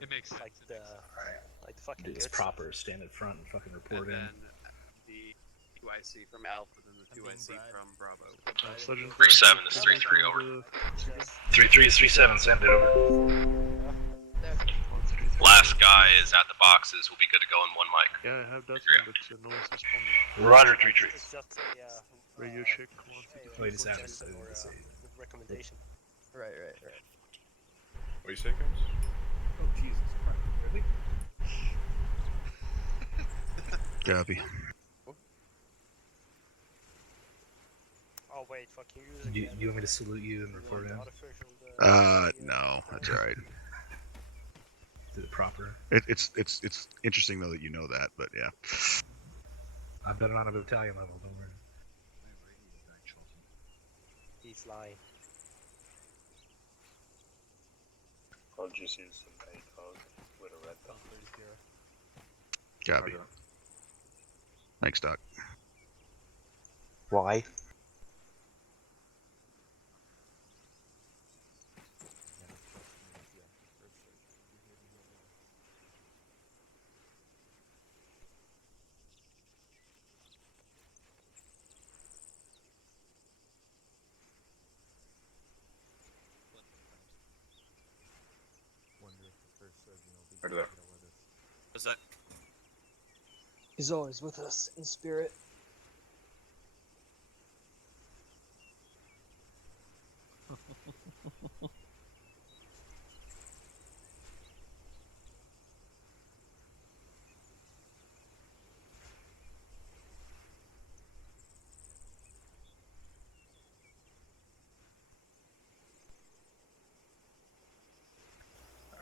It makes sense. Like the fucking It's proper. Stand in front and fucking report in. And then the 2IC from Alpha, then the 2IC from Bravo. 3-7, this is 3-3, over. 3-3 is 3-7, send it over. Last guy is at the boxes, we'll be good to go in one mic. Yeah, I have that Yeah. one, but no one's responding. Roger, 3-3. It's just a Radio check. Wait a second. or a recommendation. Right. What do you say, guys? Oh, Jesus Christ. Really? Copy. Oh wait, fucking use You want me to salute you and report in? No, that's alright. Did it proper? It's interesting though that you know that, but yeah. I've done it on a battalion level, don't worry. He's lying. I'll just use some ACOG with a red dot. Copy. Thanks, Doc. Why? Is that? He's always with us in spirit.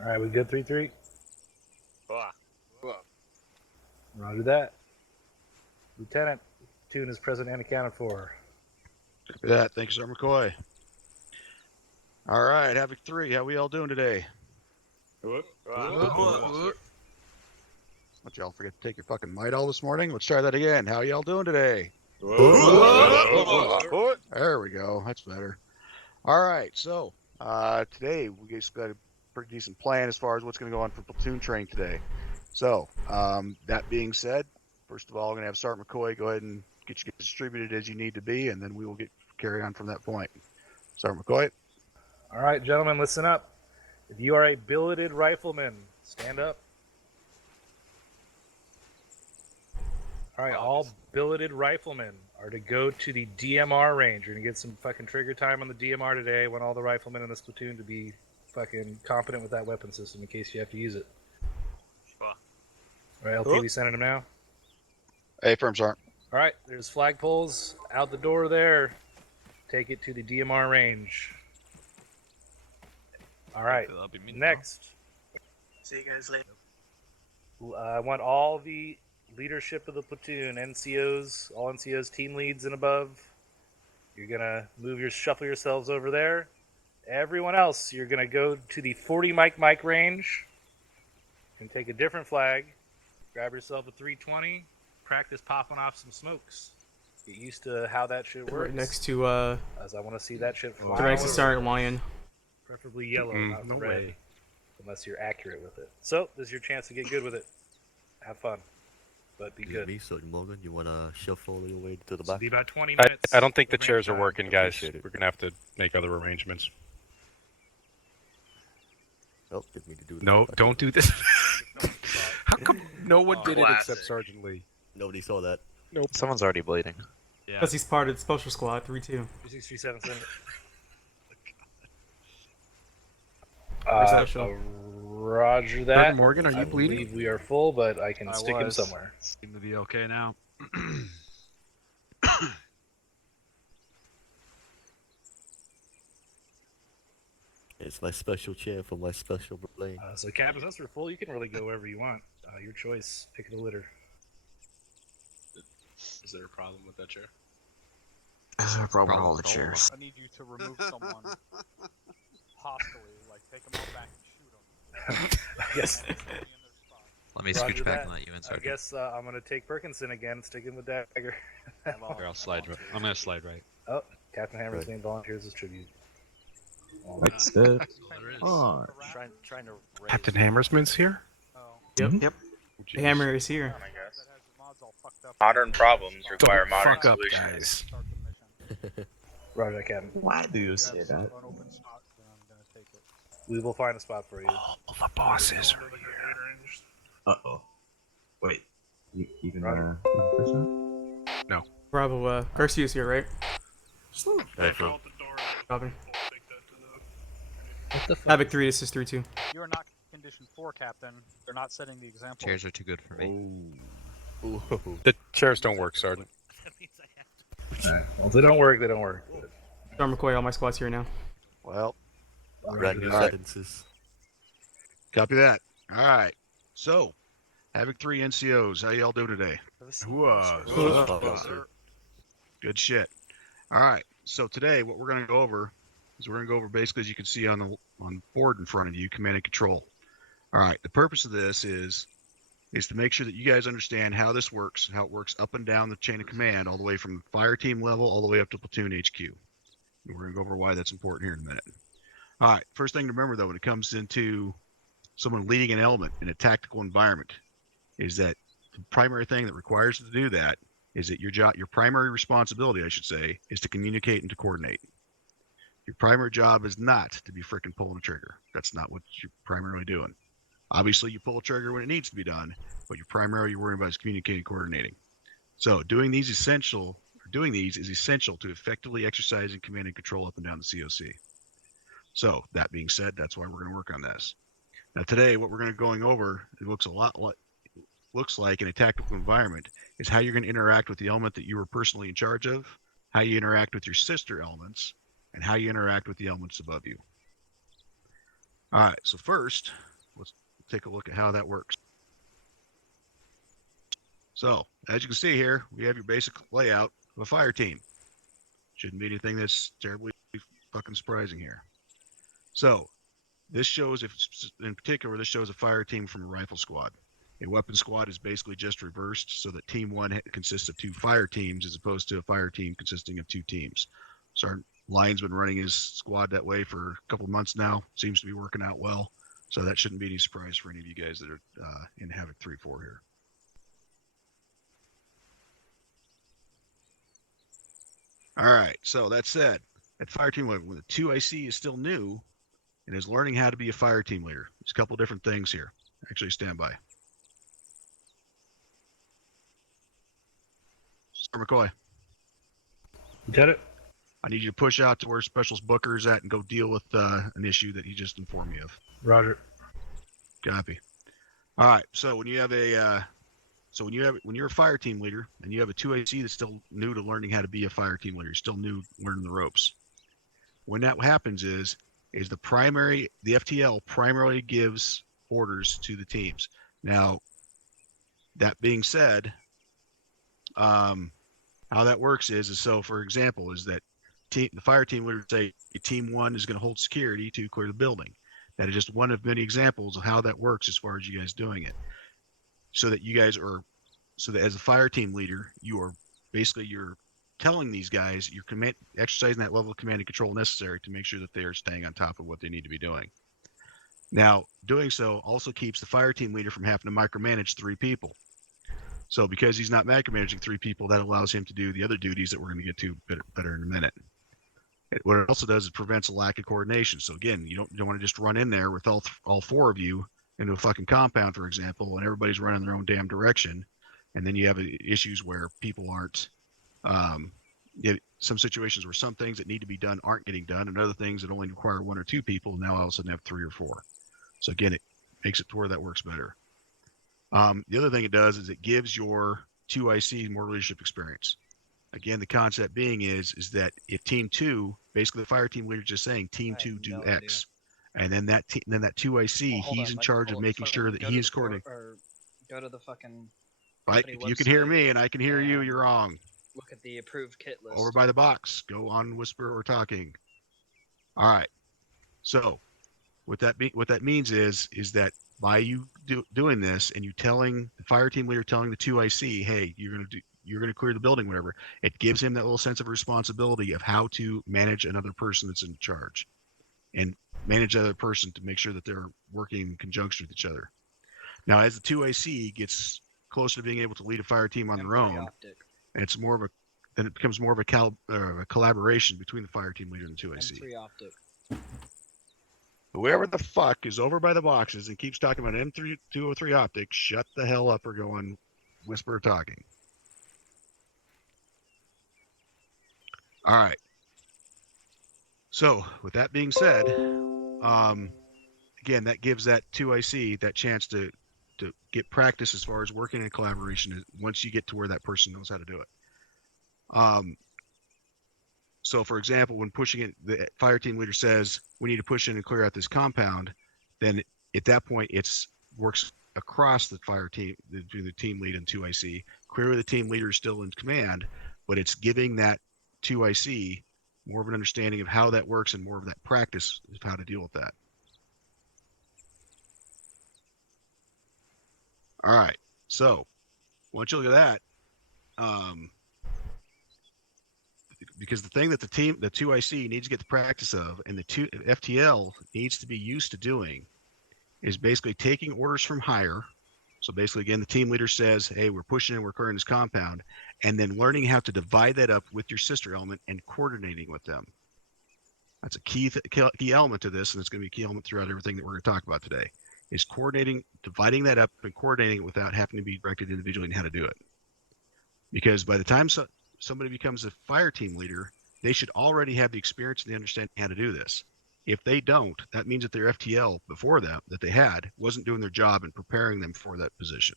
Alright, we good 3-3? Roger that. Lieutenant, Platoon is present and accounted for. Copy that. Thanks, Sir McCoy. Alright, Havoc 3, how we all doing today? What? Don't y'all forget to take your fucking Midol this morning? Let's try that again. How y'all doing today? There we go. That's better. Alright, so today we just got a pretty decent plan as far as what's going to go on for platoon training today. So, that being said, first of all, I'm going to have Sergeant McCoy go ahead and get you distributed as you need to be, and then we will carry on from that point. Sergeant McCoy. All right, gentlemen, listen up. If you are a billeted rifleman, stand up. All right, all billeted riflemen are to go to the DMR range. You're going to get some fucking trigger time on the DMR today. I want all the riflemen in this platoon to be fucking competent with that weapon system in case you have to use it. All right, LT, we sending them now? Hey, firm, Sergeant. All right, there's flagpoles out the door there. Take it to the DMR range. All right, next. See you guys later. I want all the leadership of the platoon, NCOs, all NCOs, team leads and above. You're gonna shuffle yourselves over there. Everyone else, you're gonna go to the 40 mic range and take a different flag. Grab yourself a 320. Practice popping off some smokes. Get used to how that shit works. Right next to as I want to see that shit fly. right next to Sergeant Lion. Preferably yellow, not red. Way. Unless you're accurate with it. So this is your chance to get good with it. Have fun, but be good. Me, Sergeant Morgan, you wanna shuffle your way to the back? Be about 20 minutes. I don't think the chairs are working, guys. We're gonna have to make other arrangements. Oh, didn't mean to do that. No, don't do this. How come no one did it except Sergeant Lee? Nobody saw that. Nope. Someone's already bleeding. Yeah. Because he's part of the Special Squad 3-2. 3637 send Special. Roger that. Sergeant Morgan, are you bleeding? I believe we are full, but I can stick him somewhere. Seem to be okay now. It's my special chair for my special plane. So, Captain, since we're full, you can really go wherever you want. Your choice. Pick the litter. Is there a problem with that chair? There's a problem with all the chairs. I need you to remove someone hostily, like take them all back and shoot them. Yes. Let me scooch back and let you insert. I guess I'm gonna take Perkinson again, stick him with dagger. Here, I'll slide. I'm gonna slide right. Oh, Captain Hammerstein volunteers as tribute. That's the Oh. Trying to raise Captain Hammersman's here? Yep. Mhm. Yep. The hammer is here. Modern problems require Don't modern fuck up, solutions. guys. Roger that, Captain. Why do you say that? We will find a spot for you. All the bosses are here. Uh-oh. Wait. Even Roger. No. Bravo, Garcia's here, right? Rifle. Copy. What the fuck? Havoc 3, this is 3-2. You are not condition 4, Captain. They're not setting the example. Chairs are too good for me. The chairs don't work, Sergeant. Alright. Well, if they don't work, they don't work. John McCoy, all my squad's here now. Well, Brand new all right. sentences. Copy that. All right. So, Havoc 3 NCOs, how y'all doing today? Good shit. All right. So today, what we're going to go over is we're going to go over basically, as you can see on the board in front of you, command and control. All right. The purpose of this is to make sure that you guys understand how this works, how it works up and down the chain of command, all the way from fire team level all the way up to platoon HQ. And we're going to go over why that's important here in a minute. All right. First thing to remember, though, when it comes into someone leading an element in a tactical environment, is that the primary thing that requires you to do that is that your primary responsibility, I should say, is to communicate and to coordinate. Your primary job is not to be frickin' pulling a trigger. That's not what you're primarily doing. Obviously, you pull a trigger when it needs to be done, but your you're worrying about is communicating and coordinating. So doing these is essential to effectively exercising command and control up and down the COC. So that being said, that's why we're going to work on this. Now today, what we're going to going over, it looks like in a tactical environment, is how you're going to interact with the element that you were personally in charge of, how you interact with your sister elements, and how you interact with the elements above you. All right, so first, let's take a look at how that works. So, as you can see here, we have your basic layout of a fire team. Shouldn't be anything that's terribly fucking surprising here. So, this shows, in particular, this shows a fire team from a rifle squad. A weapon squad is basically just reversed, so that Team 1 consists of 2 fire teams as opposed to a fire team consisting of 2 teams. Sergeant Lyon's been running his squad that way for a couple months now. Seems to be working out well, so that shouldn't be any surprise for any of you guys that are in Havoc 3-4 here. All right, so that said, at fire team level, when the 2IC is still new and is learning how to be a fire team leader, there's a couple different things here. Actually, stand by. Sir McCoy. Got it. I need you to push out to where Specialist Booker's at and go deal with an issue that he just informed me of. Roger. Copy. All right. So when you have a when you're a fire team leader and you have a 2AC that's still new to learning how to be a fire team leader, you're still new learning the ropes. When that happens is the FTL primarily gives orders to the teams. Now, that being said, how that works is so for example is that the fire team leader say team 1 is going to hold security to clear the building. That is just one of many examples of how that works as far as you guys doing it. So that as a fire team leader, you're telling these guys you're exercising that level of command and control necessary to make sure that they are staying on top of what they need to be doing. Now, doing so also keeps the fire team leader from having to micromanage 3 people. So because he's not micromanaging 3 people, that allows him to do the other duties that we're going to get to better in a minute. What it also does is prevents a lack of coordination. So again, you don't want to just run in there with all 4 of you into a fucking compound, for example, and everybody's running their own damn direction, and then you have issues where people aren't. Some situations where some things that need to be done aren't getting done, and other things that only require 1 or 2 people now all of a sudden have 3 or 4. So again, it makes it to where that works better. The other thing it does is it gives your 2IC more leadership experience. Again, the concept being is that if Team 2, basically the fire team leader is just saying Team 2 do X, and then that 2IC, he's in charge of making sure that he is coordinating. Go to the fucking. Right? If you can hear me and I can hear you, you're wrong. Look at the approved kit list. Over by the box. Go on whisper or talking. All right. So, what that means is that by you doing this and you telling the fire team leader, telling the 2IC, hey, you're going to clear the building, whatever, it gives him that little sense of responsibility of how to manage another person that's in charge. and manage the other person to make sure that they're working in conjunction with each other. Now, as the 2IC gets closer to being able to lead a fire team on their own, and it's more of a, then it becomes more of a collaboration between the fire team leader and the 2IC. M3 optic. Whoever the fuck is over by the boxes and keeps talking about M3 203 optics, shut the hell up or go on whisper talking. All right. So, with that being said, again, that gives that 2IC that chance to get practice as far as working in collaboration once you get to where that person knows how to do it. So, for example, when pushing it, the fire team leader says, we need to push in and clear out this compound, then at that point, it's works across the fire team, between the team lead and 2IC. Clearly, the team leader is still in command, but it's giving that 2IC more of an understanding of how that works and more of that practice of how to deal with that. All right, so once you look at that, because the thing that the 2IC needs to get the practice of, and the FTL needs to be used to doing, is basically taking orders from higher. So basically, again, the team leader says, hey, we're pushing and we're clearing this compound, and then learning how to divide that up with your sister element and coordinating with them. That's a key element to this, and it's going to be a key element throughout everything that we're going to talk about today, is coordinating, dividing that up and coordinating it without having to be directed individually in how to do it. Because by the time somebody becomes a fire team leader, they should already have the experience and the understanding how to do this. If they don't, that means that their FTL before that they had wasn't doing their job and preparing them for that position.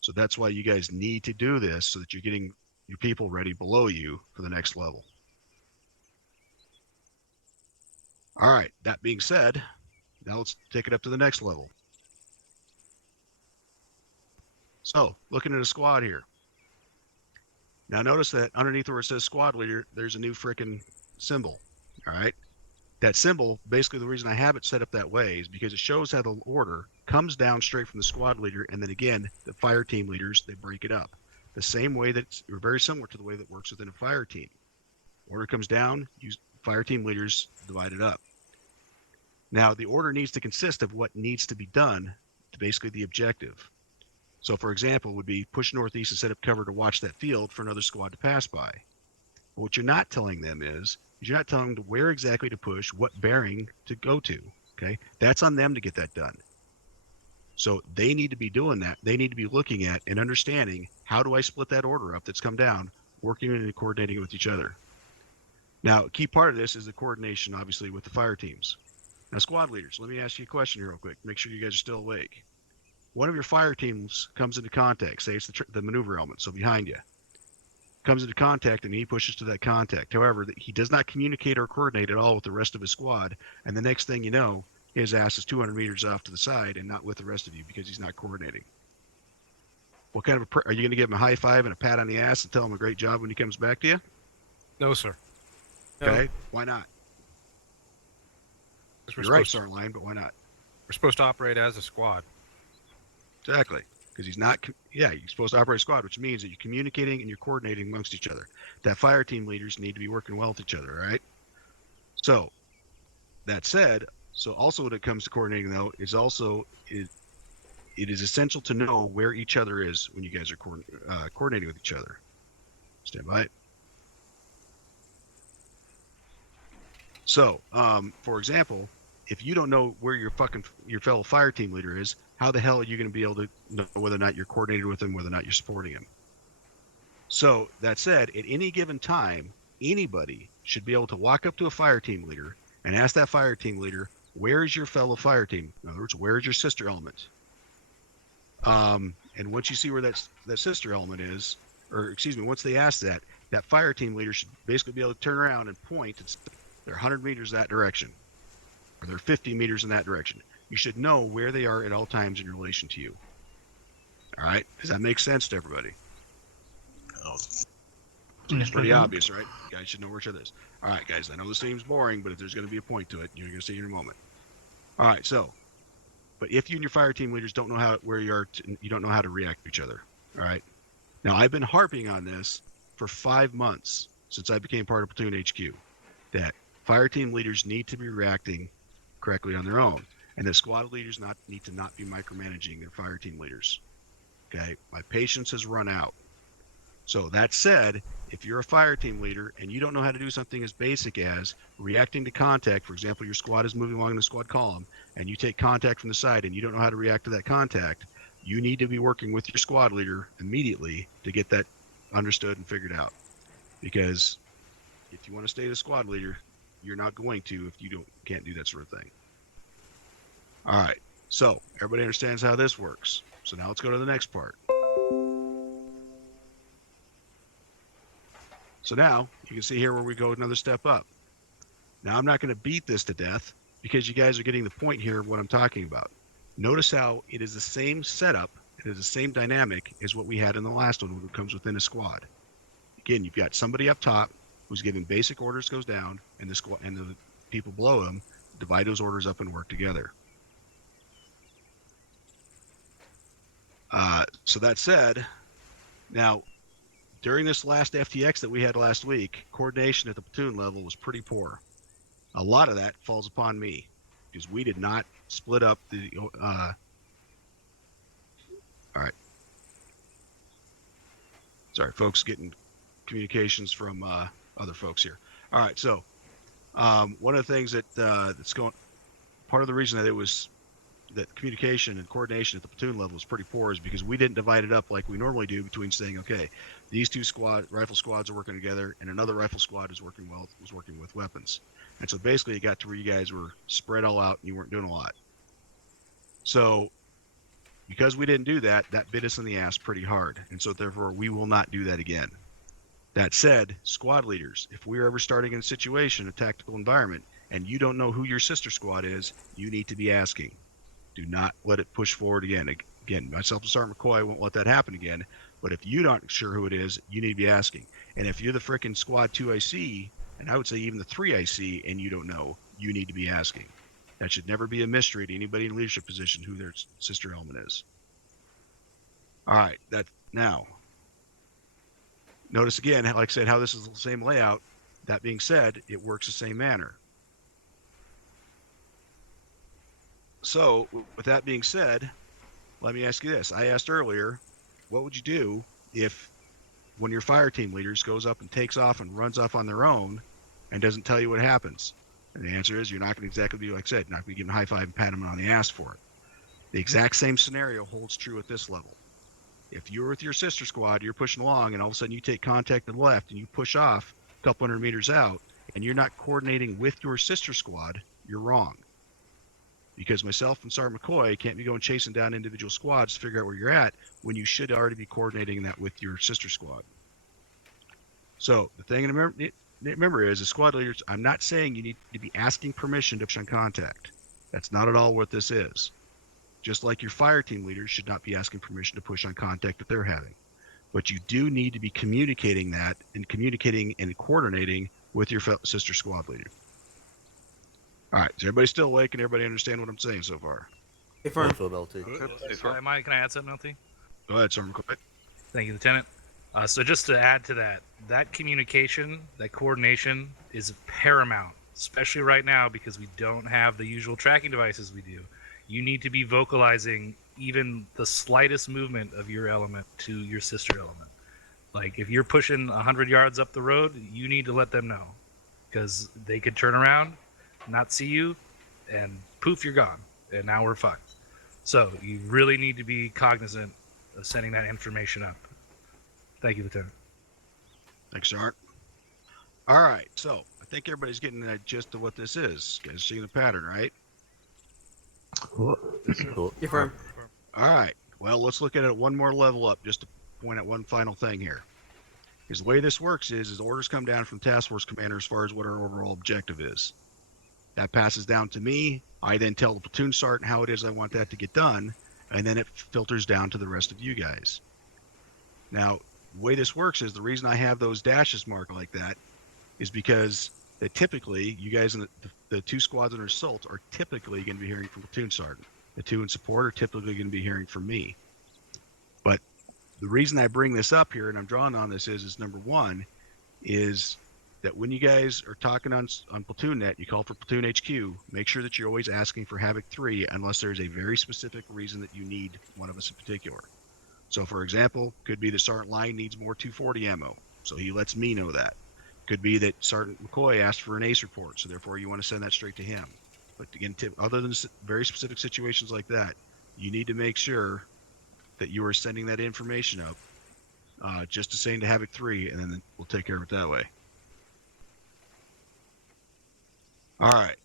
So that's why you guys need to do this, so that you're getting your people ready below you for the next level. All right, that being said, now let's take it up to the next level. So, looking at a squad here. Now notice that underneath where it says squad leader, there's a new freaking symbol, all right? That symbol, basically the reason I have it set up that way is because it shows how the order comes down straight from the squad leader, and then again, the fire team leaders, they break it up. The same way that's very similar to the way that works within a fire team. Order comes down, fire team leaders divide it up. Now, the order needs to consist of what needs to be done to basically the objective. So, for example, would be push northeast and set up cover to watch that field for another squad to pass by. But what you're not telling them is you're not telling them where exactly to push, what bearing to go to, okay? That's on them to get that done. So they need to be doing that. They need to be looking at and understanding, how do I split that order up that's come down, working and coordinating with each other. Now, a key part of this is the coordination, obviously, with the fire teams. Now, squad leaders, let me ask you a question here real quick. Make sure you guys are still awake. One of your fire teams comes into contact, say it's the maneuver element, so behind you. Comes into contact and he pushes to that contact. However, he does not communicate or coordinate at all with the rest of his squad, and the next thing you know, his ass is 200 meters off to the side and not with the rest of you because he's not coordinating. What kind of are you going to give him a high five and a pat on the ass and tell him a great job when he comes back to you? No, sir. Okay, No. Why not? You're right, Starline, but why not? We're supposed to operate as a squad. Exactly. Because he's not, you're supposed to operate a squad, which means that you're communicating and you're coordinating amongst each other. That fire team leaders need to be working well with each other, right? So, that said, so also when it comes to coordinating, though, is also, it is essential to know where each other is when you guys are coordinating with each other. Stand by. So, for example, if you don't know where your fellow fire team leader is, how the hell are you going to be able to know whether or not you're coordinated with him, whether or not you're supporting him? So, that said, at any given time, anybody should be able to walk up to a fire team leader and ask that fire team leader, where is your fellow fire team? In other words, where is your sister element? And once you see where that sister element is, or excuse me, once they ask that, that fire team leader should basically be able to turn around and point and say, they're 100 meters that direction, or they're 50 meters in that direction. You should know where they are at all times in relation to you. All right? Does that make sense to everybody? Oh. It's pretty obvious, right? You guys should know where each other is. All right, guys, I know this seems boring, but if there's going to be a point to it, you're going to see it in a moment. All right, so, but if you and your fire team leaders don't know where you are, you don't know how to react to each other. All right? Now, I've been harping on this for 5 months since I became part of Platoon HQ, that fire team leaders need to be reacting correctly on their own, and the squad leaders need to not be micromanaging their fire team leaders. Okay, my patience has run out. So that said, if you're a fire team leader and you don't know how to do something as basic as reacting to contact, for example, your squad is moving along in the squad column and you take contact from the side and you don't know how to react to that contact, you need to be working with your squad leader immediately to get that understood and figured out. Because if you want to stay the squad leader, you're not going to if you can't do that sort of thing. All right, so everybody understands how this works. So now let's go to the next part. So now you can see here where we go another step up. Now I'm not going to beat this to death because you guys are getting the point here of what I'm talking about. Notice how it is the same setup, it is the same dynamic as what we had in the last one when it comes within a squad. Again, you've got somebody up top who's giving basic orders, goes down, and the squad and the people below him divide those orders up and work together. So that said, now during this last FTX that we had last week, coordination at the platoon level was pretty poor. A lot of that falls upon me because we did not split up the. All right. Sorry, folks, getting communications from other folks here. All right, so one of the things that that's going, part of the reason that it was that communication and coordination at the platoon level was pretty poor is because we didn't divide it up like we normally do between saying, okay, these two rifle squads are working together and another rifle squad was working with weapons. And so basically it got to where you guys were spread all out and you weren't doing a lot. So because we didn't do that, that bit us in the ass pretty hard. And so therefore we will not do that again. That said, squad leaders, if we're ever starting in a situation, a tactical environment, and you don't know who your sister squad is, you need to be asking. Do not let it push forward again. Again, myself and Sergeant McCoy won't let that happen again. But if you aren't sure who it is, you need to be asking. And if you're the frickin' squad 2IC, and I would say even the 3IC, and you don't know, you need to be asking. That should never be a mystery to anybody in a leadership position who their sister element is. All right, that now. Notice again, like I said, how this is the same layout. That being said, it works the same manner. So, with that being said, let me ask you this. I asked earlier, what would you do if one of your fire team leaders goes up and takes off and runs off on their own and doesn't tell you what happens? And the answer is you're not going to exactly be, like I said, not going to give them a high five and pat them on the ass for it. The exact same scenario holds true at this level. If you're with your sister squad, you're pushing along, and all of a sudden you take contact to the left and you push off a couple hundred meters out, and you're not coordinating with your sister squad, you're wrong. Because myself and Sergeant McCoy can't be going chasing down individual squads to figure out where you're at when you should already be coordinating that with your sister squad. So the thing to remember is, as squad leaders, I'm not saying you need to be asking permission to push on contact. That's not at all what this is. Just like your fire team leaders should not be asking permission to push on contact that they're having. But you do need to be communicating that and communicating and coordinating with your sister squad leader. All right, is everybody still awake and everybody understand what I'm saying so far? Affirm. Mike, can I add something, LT? Go ahead, Sergeant McCoy. Thank you, Lieutenant. So just to add to that, that communication, that coordination is paramount, especially right now because we don't have the usual tracking devices we do. You need to be vocalizing even the slightest movement of your element to your sister element. Like if you're pushing 100 yards up the road, you need to let them know because they could turn around, not see you, and poof, you're gone. And now we're fucked. So you really need to be cognizant of sending that information up. Thank you, Lieutenant. Thanks, Sergeant. All right, so I think everybody's getting the gist of what this is. You guys seeing the pattern, right? Cool. Affirm. All right. Well, let's look at it one more level up just to point out one final thing here. Because the way this works is orders come down from task force commander as far as what our overall objective is. That passes down to me. I then tell the platoon sergeant how it is I want that to get done, and then it filters down to the rest of you guys. Now, the way this works is the reason I have those dashes marked like that is because that typically you guys in the two squads under assault are typically going to be hearing from platoon sergeant. The two in support are typically going to be hearing from me. But the reason I bring this up here and I'm drawing on this is number one is that when you guys are talking on Platoon Net, you call for Platoon HQ, make sure that you're always asking for Havoc 3 unless there's a very specific reason that you need one of us in particular. So, for example, could be that Sergeant Line needs more 240 ammo, so he lets me know that. Could be that Sergeant McCoy asked for an ACE report, so therefore you want to send that straight to him. But again, other than very specific situations like that, you need to make sure that you are sending that information up, just to saying to Havoc 3, and then we'll take care of it that way. All right.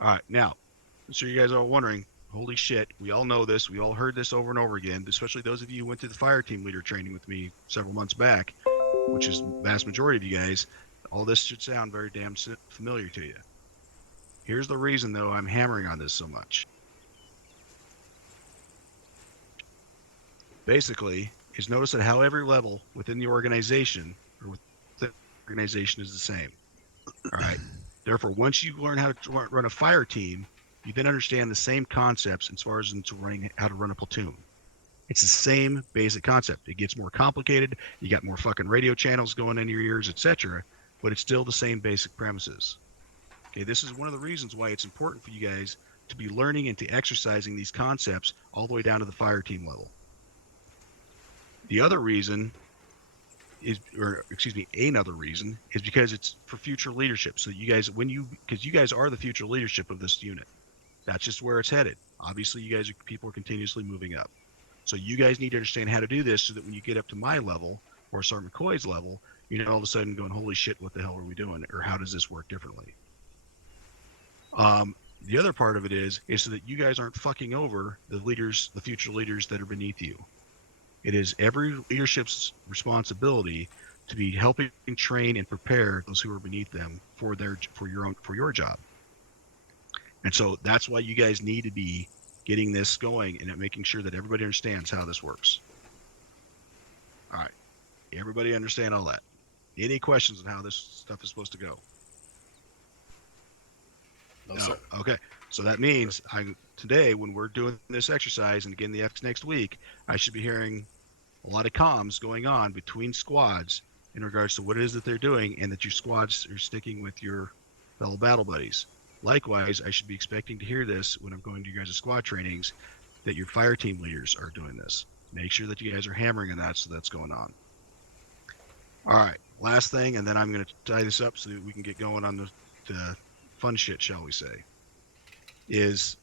All right. Now, I'm sure you guys are all wondering, holy shit, we all know this. We all heard this over and over again, especially those of you who went to the fire team leader training with me several months back, which is the vast majority of you guys. All this should sound very damn familiar to you. Here's the reason, though, I'm hammering on this so much. Basically, is notice that how every level within the organization or within the organization is the same. All right. Therefore, once you learn how to run a fire team, you then understand the same concepts as far as into running how to run a platoon. It's the same basic concept. It gets more complicated. You got more fucking radio channels going in your ears, etc. But it's still the same basic premises. Okay, this is one of the reasons why it's important for you guys to be learning and to exercising these concepts all the way down to the fire team level. The other reason is, another reason is because it's for future leadership. So you guys, because you guys are the future leadership of this unit. That's just where it's headed. Obviously, people are continuously moving up. So you guys need to understand how to do this so that when you get up to my level or Sergeant McCoy's level, you're not all of a sudden going, holy shit, what the hell are we doing? Or how does this work differently? The other part of it is so that you guys aren't fucking over the leaders, the future leaders that are beneath you. It is every leadership's responsibility to be helping train and prepare those who are beneath them for your job. And so that's why you guys need to be getting this going and making sure that everybody understands how this works. All right. Everybody understand all that? Any questions on how this stuff is supposed to go? No, sir. Okay. So that means today, when we're doing this exercise, and again, the next week, I should be hearing a lot of comms going on between squads in regards to what it is that they're doing and that your squads are sticking with your fellow battle buddies. Likewise, I should be expecting to hear this when I'm going to your guys' squad trainings, that your fire team leaders are doing this. Make sure that you guys are hammering on that so that's going on. All right, last thing, and then I'm going to tie this up so that we can get going on the fun shit, shall we say, is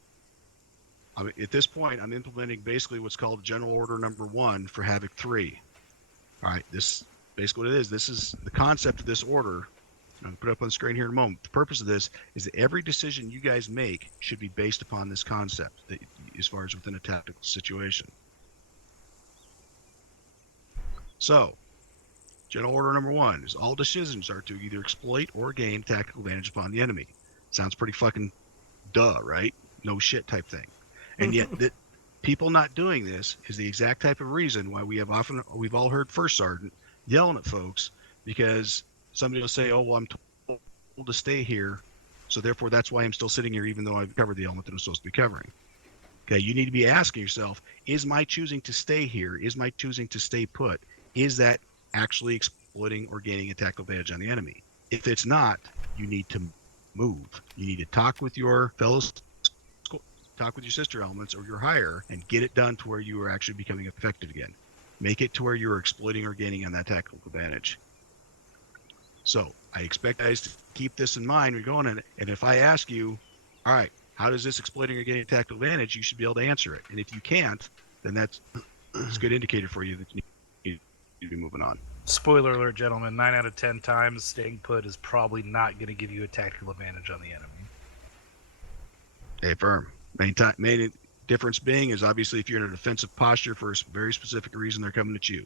at this point, I'm implementing basically what's called General Order Number 1 for Havoc 3. All right, this basically what it is. This is the concept of this order. I'm going to put it up on the screen here in a moment. The purpose of this is that every decision you guys make should be based upon this concept as far as within a tactical situation. So, General Order Number 1 is all decisions are to either exploit or gain tactical advantage upon the enemy. Sounds pretty fucking duh, right? No shit type thing. And yet that people not doing this is the exact type of reason why we've all heard First Sergeant yelling at folks, because somebody will say, oh, well, I'm told to stay here, so therefore that's why I'm still sitting here even though I've covered the element that I'm supposed to be covering. Okay, you need to be asking yourself, is my choosing to stay here, is my choosing to stay put, is that actually exploiting or gaining a tactical advantage on the enemy? If it's not, you need to move. You need to talk with your fellows, talk with your sister elements or your higher, and get it done to where you are actually becoming effective again. Make it to where you're exploiting or gaining on that tactical advantage. So I expect guys to keep this in mind when you're going in it. And if I ask you, all right, how does this exploiting or getting a tactical advantage, you should be able to answer it. And if you can't, then that's a good indicator for you that you need to be moving on. Spoiler alert, gentlemen, 9 out of 10 times staying put is probably not going to give you a tactical advantage on the enemy. Hey, firm. Main difference being is obviously if you're in a defensive posture for a very specific reason, they're coming at you.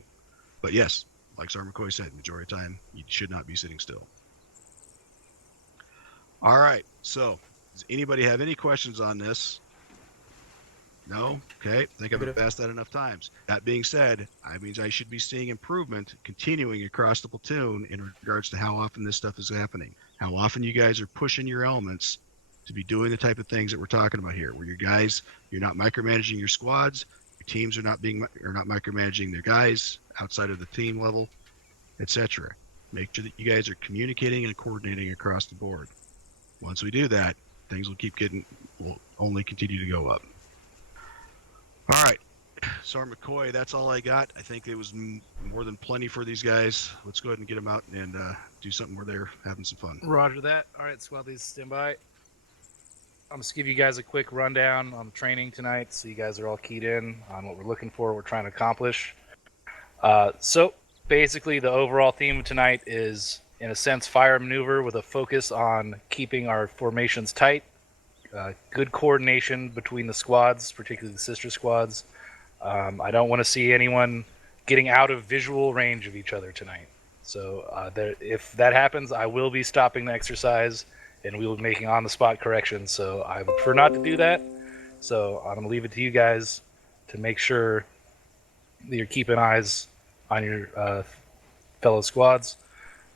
But yes, like Sergeant McCoy said, majority of the time, you should not be sitting still. All right, so does anybody have any questions on this? No? Okay, I think I've asked that enough times. That being said, I mean I should be seeing improvement continuing across the platoon in regards to how often this stuff is happening. How often you guys are pushing your elements to be doing the type of things that we're talking about here, where you're not micromanaging your squads, your teams are not micromanaging their guys, outside of the team level, etc. Make sure that you guys are communicating and coordinating across the board. Once we do that, things will only continue to go up. All right, Sergeant McCoy, that's all I got. I think it was more than plenty for these guys. Let's go ahead and get them out and do something where they're having some fun. Roger that. All right, squad leads, stand by. I'm just give you guys a quick rundown on the training tonight, so you guys are all keyed in on what we're looking for, what we're trying to accomplish. So basically, the overall theme of tonight is, in a sense, fire maneuver with a focus on keeping our formations tight, good coordination between the squads, particularly the sister squads. I don't want to see anyone getting out of visual range of each other tonight. So if that happens, I will be stopping the exercise, and we will be making on-the-spot corrections. So I would prefer not to do that. So I'm going to leave it to you guys to make sure that you're keeping eyes on your fellow squads.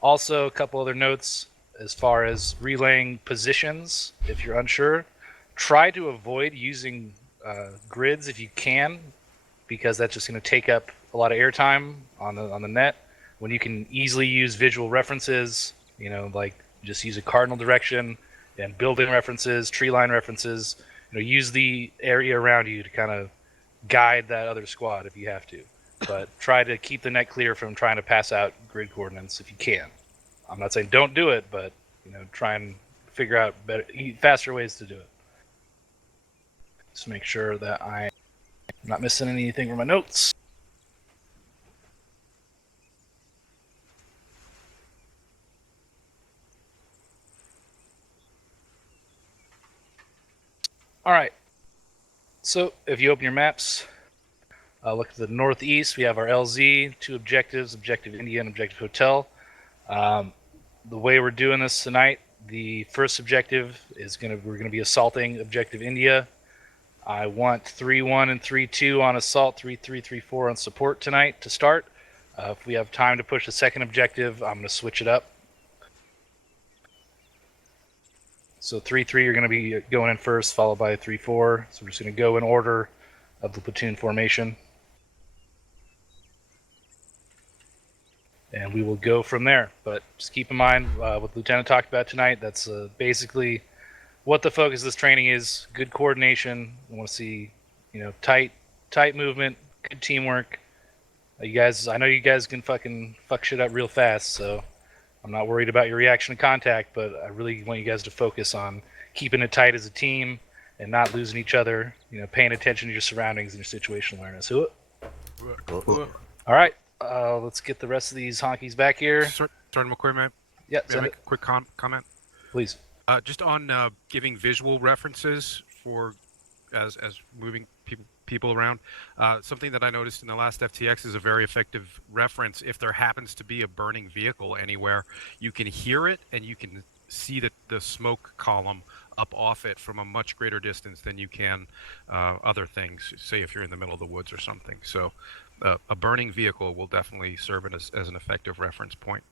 Also, a couple other notes as far as relaying positions. If you're unsure, try to avoid using grids if you can, because that's just going to take up a lot of airtime on the net. When you can easily use visual references, like just use a cardinal direction and building references, tree line references. Use the area around you to kind of guide that other squad if you have to. But try to keep the net clear from trying to pass out grid coordinates if you can. I'm not saying don't do it, but try and figure out faster ways to do it. Just make sure that I'm not missing anything from my notes. All right. So if you open your maps, look at the northeast. We have our LZ, 2 objectives, Objective India and Objective Hotel. The way we're doing this tonight, the first objective is we're gonna be assaulting Objective India. I want 3-1 and 3-2 on assault, 3-3, 3-4 on support tonight to start. If we have time to push the second objective, I'm gonna switch it up. So 3-3 you're gonna be going in first, followed by 3-4. So we're just gonna go in order of the platoon formation. And we will go from there. But just keep in mind what the Lieutenant talked about tonight. That's basically what the focus of this training is. Good coordination. We want to see, tight movement, good teamwork. You guys, I know you guys can fucking fuck shit up real fast, so I'm not worried about your reaction to contact, but I really want you guys to focus on keeping it tight as a team and not losing each other, paying attention to your surroundings and your situational awareness. All right. Let's get the rest of these honkies back here. Sergeant McCoy, may I make a quick comment? Please. Just on giving visual references for as moving people around. Something that I noticed in the last FTX is a very effective reference. If there happens to be a burning vehicle anywhere, you can hear it and you can see the smoke column up off it from a much greater distance than you can other things. Say if you're in the middle of the woods or something. So a burning vehicle will definitely serve it as an effective reference point.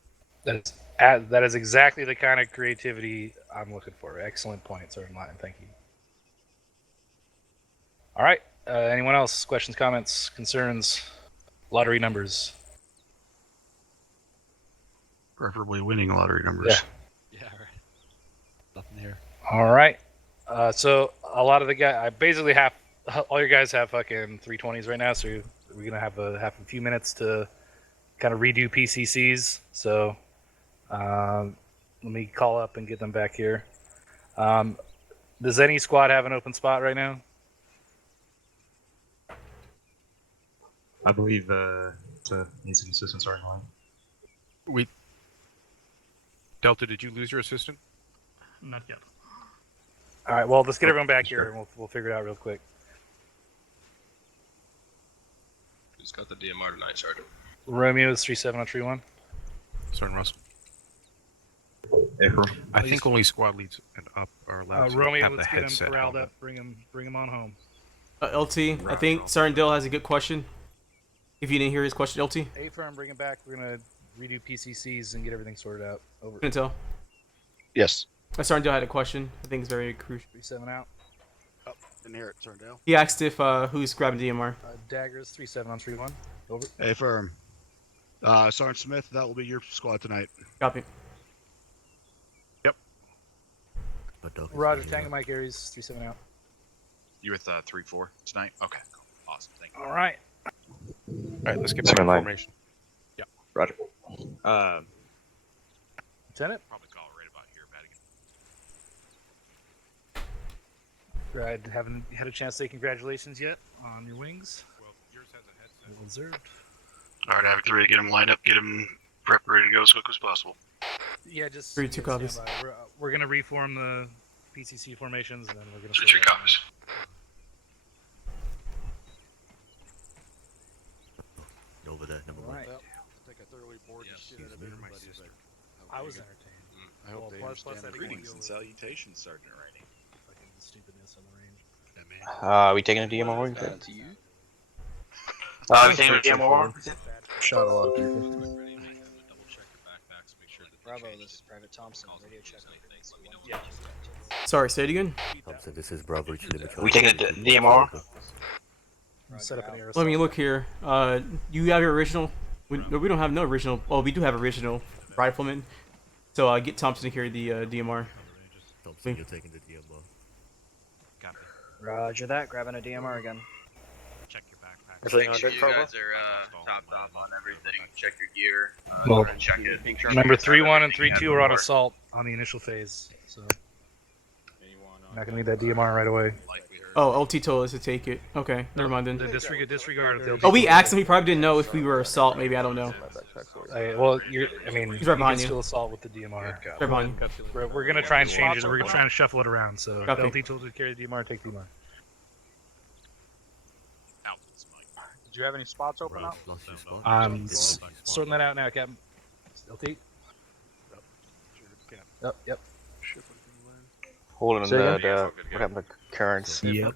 That is exactly the kind of creativity I'm looking for. Excellent point, Sergeant Lyon. Thank you. All right. Anyone else? Questions, comments, concerns? Lottery numbers. Preferably winning lottery numbers. Yeah. Yeah, right. Nothing here. All right. So a lot of the guys, I basically have all your guys have fucking 320s right now, so we're gonna have a few minutes to kind of redo PCCs. So let me call up and get them back here. Does any squad have an open spot right now? I believe needs an assistant starting line. Delta, did you lose your assistant? Not yet. All right. Well, let's get everyone back here, and we'll figure it out real quick. Who's got the DMR tonight, Sergeant? Romeo is 3-7 on tree 1. Sergeant Russell. April. I think only squad leads and up are allowed to Romeo, have the let's get him headset corralled helmet. up. Bring him on home. LT, I think Sergeant Dill has a good question. If you didn't hear his question, LT. A-firm, bring him back. We're gonna redo PCCs and get everything sorted out. Over. Intel. Yes. Sergeant Dill had a question. I think it's very crucial. 3-7 out. Oh, didn't hear it, Sergeant Dale. He asked if who's grabbing DMR. Daggers 3-7 on tree 1. Over. Hey, firm. Sergeant Smith, that will be your squad tonight. Copy. Roger, Tango Mike Aries, 3-7 out. You with 3-4 tonight? Okay, cool. Awesome. Thank you. All right. Alright, let's get back in formation. Yeah. Roger. Lieutenant? Probably call it right about here, Madigan. I haven't had a chance to say congratulations yet on your wings. Well, yours has a headset. Well deserved. Alright, Havoc 3, get him lined up, get him prepped, ready to go as quick as possible. Yeah, just 3-2 stand copies. by. We're gonna reform the PCC formations, and then we're gonna. 3-2 copies. Over there, number one. Right. I think I thoroughly bored the shit out of everybody, but I was entertained. I hope they plus understand that the Greetings video and was salutations, Sergeant Rainey. fucking stupidness on the range. Are we taking a DMR? to you. We taking a DMR? Shot a lot of people. Bravo, this is Private Thompson, radio check. Sorry, say it again. Thompson, this is Bravo Reach Limit. We taking a DMR? Set up an air Let me assault. look here. You have your original. We don't have no original. Oh, we do have original rifleman. So get Thompson to carry the DMR. Thompson, you're taking the DMR. Copy. Roger that. Grabbing a DMR again. Check your backpack. Everything Make sure good, you Provo? guys are topped off on everything. Check your gear. Well, Check it. Make sure Remember, everything's 3-1 and everything 3-2 you are have on before. assault on the initial phase, so not gonna need that DMR right away. Oh, LT told us to take it. Okay, never mind then. Disregard. If Oh, we asked him. He probably didn't know if we were assault. Maybe I don't know. Well, I mean, He's right you behind can you. still assault with the DMR. Right behind you. We're gonna try and change it. We're gonna try and shuffle it around. So if Copy. LT told you to carry the DMR, take the DMR. Did you have any spots open up? I'm sorting that out now, Captain. LT. Yep. Holding Say again? what happened to currents? Yep.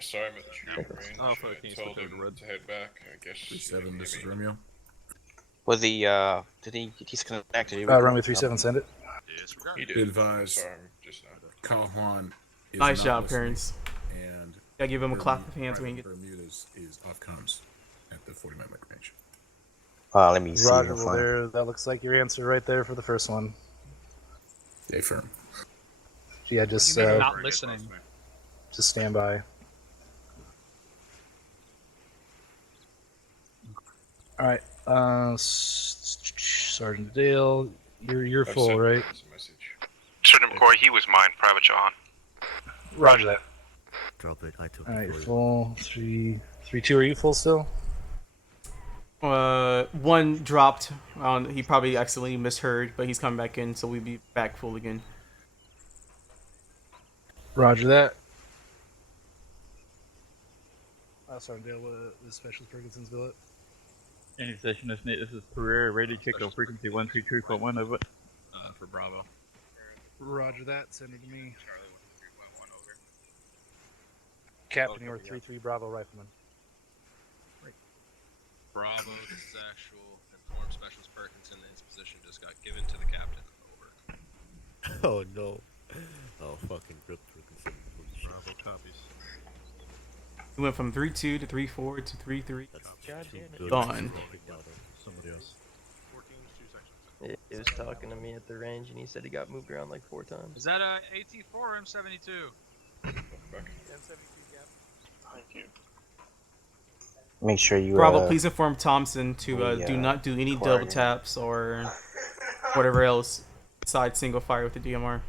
Sorry about the shooting range. Oh, for the Kings, Told but him they're red. to head back. I guess. 3-7, this is Romeo. Was he, did he disconnect? Runway 37, send it. He Be did. advised, Sorry, just now. Kyle Juan is Nice not job, listening, parents. And Gotta give him a Bermuda- clap of hands when he Private gets. Bermuda's is off comms at the 40 mile range. Let me see. Roger, if well, I- there. That looks like your answer right there for the first one. Stay firm. Yeah, just Not listening. just stand by. All right, Sergeant Dale, you're I've full, sent right? this message. Sergeant McCoy, he was mine. Private John. Roger that. Drop it. I took All it right, for you. full. 3-2. Are you full still? One dropped. He probably accidentally misheard, but he's coming back in, so we'll be back full again. Roger that. Sergeant Dale, what is Specialist Ferguson's billet? Any session is Nate. This is Pereira. Radio check on frequency 132.1 over. For Bravo. Roger that. Send it to me. Captain, you're 3-3 Bravo Rifleman. Bravo, this is actual. Informed Specialist Perkinson. His position just got given to the captain. Over. Oh no. Oh fucking grip. Bravo copies. We went from 3-2 to 3-4 to 3-3. Gone. Somebody else. He was talking to me at the range, and he said he got moved around like 4 times. Is that a AT4 or M72? Thank you. Make sure you. Bravo, please inform Thompson to do not do any double coordinate. taps or whatever else besides single fire with the DMR.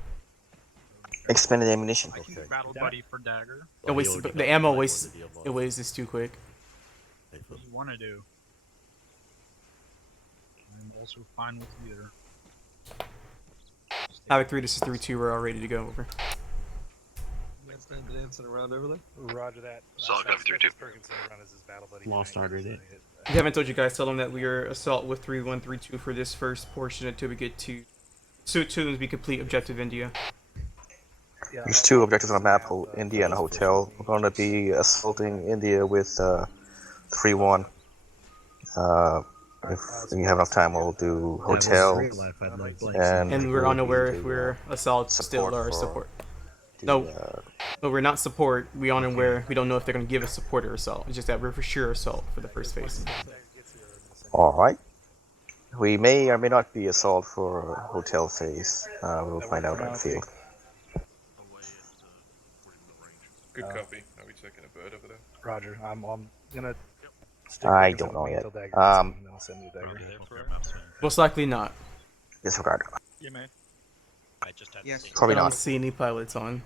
Expended ammunition. Battle buddy for dagger. It wastes, the ammo wastes. It wastes too quick. What do you want to do? I'm also fine with either. Havoc 3, this is 3-2. We're all ready to go. Over. You guys been dancing around over there? Roger that. Solid copy, 3-2. Ferguson will run as his battle buddy. Lost tonight. started it. We haven't told you guys. Tell them that we are assault with 3-1, 3-2 for this first portion until we get to soon as we complete objective India. There's 2 objectives on the map: India and a hotel. We're going to be assaulting India with 3-1. If we have enough time, we'll do hotel. And we're unaware if we're assault still or support. No, we're not support. We unaware. We don't know if they're going to give us support or assault. It's just that we're for sure assault for the first phase. Alright. We may or may not be assault for hotel phase. We'll find out on the field. Good copy. Are we checking a bird over there? Roger. I'm gonna stick I things don't in know with me yet. until Dagger gets in, and then I'll send you a Dagger. Most likely not. Disregard. Yeah, man. I just had Yes. Probably I don't not. see any pilots on.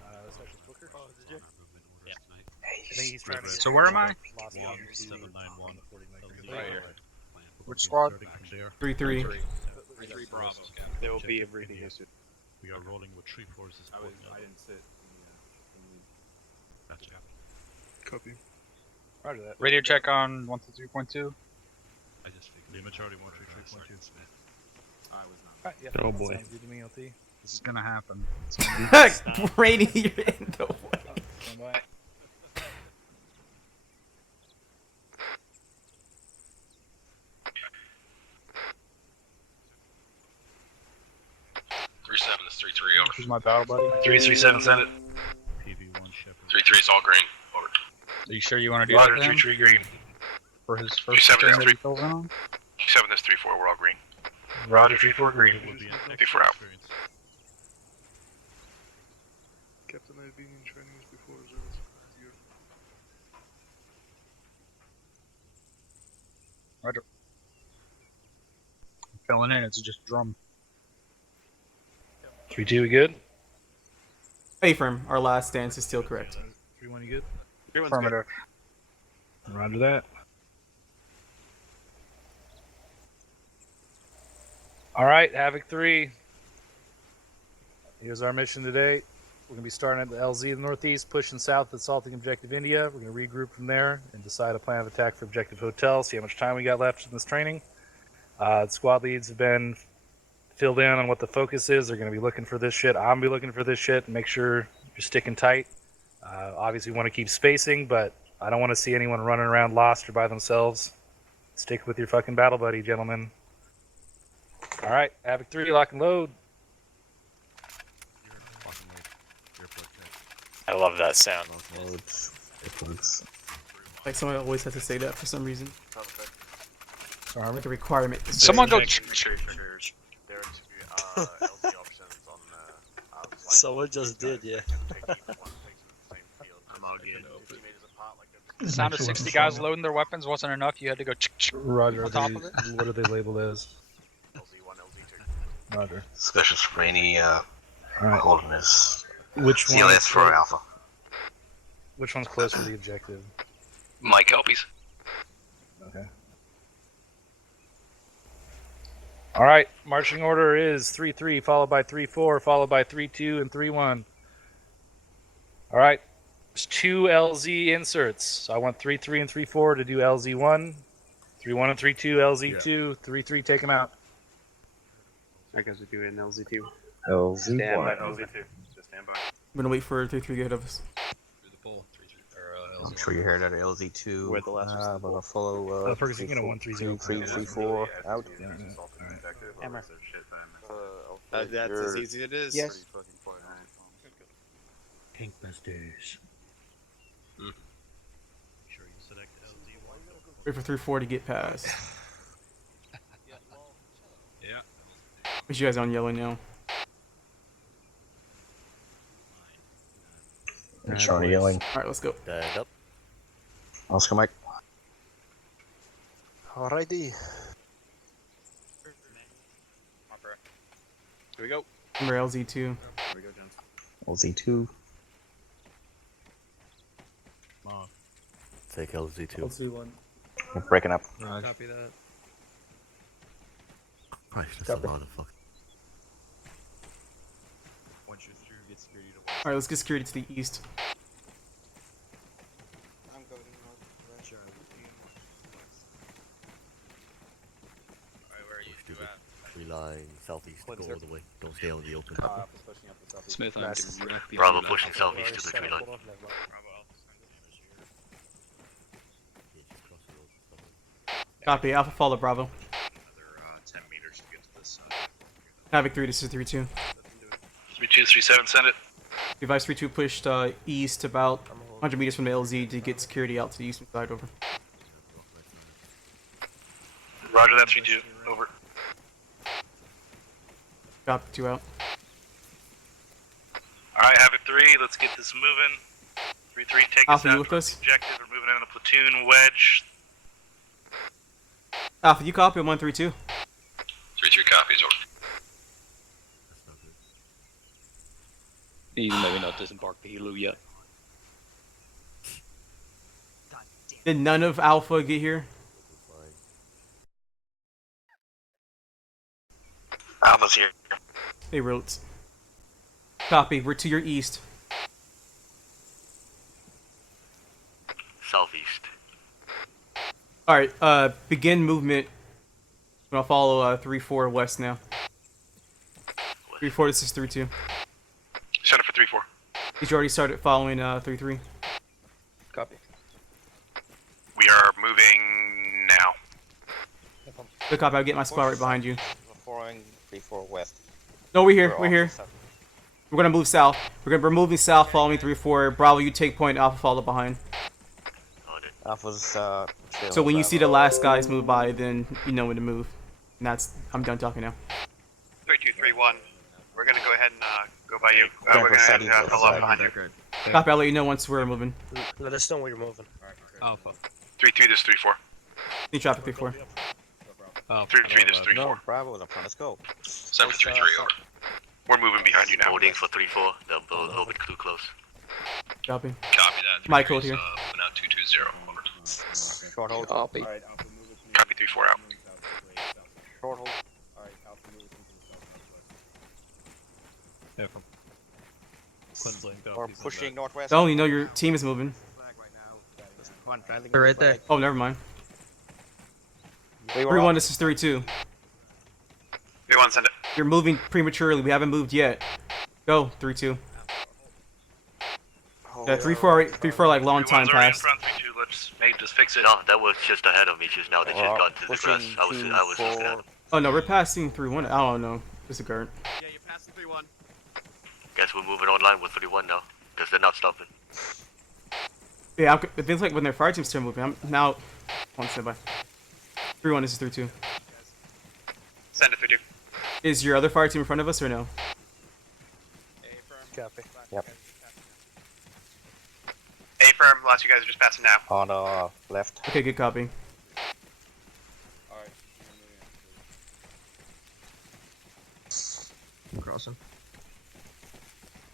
I think he's trying to get So where am I? Los Angeles to 791 Right here. Which squad? 3-3. 3 Bravo. They will be everything here soon. We are rolling with 3 forces. I didn't sit. Copy. Roger that. Radio check on 123.2. I just figured. Lima Charlie 133.2. I was not. Alright, yeah. Oh, boy. Sounds good to me, LT. This is gonna happen. Brady, you're in the way. Stand by. Is 3-3 over. Who's my battle buddy? 337, send it. PV1 Shepherd. 3-3 is all green. Over. Are you sure you want to do Roger, that to him? 3-3 green. For his first 7 turn is that 3. he fills in on? 7 is 3-4. We're all green. Roger, 3-4 green. Will be an 3-4 out. experience. Captain, I've been in trainings before reserves. Roger. Filling in, it's just drum. 3-2, we good? Affirm, our last stance is still correct. 3-1, you good? Affirmative. Roger that. Alright, Havoc 3. Here's our mission today. We're going to be starting at the LZ in the northeast, pushing south, assaulting Objective India. We're going to regroup from there and decide a plan of attack for Objective Hotel, see how much time we got left in this training. The squad leads have been filled in on what the focus is. They're going to be looking for this shit. I'm going to be looking for this shit. Make sure you're sticking tight. Obviously, we want to keep spacing, but I don't want to see anyone running around lost or by themselves. Stick with your fucking battle buddy, gentlemen. Alright, Havoc 3, lock and load. I love that sound. Like someone always has to say that for some reason. Like a requirement. Someone go. Someone just did, yeah. The sound of 60 guys loading their weapons wasn't enough. You had to go Roger, on top of it. what are they labeled as? Roger. Specialist for any Alright. holderness. Which one? CLS for Alpha. Which one's closer to the objective? Mike Helpies. Okay. Alright, marching order is 3-3, followed by 3-4, followed by 3-2, and 3-1. Alright, there's 2 LZ inserts. So I want 3-3 and 3-4 to do LZ1, 3-1 and 3-2, LZ2, 3-3, take them out. I guess we do it in LZ2. LZ1. Stand by LZ2. Just stand by. I'm gonna wait for 3-3 ahead of us. Through the pole. 3-3. I'm sure you heard that LZ2. Where the last I'm gonna follow. Ferguson, you know 1-3-0. 3-3-4 out. Hammer. That's as easy as it is. Yes. Pinkbusters. Sure you select LZ1. Wait for 3-4 to get past. Yeah. Which you guys on yellow now? Charlie yelling. Alright, let's go. Stand up. Oscar Mike. Alrighty. Here we go. Remember LZ2. Here we go, Jones. LZ2. Take LZ2. LZ1. We're breaking up. Copy that. Christ, that's a lot of fuck. Once you're through, get security to Alright, let's get security to the east. I'm going Alright, where are you? Push to the tree line southeast. Go all the way. Don't stay on the open. Smith, I'm directly Bravo under that. pushing southeast to the tree line. Bravo Alpha, send it. Copy, Alpha follow Bravo. Another 10 meters to get to this side. Havoc 3, this is 3-2. 3237, send it. Device 3-2 pushed east about 100 meters from the LZ to get security out to the eastern side over. Roger that, 3-2. Over. Copy, 2 out. Alright, Havoc 3, let's get this moving. 3-3, take Alpha, us you out with from us? the objective. We're moving in a platoon wedge. Alpha, you copy 132. 3-3 copies, over. Even though we're not disembarked the Hilo yet. Did none of Alpha get here? Alpha's here. Hey, Rotes. Copy, we're to your east. Southeast. Alright, begin movement. I'm gonna follow 3-4 west now. 3-4, this is 3-2. Set up for 3-4. Did you already started following 3-3? Copy. We are moving now. Good copy, I'll get my squad right behind you. We're following 3-4 west. No, we're here, we're here. We're gonna move south. We're moving south, following 3-4. Bravo, you take point, Alpha follow behind. Alpha's, So when you see the last guys move by, then you know when to move. And I'm done talking now. 3231. We're gonna go ahead and go by you. We're gonna follow up behind you. Copy, I'll let you know once we're moving. Let us know where you're moving. Alpha. 3-2, this 3-4. Need traffic 3-4. 3-3, this 3-4. No, Bravo, let's go. 7 for 3-3, over. We're moving behind you now. Holding for 3-4. They're a little bit too close. Copy. Copy that. My code here. Now 220, over. Short hold. Copy. Copy 3-4 out. Short hold. Yeah, from Quinn's linked up. We're pushing northwest. Oh, you know your team is moving. They're right there. Oh, never mind. 3-1, this is 3-2. 3-1, send it. You're moving prematurely. We haven't moved yet. Go, 3-2. Yeah, 3-4 like long time passed. 3-2, let's just fix it. No, that was just ahead of me. Just now they just got to the grass. I was looking at them. Oh no, we're passing 3-1. I don't know. Disregard. Yeah, you're passing 3-1. Guess we're moving online with 31 now, because they're not stopping. Yeah, it feels like when their fire teams start moving. I'm now. One standby. 3-1, this is 3-2. Send it 3-2. Is your other fire team in front of us or no? Copy. Yep. A firm, last you guys are just passing now. On the left. Okay, good copy. Crossing.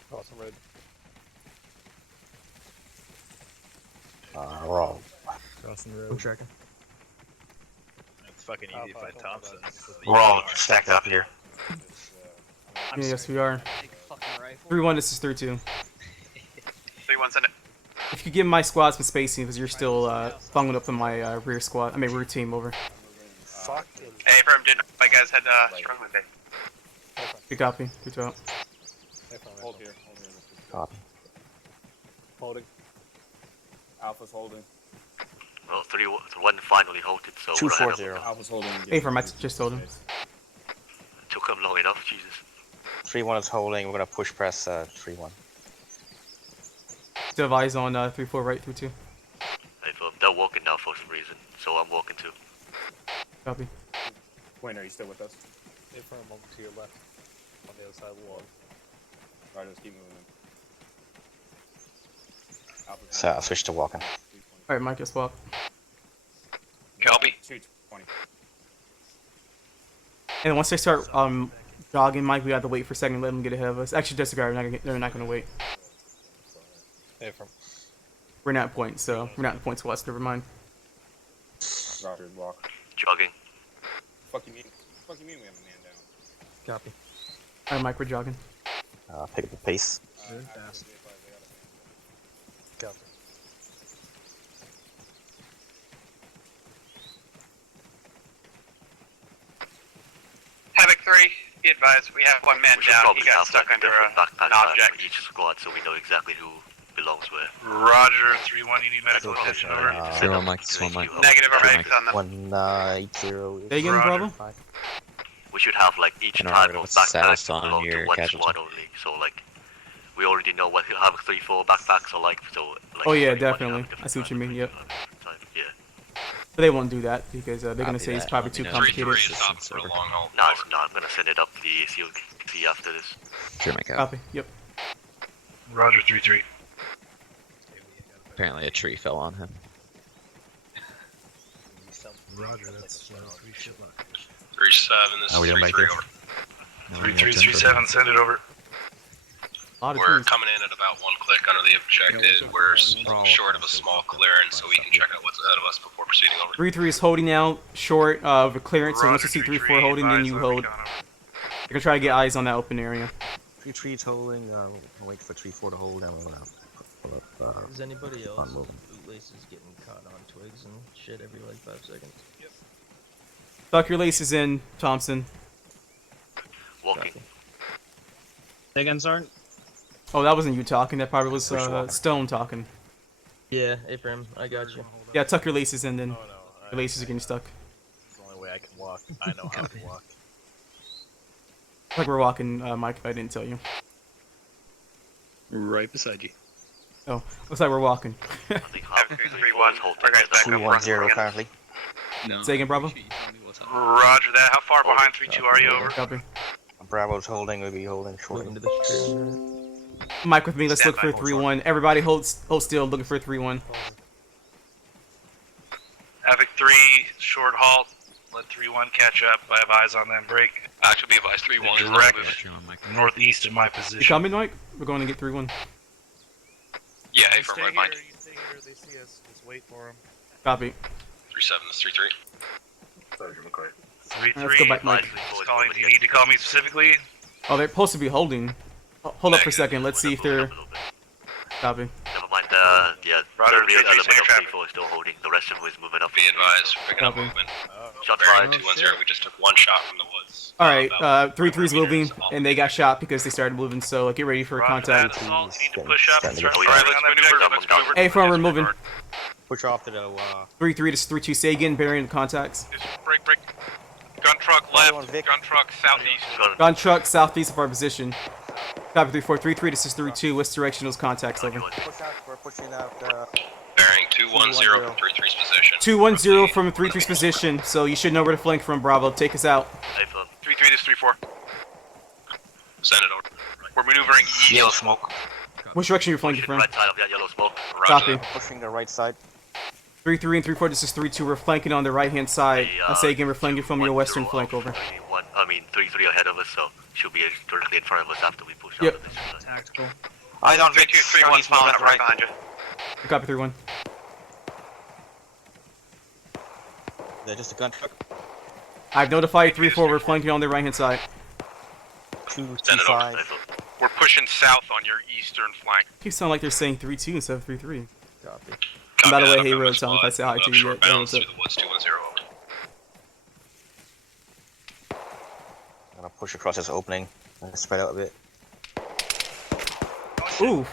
Crossing road. Wrong. Crossing I'm road. checking. It's fucking easy to find Thompson. We're all stacked up here. Yeah, yes, we are. 3-1, this is 3-2. 3-1, send it. If you give my squad some spacing, because you're still bungling up on my rear squad. I mean, rear team over. Fucking. A firm, did my guys had strong Monday. Good copy. 3-2 out. Hold here. Copy. Holding. Alpha's holding. Well, 3-1 finally halted, so we're ahead of them. 240. Alpha's holding. Hey, from I just told him. Took them long enough, Jesus. 3-1 is holding. We're gonna push press 3-1. Still have eyes on 3-4 right, 3-2. They're walking now for some reason, so I'm walking too. Copy. Wayne, are you still with us? Stay for a moment to your left. On the other side of the wall. Alright, let's keep moving. So I'll switch to walking. Alright, Mike, just swap. Copy. 220. And once they start jogging, Mike, we have to wait for a second to let them get ahead of us. Actually, disregard. They're not going to wait. Hey, from. We're not at point, so we're not at points west. Never mind. Roger, walk. Jogging. Fuck you mean we have a man down? Copy. Alright, Mike, we're jogging. Pick up the pace. Copy. Havoc 3, be advised, we have one man We should down. probably He got have stuck like a under different backpack an size object. for each squad, so we know exactly who belongs where. Roger, 3-1, you need medical attention, over. Zero Mike, zero Mike. Negative, our medics on them. 180. Say again, Bravo? We should have like each type of backpack belong to one squad only. So like, we already know what Havoc 3-4 backpacks are like. So like. Oh yeah, everyone should definitely. have a I see what you different mean. Yep. Yeah. But they won't do that because they're gonna Copy say it's that. probably Let too me know. complicated. 3-3 is up for a long haul. No, it's not. I'm gonna send it up the COC after this. Sure, my cap. Copy. Yep. Roger, 3-3. Apparently a tree fell on him. Roger, that's 3 shit luck. 3-7, this Are we is gonna 3-3 make over. 3-3, 3-7, send it over. We're coming in at about 1 click under the objective. We're short of a small clearance, so we can check out what's ahead of us before proceeding over. 3-3 is holding out short of a clearance, so once you see 3-4 holding, then you hold. You're gonna try to get eyes on that open area. 3-3 is holding. I'll wait for 3-4 to hold, and we'll pull up. Is anybody else moving. bootlaces getting caught on twigs and shit every like 5 seconds? Yep. Tuck your laces in, Thompson. Walking. Say again, Sergeant? Oh, that wasn't you talking. That probably was Which Stone talking. Yeah, Ephraim, I got you. Yeah, tuck your laces in then. Oh no. Your laces are getting stuck. It's the only way I can walk. I know how to walk. Like we're walking, Mike, if I didn't tell you. Right beside you. Oh, looks like we're walking. 3-1. 2-1-0 currently. No. Say again, Bravo. You tell me what's up. Roger that. How far behind 3-2 are you over? Copy. Bravo's holding. We'll be holding short. Moving to the tree. Mike with me, let's Stand look for by, a 3-1. Everybody hold still, looking for a 3-1. Havoc 3, short halt. Let 3-1 catch up. I have eyes on them. Break. Actually, be advised, 3-1 is Direct not northeast of my You position. coming, Mike? We're going to get 3-1. Yeah, You Ephraim, stay right behind here, you. you stay here, they see us. Just wait for them. Copy. 3-7, this is 3-3. 3-3. Let's go back, Mike. Calling, do you need to call me specifically? Oh, they're supposed to be holding. Hold up for a second. Let's see if they're... Copy. Never mind, yeah, Roger, the real 3-3, element stay in of traffic. 3-4 is still holding. The rest of them is moving up. Be advised, we're picking up Copy. movement. Shots Bearing fired. 210, we just took one shot from the woods. Alright, About 3-3's 500 moving, meters off and they got shot because they started moving, so get ready for Roger contact. that, assault. You need to push up and start Oh, yeah. firing on that maneuver. Let's go over. Hey, front, we're moving. Push off to the. 3-3, this is 3-2. Say again, bearing contacts. Break. Gun truck left. Gun truck southeast. Gun truck southeast of our position. Copy 3-4. 3-3, this is 3-2. What's direction those contacts over? Push out. We're pushing out. Bearing 210 from 3-3's position. 2-1-0 from 3-3's position, so you should know where to flank from, Bravo. Take us out. 3-3, this is 3-4. Send it over. We're maneuvering east. Yellow smoke. Which direction you're flanking from? Right side of that yellow smoke. Copy. Pushing the right side. 3-3 and 3-4, this is 3-2. We're flanking on the right-hand side. I say again, we're flanking from your western flank over. 3-3 ahead of us, so she'll be directly in front of us after we push Yep. out of this. Tactical. Eyes on 3-2, 3-1, following up right behind you. Copy 3-1. They're just a gun truck. I've notified 3-4, we're flanking on the right-hand side. 2-5. We're pushing south on your eastern flank. Keeps sounding like they're saying 3-2 instead of 3-3. Copy. And by the way, Copy hey, that, Road, tell 'em if I say hi to you short yet. Yeah, bounds what's through up? the woods, 210 over. I'm gonna push across this opening and spread out a bit. Ooh.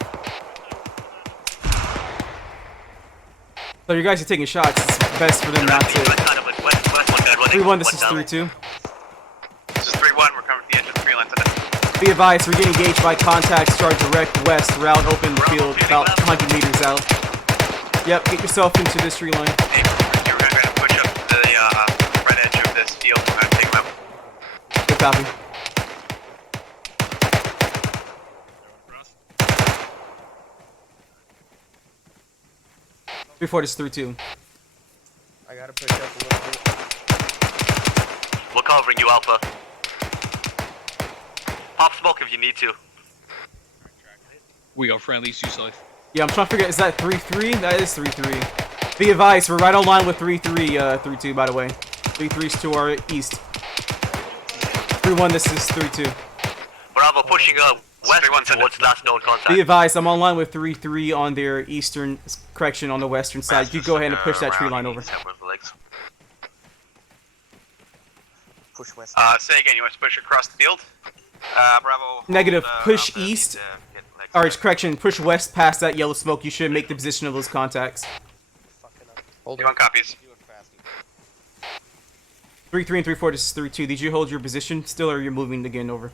So you guys are taking shots. It's best for them not to. 3-1, this is 3-2. This is 3-1, we're coming to the edge of the tree line today. Be advised, we're getting engaged by contacts. Start direct west, route open the field, about 100 meters out. Yep, get yourself into this tree line. Hey, you're going to push up to the right edge of this field. We're going to take them out. Good copy. Before this 3-2. I gotta push up a little bit. We're covering you, Alpha. Pop smoke if you need to. We got friendlies, you side. Yeah, I'm trying to figure out, is that 3-3? That is 3-3. Be advised, we're right on line with 3-3, 3-2, by the way. 3-3's to our east. 3-1, this is 3-2. Bravo, pushing west towards last known contact. Be advised, I'm on line with 3-3 on their eastern, correction, on the western side. You go ahead and push that tree line over. Push west. Say again, you want to push across the field? Bravo. Negative, hold, push Alpha, east. need to get next Or, time. correction, push west past that yellow smoke. You should make the position of those contacts. Hold You want copies? 3-3 and 3-4, this is 3-2. Did you hold your position still, or you're moving again over?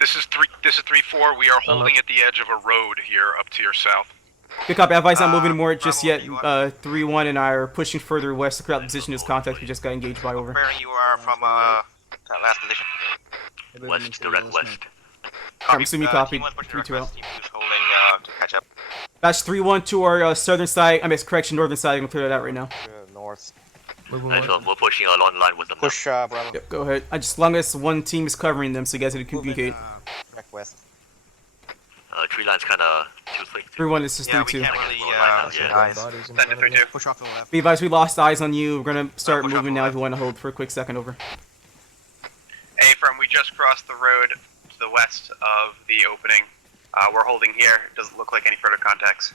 This is 3-4. We are holding at the edge of a road here up to your south. Good copy. Advise not moving more just yet. 3-1 and I are pushing further west to clear out the position as contact. We just got engaged by over. Bearing, you are from that last position. West, direct west. I'm assuming you copied. Team 1's pushing 3-2 out. Team 2's holding to catch up. That's 3-1 to our southern side. I mean, correction, northern side. I'm gonna clear that out right now. North. Nice, so we're pushing along line with them. Push, Bravo. Yep, go ahead. As long as one team is covering them, so you guys can communicate. Direct west. Tree line's kind of too thick. 3-1, this is 3-2. Yeah, we can't really send to 3-2. Push off to the left. Be advised, we lost eyes on you. We're gonna start moving now if you want to hold for a quick second over. A firm, we just crossed the road to the west of the opening. We're holding here. It doesn't look like any further contacts.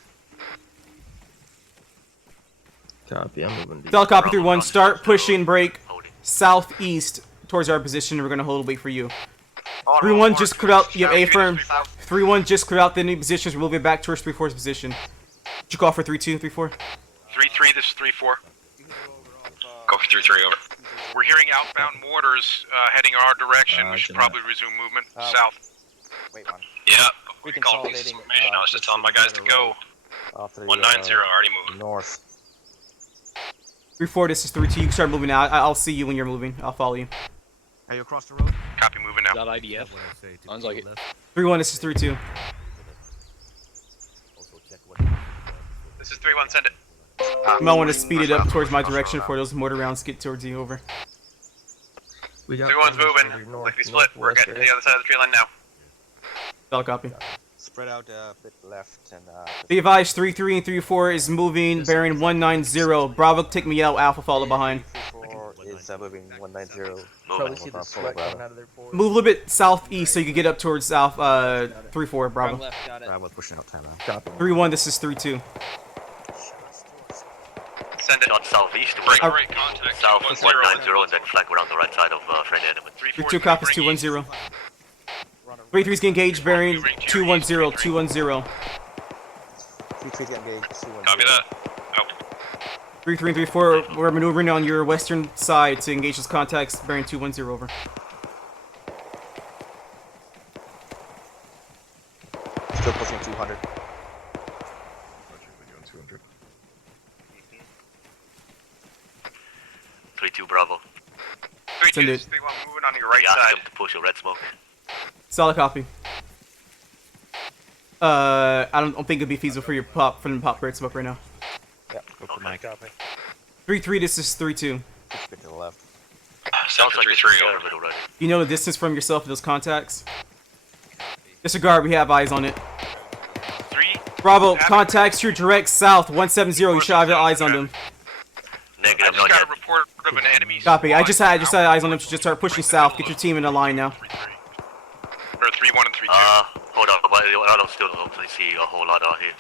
Copy, I'm moving. Solid copy 3-1. Start pushing break southeast towards our position. We're gonna hold wait for you. 3-1 just cleared out. Yeah, A firm. 3-1 just cleared out the new positions. We'll be back towards 3-4's position. Did you call for 3-2, 3-4? 3-3, this is 3-4. Go for 3-3 over. We're hearing outbound mortars heading our direction. We should probably resume movement south. Wait, man. Yeah, we called this information. I was just telling my guys to go. 190, already moving. North. 3-4, this is 3-2. You can start moving now. I'll see you when you're moving. I'll follow you. Are you across the road? Copy, moving now. Is that IDF? Sounds like it. 3-1, this is 3-2. This is 3-1, send it. You might want to speed it up towards my direction before those mortar rounds get towards you over. 3-1's moving. Like we split. We're getting to the other side of the tree line now. Solid copy. Spread out a bit left and Be advised, 3-3 and 3-4 is moving, bearing 190. Bravo, take me out. Alpha, follow behind. 4 is moving 190. Probably see the sweat coming out of their pores. Move a little bit southeast so you can get up towards south. 3-4, Bravo. Left, got it. Bravo pushing out time now. Copy. 3-1, this is 3-2. Send it on southeast. Break contact. South 190 and then flank around the right side of friend enemy. 3-2 copies, 2-1-0. 3-3's get engaged, bearing 2-1-0, 2-1-0. 3-3 get engaged. 2-1. Copy that. 3-3 and 3-4, we're maneuvering on your western side to engage those contacts, bearing 2-1-0 over. Still pushing 200. 3-2 Bravo. 3-2, Send this it. is 3-1, moving on your right Ask side. them to push a red smoke. Solid copy. I don't think it'd be feasible for your pop for them to pop red smoke right now. Yep, go for Mike. 3-3, this is 3-2. Push bit to the left. Sounds like 3-3 over. Already. You know the distance from yourself to those contacts? Disregard, we have eyes on it. 3. Bravo, contacts to your direct south, 170, you should have your eyes on them. I Negative, just not got yet. a report of an enemy. Copy, I just had eyes on them, so just start pushing south, get your team in a line now. Or 3-1 and 3-2. Hold on, but I don't still don't see a whole lot out here.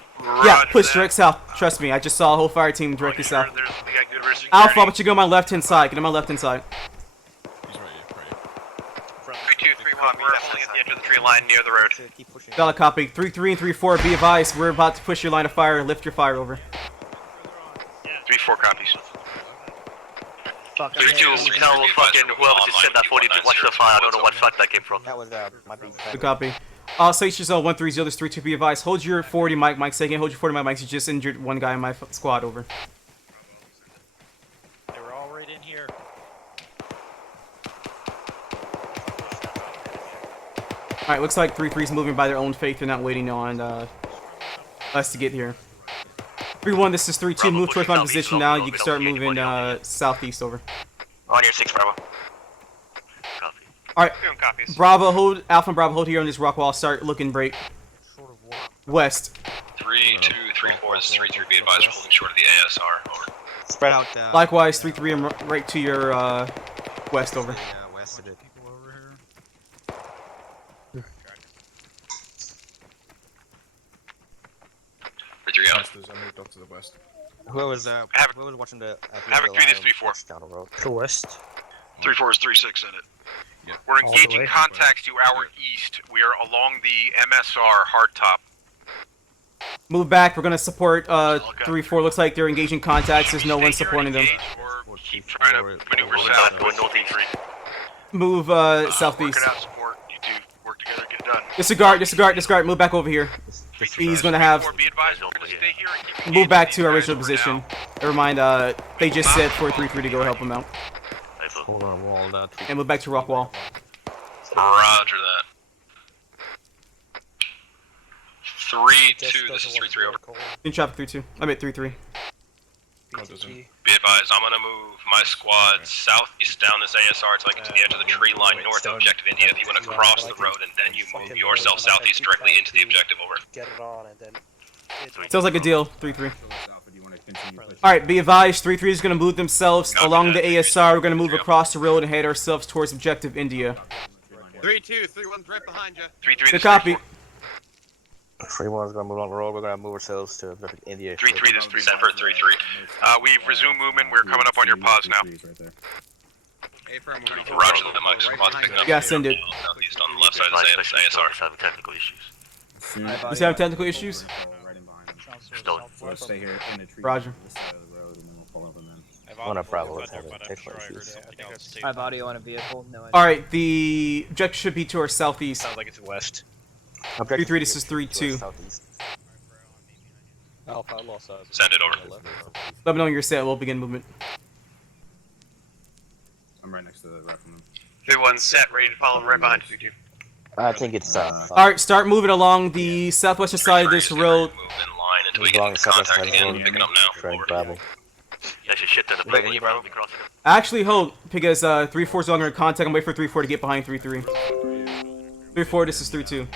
Yeah, push direct south, trust me, I just saw a whole fire team directly south. We got good risk Alpha, security. but you go on my left hand side, get on my left hand side. 3-2, 3-1, we're holding at the edge of the tree line near the road. Keep pushing. Solid copy, 3-3 and 3-4, be advised, we're about to push your line of fire, lift your fire over. 3-4 copies. 3-2, tell fucking whoever just sent that 40 to watch the fire. I don't know what fuck that came from. That was might be. Good copy. Station Zone 130, this is 3-2, be advised, hold your 40 mic, Mike, second, hold your 40 mics, you just injured one guy in my squad, over. They were all right in here. Alright, looks like 3-3's moving by their own fate, they're not waiting on us to get here. 3-1, this is 3-2, move towards my position now, you can start moving southeast, over. On your 6 Bravo. Alright, Doing copies. Bravo, hold, Alpha and Bravo, hold here on this rock wall, start looking break. West. 3-2, 3-4, this is 3-3. Be advised, we're holding short of the ASR. Over. Spread out. Likewise, 3-3 and right to your west, over. West of it. I moved up to the west. Who was Havoc. who was watching the Havoc 3, this is 3-4. down the road? To west. 3-4 is 3-6 in it. We're All the engaging way. contacts to our east. We are along the MSR hardtop. Move back, we're gonna support 3-4, looks like they're engaging contacts, there's no one supporting them. Or keep trying to maneuver Moving south. down, going northeast. Move southeast. Work it out, support. You two work together, get it done. Disregard, move back over here. He's gonna have Be advised, we're gonna stay here and keep move back to our original position. Never mind. They just said for 3-3 to go help him out. Hold on, wall now. And move back to rock wall. Roger that. 3-2, this is 3-3 over. In traffic 3-2. I'm at 3-3. Be advised, I'm gonna move my squad southeast down this ASR until I get to the edge of the tree line north of Objective India. If you want to cross the road and then you move yourself southeast directly into the objective, over. Get it on and then. Sounds like a deal. 3-3. Alright, be advised, 3-3 is going to move themselves along the ASR. We're going to move across the road and head ourselves towards Objective India. 3-2, 3-1's right behind you. 3-3. Good copy. 3-1 is gonna move on the road. We're gonna move ourselves to India. 3-3, this 3 Center 3-3. We've resumed movement. We're coming up on your pause now. Roger that, Mike's squad's picking up. Yeah, send it. Southeast on the left side of the ASR. Having technical issues. Does he have technical issues? Stay here in the tree. Roger. One of Bravo is having technical issues. I have audio on a vehicle. No idea. Alright, the objective should be to our southeast. Sounds like it's west. 3-3, this is 3-2. Alpha, I lost Send it over. Let me know when you're set. We'll begin movement. I'm right next to the rep. 3-1 set, ready to follow right behind 3-2. I think it's Alright, start moving along the southwestern side of this road. Move in line until we get into contact again. Picking up now. Over. Bravo. Yeah, she shit in the plane. You probably crossing it. Actually, hold, because 3-4 is longer in contact. I'm waiting for 3-4 to get behind 3-3. 3-4, this is 3-2.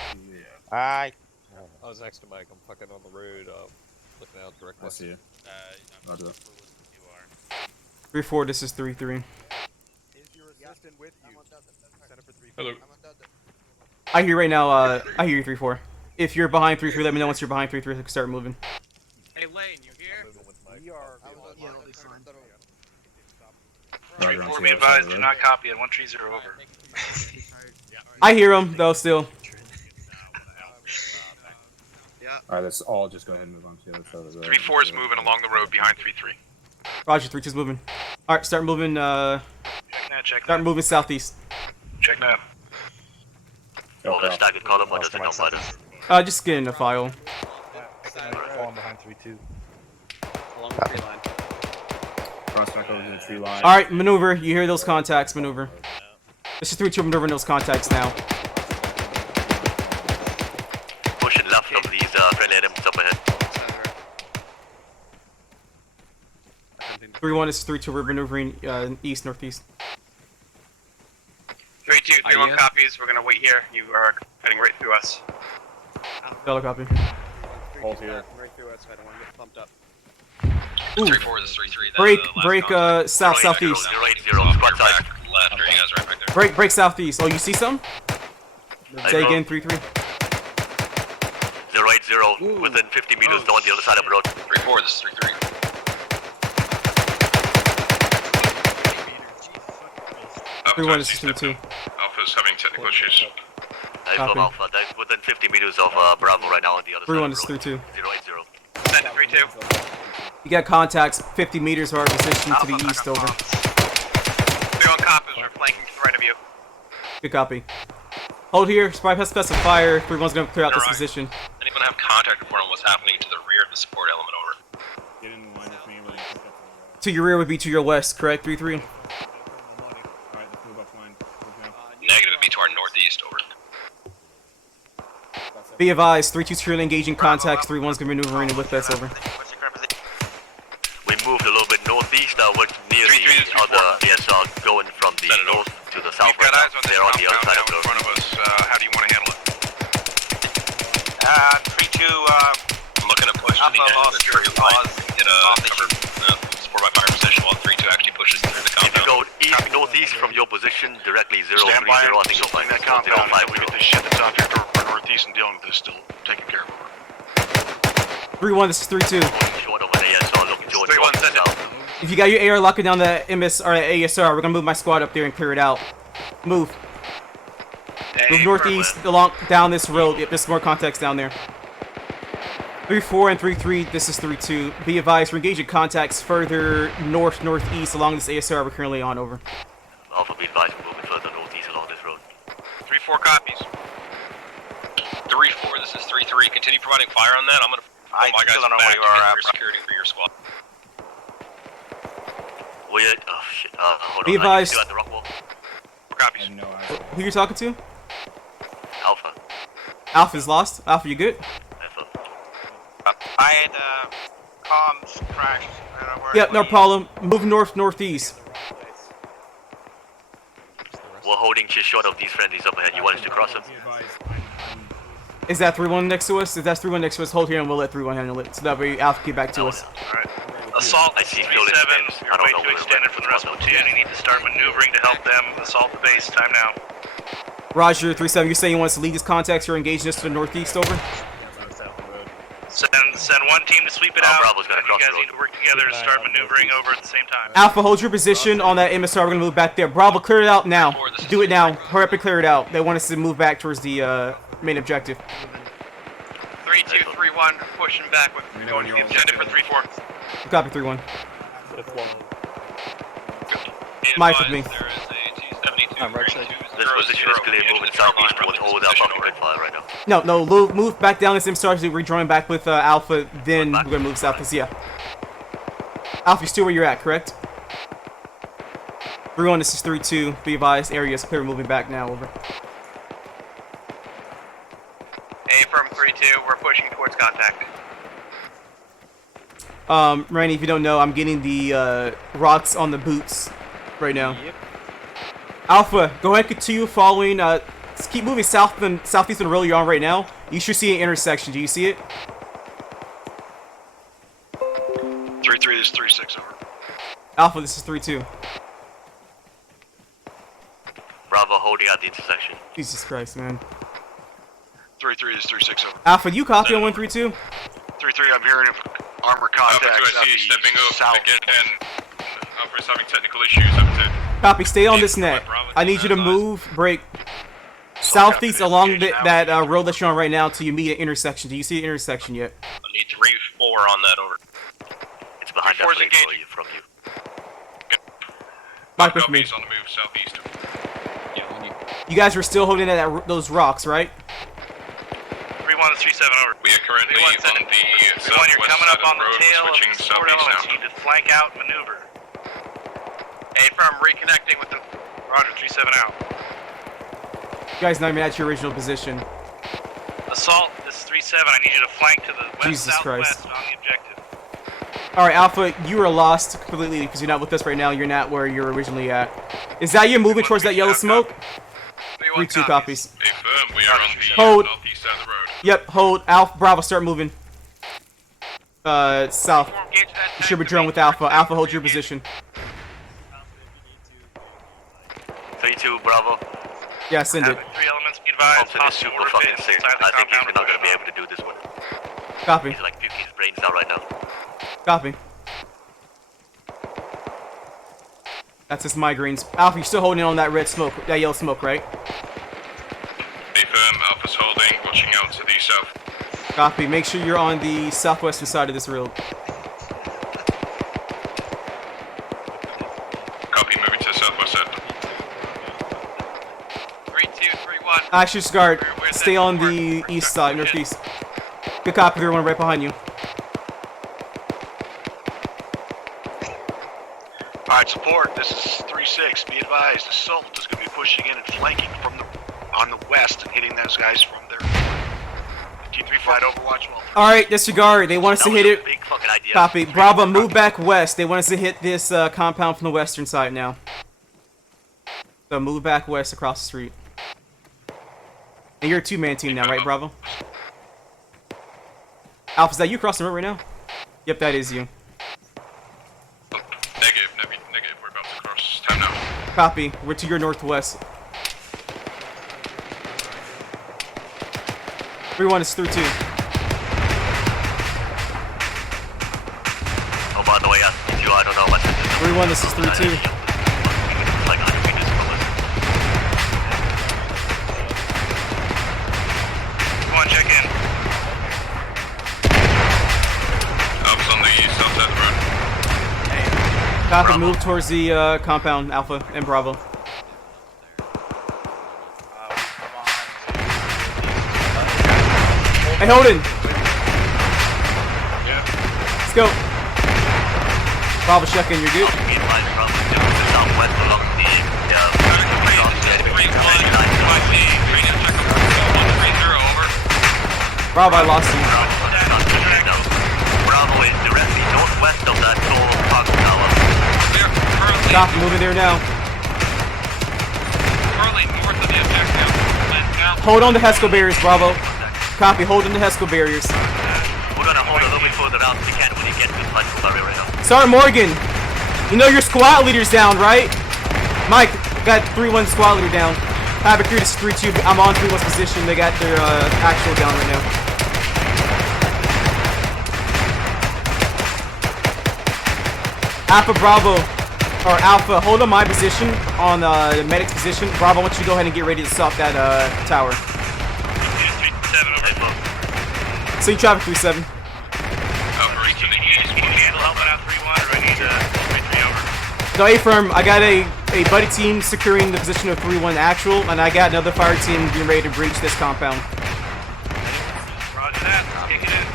Alright. I was next to Mike. I'm fucking on the road, looking out directly. I see you. Roger that. 3-4, this is 3-3. Hello. I hear you right now, I hear you 3-4. If you're behind 3-3, let me know once you're behind 3-3 so I can start moving. Hey Lane, you here? Right, 3-4, be advised, do not copy it. 130 over. I hear him, though, still. Alright, let's all just go ahead and move on to the other side of the road. 3-4 is moving along the road behind 3-3. Roger, 3-2's moving. Alright, start moving, Check start moving southeast. Check now. Oh, the staggered column, or does it not matter? Just get in the file. Falling behind 3-2. Along the tree line. Cross back over to the tree line. Alright, maneuver. You hear those contacts, maneuver. This is 3-2 maneuvering those contacts now. Pushing left of these friendly enemies up ahead. 3-1 is 3-2, we're maneuvering east, northeast. 3-2, 3-1 copies. We're gonna wait here. You are cutting right through us. Dollar copy. Hold here. Right through us, so I don't want to get pumped up. 3-4 is 3-3. Break, south, southeast. 080, squad side. Left, are you guys right back there? Break southeast. Oh, you see some? Say again, 3-3. 080, within 50 meters on the other side of the road. 3-4, this is 3-3. 3-1 is 3-2. Alpha's having technical issues. From Alpha, that's within 50 meters of Bravo right now on the other side 3-1 of is the road. 3-2. 080. Send it 3-2. You got contacts 50 meters of our position to the east, over. 3-1 copies. We're flanking to the right of you. Good copy. Hold here, specify 3-1's gonna clear out this position. Anyone have contact report on what's happening to the rear of the support element, over? Get in line with me. We're gonna pick up the To your rear would be to your west, correct? 3-3. Alright, let's move up line. Negative would be to our northeast, over. Be advised, 3-2's currently engaging contacts, 3-1's gonna be maneuvering with us, over. We moved a little bit northeast, we're near the other ASR, going from the north to the south right now. They're on the other side of the road. In front of us. How do you want to handle it? 3-2, I'm looking to push to the edge of the tree line. Get a cover support by fire position while 3-2 actually pushes through the If you compound. go east, northeast from your position, directly 030, Stand by I think you'll find that compound. 050. We get this shit that's out here for northeast and dealing with this still taken care of. 3-1, this is 3-2. Short of an ASR looking towards 3-1, north and send it. south. If you got your AR locking down the MS or the ASR, we're gonna move my squad up there and clear it out. Move. Move northeast along down this road. Yep, there's more contacts down there. 3-4 and 3-3, this is 3-2. Be advised, we're engaging contacts further northeast along this ASR we're currently on, over. Alpha be advised, we're moving further northeast along this road. 3-4 copies. 3-4, this is 3-3. 3, continue providing fire on that. I'm gonna pull my guys still don't know back where to you are get at, your bro. security for your squad. Oh shit. Hold Be on. advised. Still at the rock wall. Copies. Who you talking to? Alpha. Alpha's lost. Alpha, you good? I had comms crashed. Yep, no problem. Move northeast. We're holding just short of these friendlies up ahead. You want us to cross them? Is that 3-1 next to us? If that's 3-1 next to us, hold here and we'll let 3-1 handle it. So that way Alpha get back to us. Assault I see 3-7, building you're way too extended from the rest of the platoon. You need to start maneuvering to help them assault the base. Time now. Roger, 3-7, you're saying you want us to lead these contacts or engaging us to the northeast, over? Send one team to sweep it out, Bravo's gonna and you cross guys the road. need to work together to start maneuvering over at the same time. Alpha, hold your position on that MSR. We're going to move back there. Bravo, clear it out now. Do it now. Hurry up and clear it out. They want us to move back towards the main objective. 3-2-3-1, pushing back with going to the agenda for 3-4. Copy, 3-1. Mike with me. This position is clear, moving southeast towards Old Alpha. Good fire right now. No, move back down this MSR to rejoin back with Alpha. Then we're going to move southeast. Yeah. Alpha, you're still where you're at, correct? 3-1, this is 3-2. Be advised, area is clear. Moving back now, over. A firm 3-2, we're pushing towards contact. Randy, if you don't know, I'm getting the rocks on the boots right now. Yep. Alpha, go ahead and continue following. Just keep moving southeast of the road you're on right now. You should see an intersection. Do you see it? 3-3, this is 3-6, over. Alpha, this is 3-2. Bravo holding at the intersection. Jesus Christ, man. 3-3, this is 3-6, over. Alpha, you copy on 132? 3-3, I'm hearing armor contacts Alpha 2, I at see you the stepping up. south. Again, Alpha is having technical issues. Alpha 2. Copy, stay on this net. I need you to move, break southeast along that road that you're on right now till you meet an intersection. Do you see an intersection yet? I need 3-4 on that, over. It's behind that plate from you. Mike with me. On the move, southeast. You guys are still holding at those rocks, right? 3-1 is 3-7, over. We are currently on the When you're coming up on the tail of the support elements, you need to flank out and maneuver. A firm reconnecting with the Roger 3-7 out. You guys not even at your original position. Assault, this is 3-7. I need you to flank to the west Jesus southwest Christ. on the objective. Alright, Alpha, you are lost completely because you're not with us right now. You're not where you're originally at. Is that you moving towards that yellow smoke? 3-2 copies. Hey, firm, we are on the Hold. northeast side of the road. Yep, hold. Alpha, Bravo, start moving. South. You should be drawn with Alpha. Alpha, hold your position. 3-2, Bravo. Yeah, send it. 3 elements, be advised. Thompson is super fucking sick. I think he's not gonna be able to do this one. Copy. He's like puking his brains out right now. Copy. That's his migraines. Alpha, you're still holding on that red smoke, that yellow smoke, right? Hey, firm, Alpha's holding, watching out to the south. Copy. Make sure you're on the southwestern side of this road. Copy, moving to the southwest side. 3-2-3-1. Actually, Scarred, stay on the east side, northeast. Good copy, everyone right behind you. Alright, support, this is 3-6. Be advised, assault is going to be pushing in and flanking on the west and hitting those guys from their keep 3-5 overwatch while. Alright, disregard. They want us to hit it. Big fucking idea. Copy. Bravo, move back west. They want us to hit this compound from the western side now. So move back west across the street. And you're a two-man team now, right, Bravo? Alpha, is that you crossing the road right now? Yep, that is you. Negative, we're about to cross. Time now. Copy. We're to your northwest. 3-1 is 3-2. Oh, by the way, I don't know what 3-1, this is 3-2. like 100 meters from us. Come on, check in. Alpha's on the south side of the road. Copy, move towards the compound, Alpha and Bravo. Hey, Holden. Yeah. Let's go. Bravo, check in. You're good. Southwest along the Bravo, I lost you. Bravo is directly northwest of that tall Havoc tower. Stop moving there now. Currently north of the objective. Hold on to Hesco barriers, Bravo. Copy, hold on to Hesco barriers. We're gonna hold a little bit further out if we can when we get to the Hesco barrier right now. Sergeant Morgan, you know your squad leader's down, right? Mike, got 3-1 squad leader down. Havoc here, this is 3-2. I'm on 3-1's position. They got their actual down right now. Alpha Bravo, or Alpha, hold on my position, on the medic's position. Bravo, I want you to go ahead and get ready to stop that tower. Sea traffic 3-7. No, A-Firm, I got a buddy team securing the position of 3-1 actual, and I got another fire team getting ready to breach this compound. Roger that. Kick it in.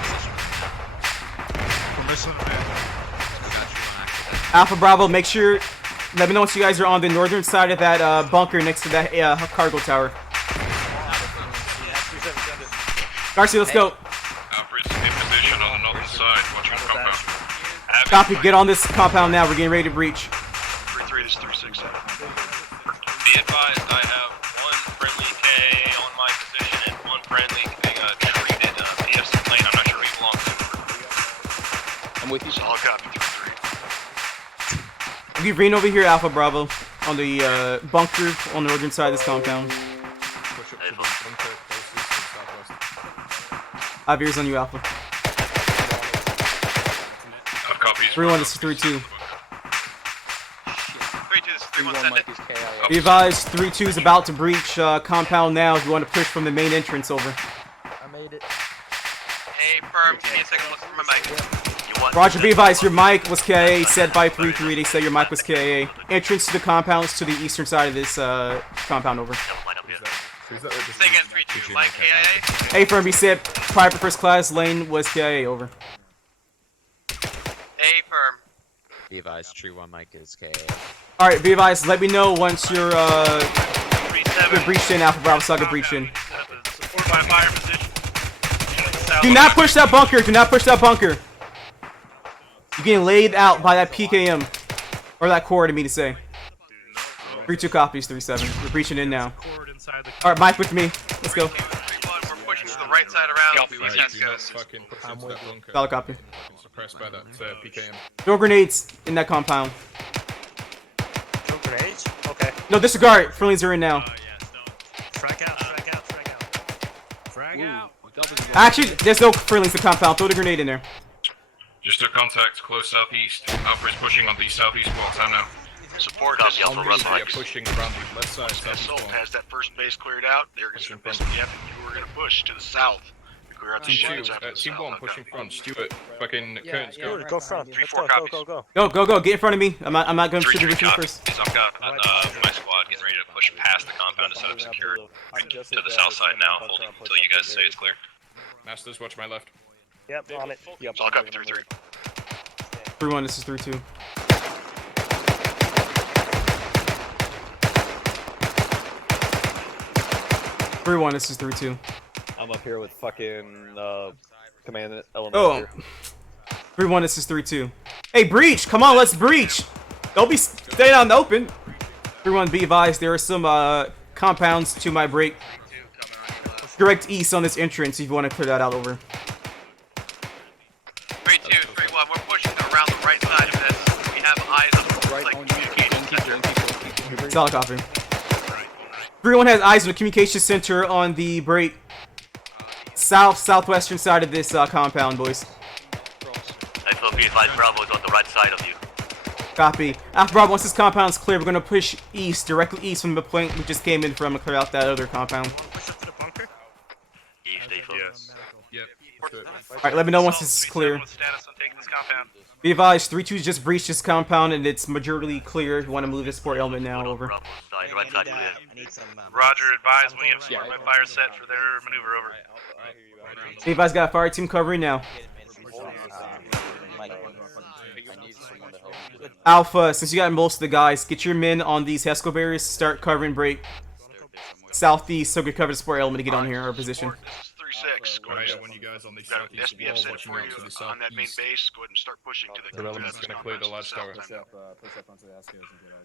Alpha Bravo, make sure, let me know once you guys are on the northern side of that bunker next to that cargo tower. Garcia, let's go. Alpha is in position on the northern side, watching compound. Copy, get on this compound now, we're getting ready to breach. 3-3, this is 3-6. Be advised, I have one friendly K on my position and one friendly treated PFC plane. I'm not sure who he belongs to. I'm with you. Solid copy, 3-3. We'll get Reno over here, Alpha Bravo, on the bunker on the northern side of this compound. I have ears on you, Alpha. 3-1, this is 3-2. 3-2, this is 3-1, send it. Be advised, 3-2 is about to breach compound now if you want to push from the main entrance over. I made it. Hey, firm, give me a second, listen for my mic. Roger, be advised, your mic was KIA, said by 3-3, they said your mic was KIA. Entrance to the compounds to the eastern side of this compound over. Say again, 3-2, line KIA? Hey, firm, he said private first class lane was KIA, over. Hey, firm. Be advised, Tree 1 mic is KA. Alright, be advised, let me know once you're breached in, Alpha Bravo, so I can breach in. Supported by fire position. Do not push that bunker, do not push that bunker. You're getting laid out by that PKM. Or that core to me to say. 3-2 copies, 3-7. We're breaching in now. Alright, Mike with me. Let's go. We're pushing to the right side around. Solid copy. Suppressed by that PKM. No grenades in that compound. No grenades? Okay. No, disregard. Friendlies are in now. Frag out, frag out, frag out. Frag out. Actually, there's no friendlies in the compound. Throw the grenade in there. Just a contact close southeast. Alpha is pushing on the southeast wall time now. Support this Alpha Red Mike. Pushing around the left side. Once the assault has that first base cleared out, they're going to SPF and you are going to push to the south. Clear out the sheds after the Team 1 pushing front. Stuart, fucking Kearns, go. Go front. 3-4 copies. Go. Get in front of me. I'm not going to shoot the roof first. I've got my squad getting ready to push past the compound to set up security to the south side now, holding until you guys say it's clear. Masters, watch my left. Yep, on it. Yep. Solid copy, 3-3. 3-1, this is 3-2. This is 3-2. I'm up here with fucking command element. Oh. 3-1, this is 3-2. Hey, breach! Come on, let's breach! Don't be staying out in the open. 3-1, be advised, there are some compounds to my break. Direct east on this entrance if you want to clear that out over. 3-2, 3-1, we're pushing around the right side of this. We have eyes on the communication center. Solid copy. 3-1 has eyes on the communication center on the break. Southwestern side of this compound, boys. Alpha B5 Bravo is on the right side of you. Copy. Alpha Bravo, once this compound's clear, we're going to push east, directly east from the point we just came in from and clear out that other compound. East, Alpha. Yep. Alright, let me know once this is clear. Status on taking the this compound. Be advised, 3-2 just breached this compound and it's majorly clear. You want to move this support element now, over. Right side clear. Roger, advise when you have support by fire set for their maneuver, over. Be advised, got a fire team covering now. Alpha, since you got most of the guys, get your men on these Hesco barriers, start covering break. Southeast, so we cover the support element to get on here, our position. This is 3-6. Alright, when you guys on the southeast SBF set it for you on that main base. Go ahead and start pushing to the. Development's going to clear the large tower. South.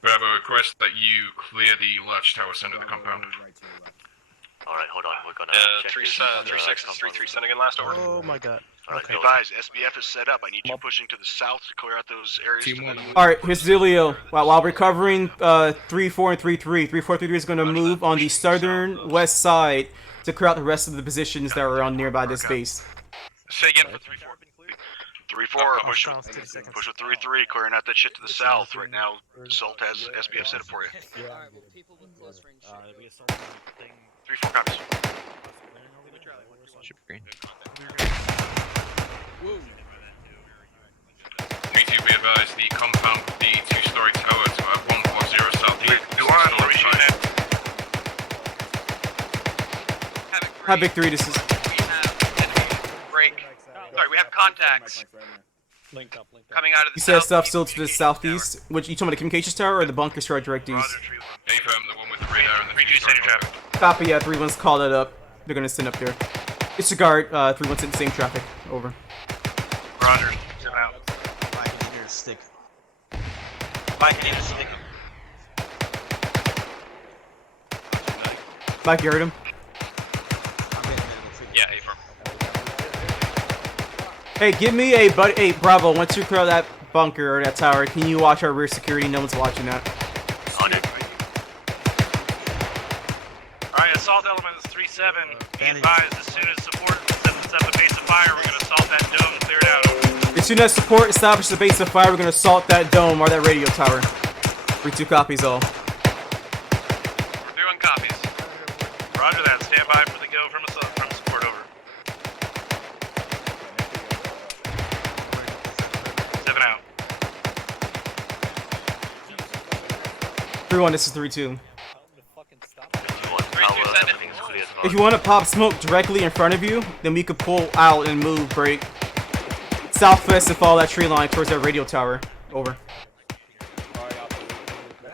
We have a request that you clear the large tower center of the compound. Alright, hold on. We're gonna check 3-6, 3-3, send again, last over. Oh my god. Okay. Advise, SBF is set up. I need you pushing to the south to clear out those areas. Alright, here's the dealio. While we're covering 3-4 and 3-3, 3-4-3-3 is going to move on the southern west side to clear out the rest of the positions that are on nearby this base. Say again for 3-4. 3-4, push with 3-3, clearing out that shit to the south. Right now, Salt has SBF set up for you. 3-4 copies. 3-2, be advised, the compound, the two-story tower to 140 southeast. Where we shooting at? Havoc 3, this is. Break. Sorry, we have contacts. Link up. Coming out of the You said stuff still to the southeast. Which, you talking about the communications tower or the bunker strike direct east? A-firm, the one with the radar and the 3-2, send your traffic. Copy, yeah, 3-1's call that up. They're going to send up there. Disregard, 3-1 sent the same traffic. Over. Roger, 7 out. Mike, I need a stick. Mike, I need a stick. Mike, you heard him? Yeah, A-firm. Hey, give me a Bravo. Once you clear that bunker or that tower, can you watch our rear security? No one's watching that. Alright, assault element is 3-7. Be advised, as soon as support sets up a base of fire, we're going to assault that dome and clear it out. As soon as support establishes the base of fire, we're going to assault that dome or that radio tower. 3-2 copies all. We're doing copies. Roger that. Stand by for the go from support, over. 7 out. 3-1, this is 3-2. 3-2, send it. If you want to pop smoke directly in front of you, then we could pull out and move, break. Southwest and follow that tree line towards that radio tower. Over.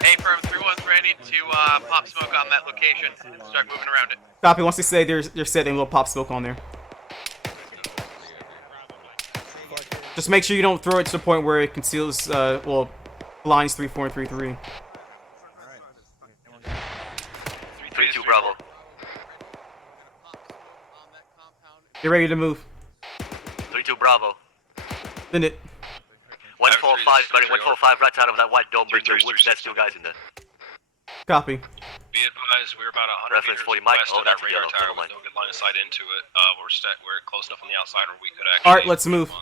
A-firm, 3-1's ready to pop smoke on that location and start moving around it. Copy, once they say they're set, then we'll pop smoke on there. Just make sure you don't throw it to the point where it conceals, blinds 3-4 and 3-3. 3-2, Bravo. Get ready to move. 3-2, Bravo. Send it. 145, 145, right out of that white dome. Bring the woods. That's 2 guys in there. Copy. Be advised, we're about 100 Reference meters 40 Mike. west Oh, of that that's a radar yellow. tower Never with mind. no good line of sight into it. We're close enough on the outside where we could actually... Alright, let's move.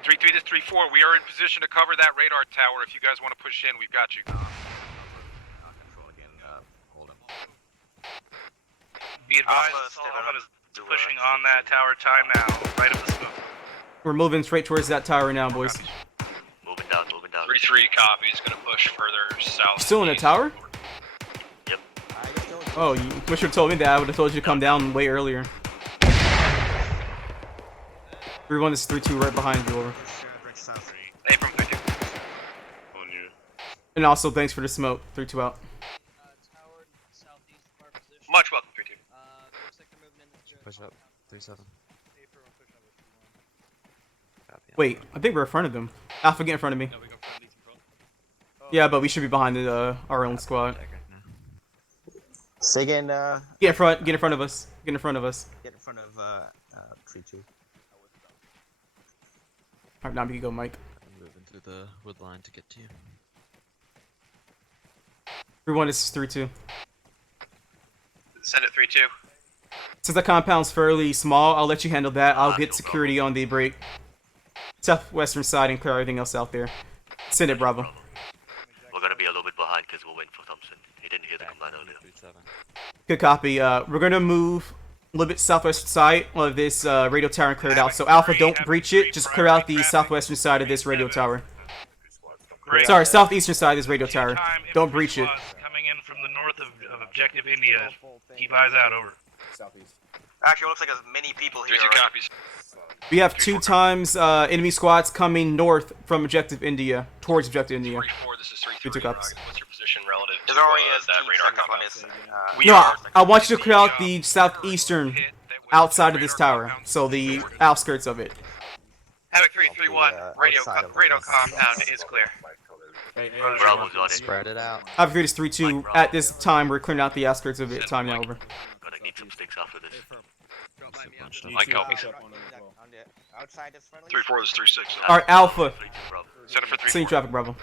3-3, this 3-4. We are in position to cover that radar tower. If you guys want to push in, we've got you. Be advised, assault element is pushing on that tower time now. Right up the smoke. We're moving straight towards that tower now, boys. Moving down, moving down. 3-3 copies, gonna push further south. Still in the tower? Yep. Oh, you wish you have told me that. I would have told you to come down way earlier. 3-1, this is 3-2 right behind you, over. A-firm, 3-2. And also, thanks for the smoke. 3-2 out. Much welcome, 3-2. Push up. 3-7. Wait, I think we're in front of them. Alpha, get in front of me. Yeah, but we should be behind our own squad. Say again, Get in front of us. Get in front of us. Get in front of 3-2. Alright, now we can go, Mike. I'm moving through the wood line to get to you. 3-1, this is 3-2. Send it 3-2. Since the compound's fairly small, I'll let you handle that. I'll get security on the break. Southwestern side and clear everything else out there. Send it, Bravo. We're gonna be a little bit behind because we're waiting for Thompson. He didn't hear the command earlier. Good copy. We're gonna move little bit southwestern side of this radio tower and clear it out. So Alpha, don't breach it. Just clear out the southwestern side of this radio tower. Sorry, southeastern side of this radio tower. Don't breach it. Coming in from the north of Objective India. Keep eyes out, over. Southeast. Actually, it looks like there's many people here. 3-2 copies. We have 2 times enemy squads coming north from Objective India, towards Objective India. 3-4, this is 3-3. 2 copies. What's your position relative to There's already that radar compound? No, I want you to clear out the southeastern outside of this tower, so the outskirts of it. Havoc 331, radio compound is clear. Bravo got it. Spread it out. Havoc 3 is 3-2. At this time, we're clearing out the outskirts of it. Time now, over. Gonna need some sticks after this. Mike, help. 3-4, this is 3-6. Alright, Alpha. Set it for 3-4. Seeing traffic, Bravo.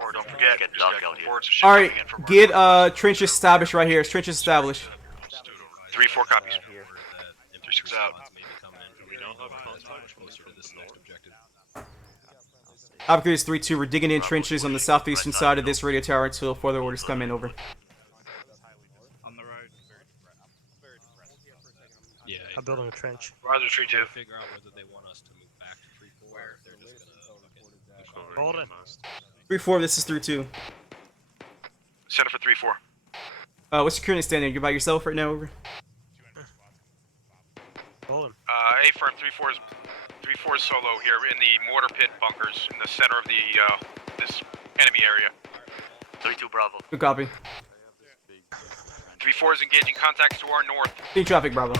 4, don't forget. Get dark out here. Alright, get trenches established right here. Trenches established. 3-4 copies. 3-6 out. Havoc 3 is 3-2. We're digging in trenches on the southeastern side of this radio tower until further orders come in, over. Yeah, I'm building a trench. Roger, 3-2. Figure out whether they want us to move back to 3-4 or if they're just gonna Hold it. 3-4, this is 3-2. Set it for 3-4. What's your current standing? You're by yourself right now, over? Hold him. A-firm, 3-4 is solo here in the mortar pit bunkers in the center of the this enemy area. 3-2 Bravo. Good copy. 3-4 is engaging contacts to our north. Seeing traffic, Bravo.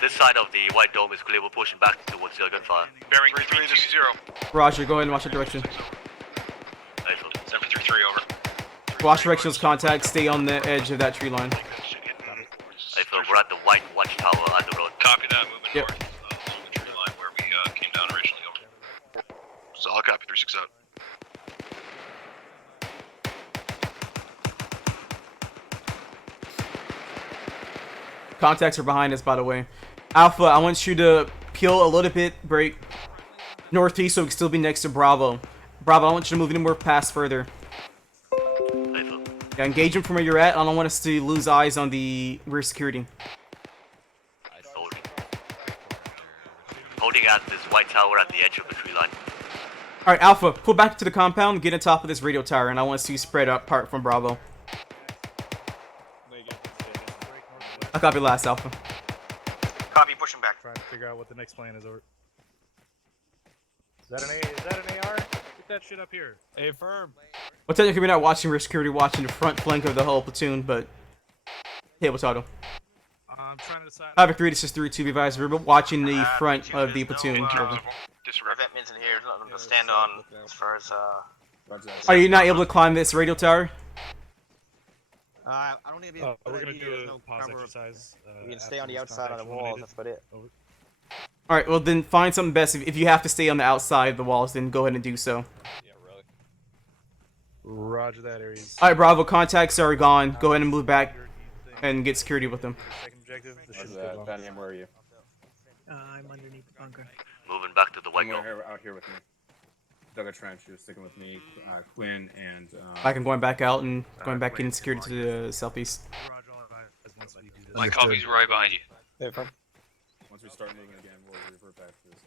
This side of the white dome is clear. We're pushing back towards your gunfire. Bearing 3-2-0. Roger, go ahead and watch that direction. 7-3-3, over. Watch directionals contact, stay on the edge of that tree line. We're at the white watchtower on the road. Copy that, moving Yep. north along the tree line where we came down originally, over. So I'll copy 3-6 out. Contacts are behind us, by the way. Alpha, I want you to peel a little bit, break northeast so we can still be next to Bravo. Bravo, I want you to move anywhere past further. Yeah, engage them from where you're at. I don't want us to lose eyes on the rear security. Holding at this white tower at the edge of the tree line. Alright, Alpha, pull back to the compound, get on top of this radio tower, and I want to see you spread apart from Bravo. I copy last, Alpha. Copy, pushing back. Trying to figure out what the next plan is, over. Is that an AR? Get that shit up here. A-firm. Well, technically we're not watching rear security, watching the front flank of the whole platoon, but... Table title. I'm trying to decide. Havoc 3, this is 3-2, be advised. We're watching the front of the platoon. Over. Disregard means in here, nothing to stand on as far as Are you not able to climb this radio tower? I don't need to be. We're gonna do a pause exercise. We can stay on the outside of the walls. That's about it. Alright, well then find something best. If you have to stay on the outside of the walls, then go ahead and do so. Yeah, really. Roger that, Aries. Alright, Bravo, contacts are gone. Go ahead and move back and get security with them. Second objective. Valium, where are you? I'm underneath the bunker. Moving back to the white dome. Out here with me. Dug a trench. You're sticking with me, Quinn, and. I'm going back out and going back in security to the southeast. My copy's right behind you. Once we start moving again, we'll revert back to this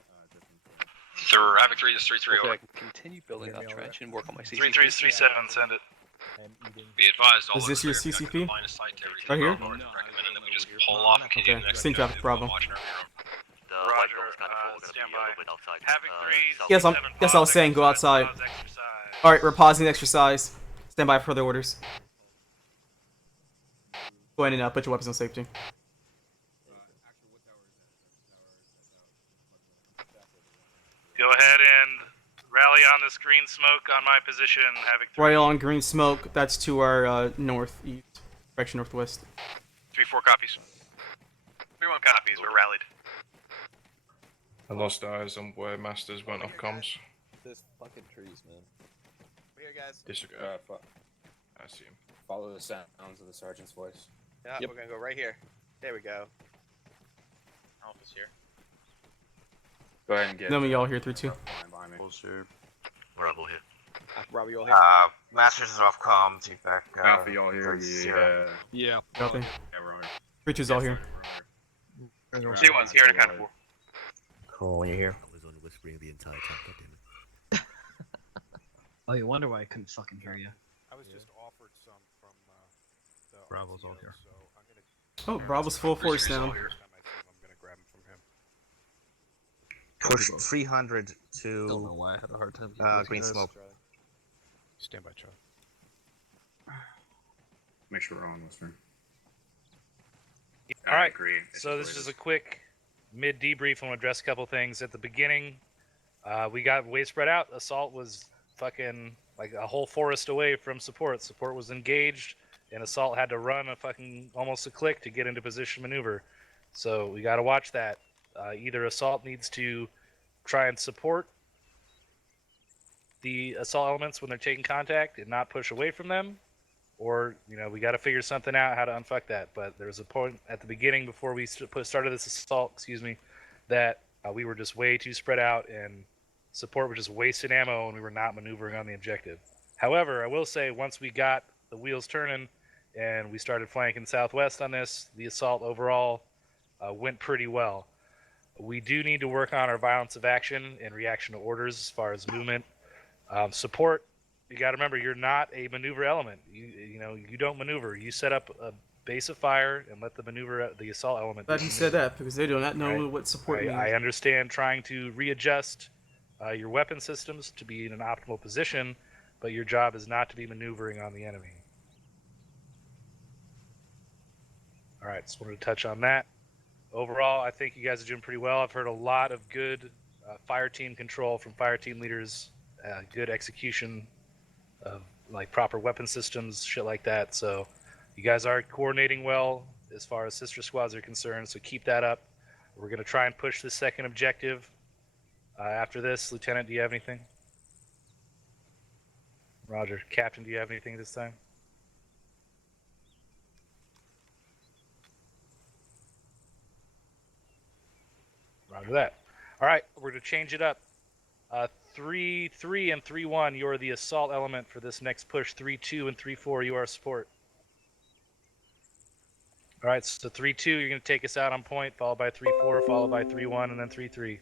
Through Havoc 3 is 3-3, over. Continue building that trench and work on my CCP. 3-3 is 3-7, send it. Be advised, all Is this your CCP? line of sight to everything. Right here? Recommending that we just pull off and continue Okay, the next same traffic, objective, Bravo. watching our rear. The white dome is kind of full. We're gonna be a little bit outside. Havoc 3 Yes, I was saying go outside. Alright, we're pausing the exercise. Stand by for further orders. Go ahead and put your weapons on safety. Go ahead and rally on this green smoke on my position, Havoc 3. Right on green smoke, that's to our northeast, direction northwest. 3-4 copies. 3-1 copies, we're rallied. I lost eyes on where Masters went off comms. This fucking trees, man. We're here, guys. Disregard. I see him. Follow the sounds of the sergeant's voice. Yeah, we're gonna go right here. There we go. Alpha's here. Go ahead and get. Then we all here 3-2. Closer. Bravo here. Bravo, you all here? Masters is off comm. Take back. Alpha, y'all here? Yeah. Copy. Yeah, we're on. Richard's all here. C1's here in a kind of 4. Cool, when you're here. I was on whispering the entire time, goddammit. Oh, you wonder why I couldn't fucking hear you. I was just offered some from the Bravo's all here. so I'm gonna. Oh, Bravo's full force now. Next time I am gonna grab him from him. Push 300 Don't know to why I had a hard time. getting green those guys. smoke. Stand by, Charlie. Make sure we're all listening. All right. Agree. So this is a quick mid debrief. I want to address a couple things. At the beginning, we got way spread out. Assault was fucking like a whole forest away from support. Support was engaged, and Assault had to run a fucking almost a click to get into position maneuver. So we got to watch that. Either Assault needs to try and support the Assault elements when they're taking contact and not push away from them, or we got to figure something out how to unfuck that. But there was a point at the beginning before we started this Assault, that we were just way too spread out, and support was just wasting ammo, and we were not maneuvering on the objective. However, I will say once we got the wheels turning and we started flanking southwest on this, the Assault overall went pretty well. We do need to work on our violence of action and reaction to orders as far as movement. Support, you got to remember, you're not a maneuver element. You don't maneuver. You set up a base of fire and let the assault element. Glad you said that, because they do not know what support means. I understand trying to readjust your weapon systems to be in an optimal position, but your job is not to be maneuvering on the enemy. All right, just wanted to touch on that. Overall, I think you guys are doing pretty well. I've heard a lot of good fire team control from fire team leaders, good execution of like proper weapon systems, shit like that. So you guys are coordinating well as far as sister squads are concerned, so keep that up. We're going to try and push the second objective. After this, Lieutenant, do you have anything? Roger. Captain, do you have anything this time? Roger that. All right, we're going to change it up. 3-3 and 3-1, you're the assault element for this next push. 3-2 and 3-4, you are support. All right, so 3-2, you're going to take us out on point, followed by 3-4, followed by 3-1, and then 3-3.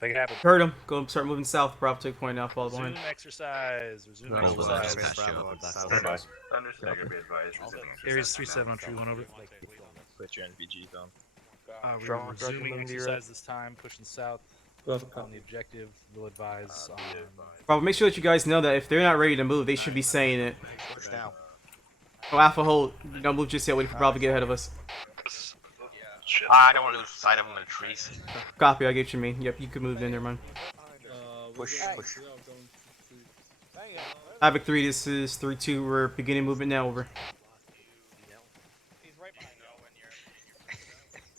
Make it happen. Heard him. Go start moving south. Bravo take point now. Follow behind. Resume exercise. Resume No, exercise. Understood. Be advised. Aries 3-7 on 3-1 over. Put your NVGs on. We're resuming exercise this time, pushing south on the objective. We'll advise. Bravo, make sure that you guys know that if they're not ready to move, they should be saying it. Push down. Oh, Alpha hold. Don't move just yet. Wait for Bravo to get ahead of us. I don't want to lose sight of them in the trees. Copy. I get what you mean. Yep, you can move in there, man. Push, push. Havoc 3, this is 3-2. We're beginning movement now. Over.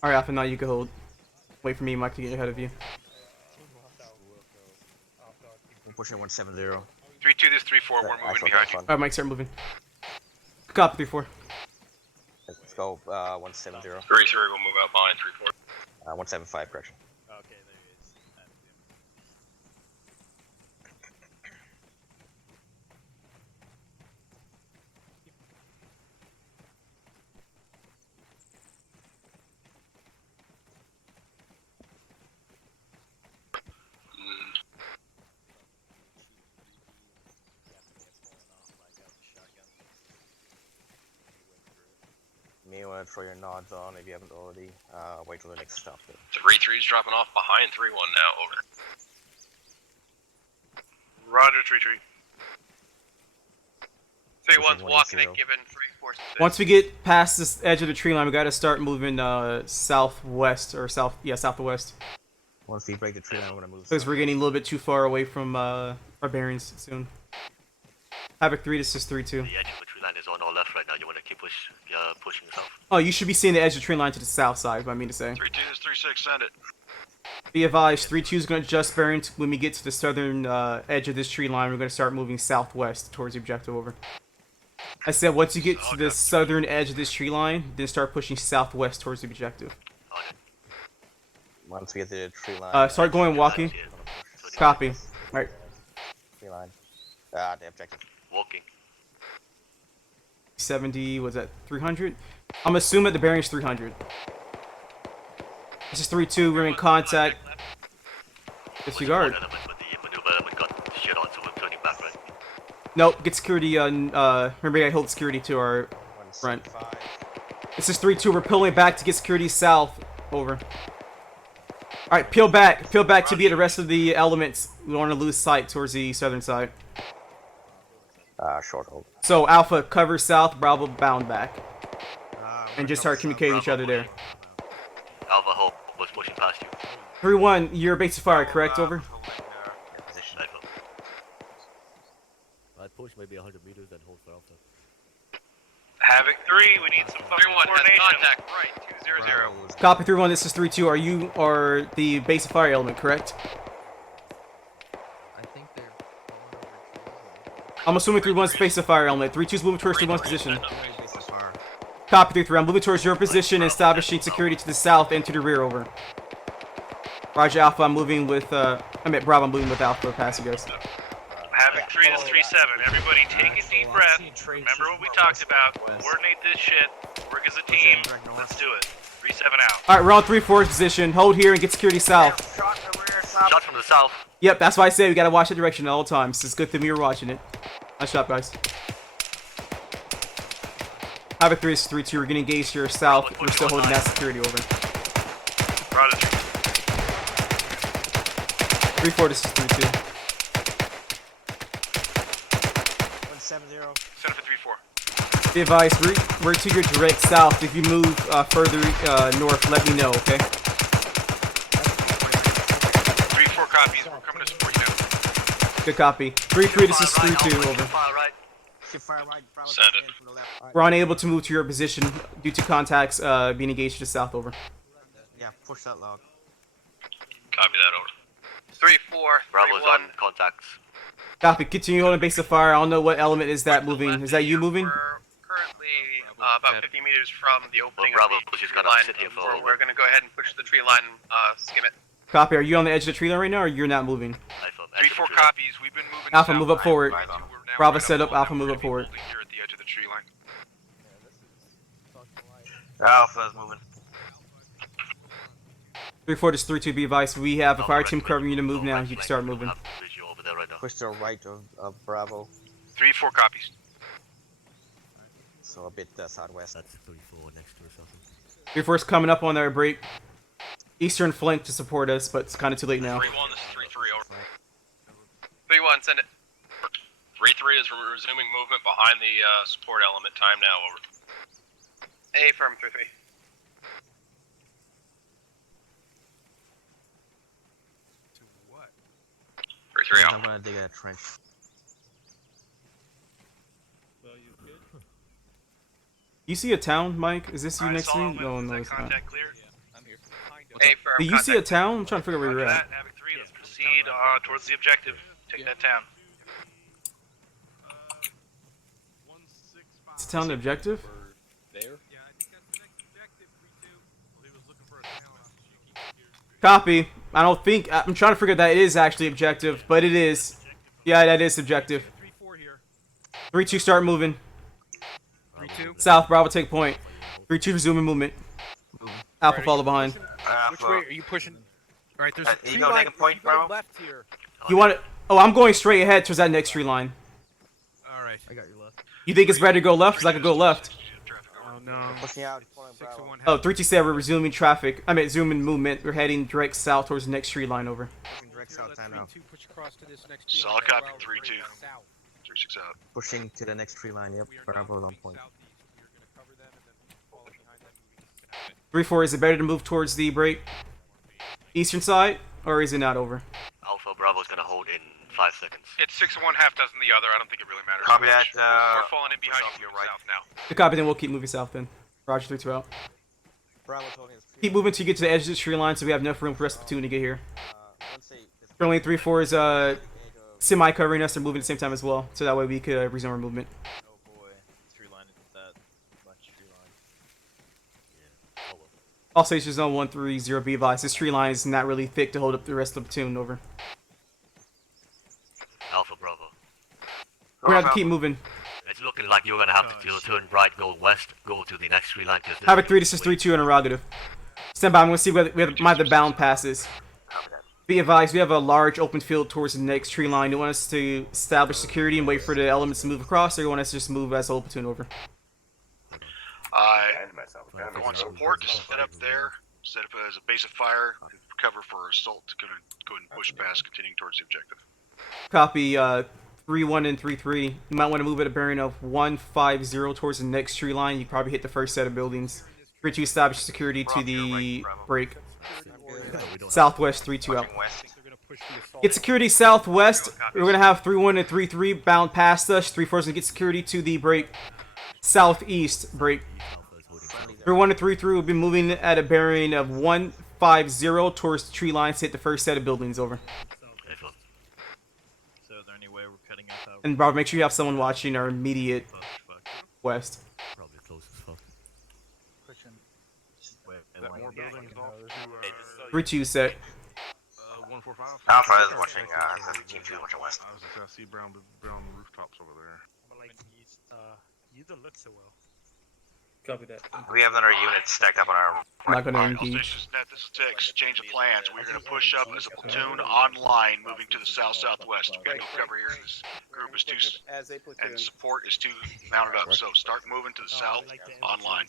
Alright, Alpha, now you can hold. Wait for me, Mike, to get ahead of you. We're pushing 170. 3-2, this 3-4, we're moving behind you. Alright, Mike, start moving. Copy, 3-4. Let's go 170. 3-3 will move out behind 3-4. 175, correction. Okay, there he is. You may want to throw your nods on if you haven't already. Wait till the next stop. 3-3's dropping off behind 3-1 now, over. Roger, 3-3. 3-1's walking and giving 3-4. Once we get past this edge of the tree line, we gotta start moving southwest or southwest. Once we break the tree line, we're gonna move. Because we're getting a little bit too far away from our bearings soon. Havoc 3, this is 3-2. The edge of the tree line is on our left right now. You want to keep pushing south. Oh, you should be seeing the edge of the tree line to the south side, what I mean to say. 3-2 is 3-6, send it. Be advised, 3-2 is going to adjust bearing when we get to the southern edge of this tree line. We're going to start moving southwest towards the objective, over. I said once you get to the southern edge of this tree line, then start pushing southwest towards the objective. Once we get to the tree line. Start going walking. Copy. Alright. Tree line. The objective. Walking. 370. Was that 300? I'm assuming the bearing's 300. This is 3-2. We're in contact. Disregard. Nope. Get security on. Remember, I hold security to our front. This is 3-2. We're pulling back to get security south. Over. All right, peel back. Peel back to be at the rest of the elements. We don't want to lose sight towards the southern side. Short hold. So Alpha cover south, Bravo bound back, and just start communicating with each other there. Alpha hold was pushing past you. 3-1, you're base of fire, correct? Over. I'd push maybe 100 meters and hold for Alpha. Havoc 3, we need some fucking coordination. Contact right, 200. Copy 3-1. This is 3-2. Are you the base of fire element, correct? I'm assuming 3-1's base of fire element. 3-2's moving towards 3-1's position. Copy 3-3. I'm moving towards your position and establishing security to the south and to the rear. Over. Roger Alpha. I'm moving with. Bravo. I'm moving with Alpha. Pass you guys. Havoc 3 is 3-7. Everybody take a deep breath. Remember what we talked about. Coordinate this shit. Work as a team. Let's do it. 3-7 out. Alright, we're on 3-4's position. Hold here and get security south. Shot from the south. Yep, that's why I say we gotta watch the direction at all times. It's good that we were watching it. Nice shot, guys. Havoc 3 is 3-2. We're getting engaged here south. We're still holding that security. Over. 3-4, this is 3-2. 170. Send it for 3-4. Be advised, we're to your direct south. If you move further north, let me know, okay? 3-4 copies. We're coming to support you now. Good copy. 3-3, this is 3-2, over. Send it. We're unable to move to your position due to contacts being engaged to the south, over. Yeah, push that log. Copy that over. 3-4. Bravo's on contacts. Copy. Continue holding base of fire. I don't know what element is that moving. Is that you moving? We're currently about 50 meters from the opening Bravo of the pushes tree gotta line. sit here for We're going to go ahead and push the tree line, skim it. Copy. Are you on the edge of the tree line right now, or you're not moving? 3-4 copies. We've been moving. Alpha, move up south. forward. We're now Bravo right set up. on Alpha, line. move We're up gonna be forward. holding here at the edge of the tree line. Alpha's moving. 3-4, this is 3-2. Be advised. We have a fire team covering you to move now. You can start moving. Push to the right of Bravo. 3-4 copies. So a bit southwest. That's 3-4 next to or something. 3-4's coming up on their break. Eastern flank to support us, but it's kind of too late now. 3-1, this is 3-3 over. 3-1, send it. 3-3 is resuming movement behind the support element. Time now, over. A firm 3-3. To what? 3-3 out. I'm gonna dig a trench. You see a town, Mike? Is this you next to me? No, no, it's not. A firm. Do you see a town? I'm trying to figure out where you're at. Havoc 3, let's proceed towards the objective. Take that town. It's a town objective? There? Copy. I don't think... I'm trying to figure that it is actually objective, but it is. Yeah, that is objective. 3-2, start moving. 3-2. South, Bravo, take point. 3-2, resuming movement. Alpha, follow behind. Which way are you pushing? Alright, there's a tree Ego, line. take a point, You go Bravo. left here. You want it? Oh, I'm going straight ahead towards that next tree line. Alright. I got your left. You think it's better to go left? Because I could go left. Oh no. Pushing out. 6-1. Oh, 327, we're resuming traffic. I mean, zooming movement. We're heading direct south towards the next tree line, over. Direct south time now. Solid copy, 3-2. 3-6 out. Pushing to the next tree line. Yep. Bravo's on point. 3-4, is it better to move towards the break? Eastern side? Or is it not, over? Alpha Bravo's gonna hold in 5 seconds. It's 6-1, half dozen the other. I don't think it really matters. Copy that, We're falling in behind you right. south now. Good copy, then we'll keep moving south then. Roger, 3-2 out. Bravo's holding his tree. Keep moving till you get to the edge of the tree line so we have enough room for the rest of the platoon to get here. Once they Currently, 3-4 is semi-covering us and moving at the same time as well, so that way we could resume our movement. Oh boy, tree line isn't that much tree line. All stations zone 130, be advised. This tree line is not really thick to hold up the rest of the platoon, over. Alpha Bravo. We're gonna have to keep moving. It's looking looking like you're gonna have to turn right, go west, go to the next tree line. Havoc 3, this is 3-2 interrogative. Stand by, I'm gonna see whether we might have the bound passes. Be advised, we have a large open field towards the next tree line. You want us to establish security and wait for the elements to move across, or you want us to just move as a whole platoon over? I want support to set up there, set up as a base of fire, and cover for assault to go ahead and push past, continuing towards the objective. Copy, 3-1 and 3-3. You might want to move at a bearing of 150 towards the next tree line. You probably hit the first set of buildings. 3-2 establish security to the break. Southwest 3-2 out. Get security southwest. We're gonna have 3-1 and 3-3 bound past us. 3-4 is gonna get security to the break. Southeast break. 3-1 and 3-3 will be moving at a bearing of 150 towards the tree line to hit the first set of buildings over. So is there any way we're cutting us out? And Bob, make sure you have someone watching our immediate west. Probably close as fuck. More buildings off. 3-2 set. 145. Alpha is watching, Team 2 is watching west. I see brown rooftops over there. You don't look so well. Copy that. We have another unit stacked up on our... I'm not gonna All engage. stations, this is 6. Change of plans. We're going to push up as a platoon online, moving to the south-southwest. We've got no cover here. This group is 2, and support is 2 mounted up. So start moving to the south online.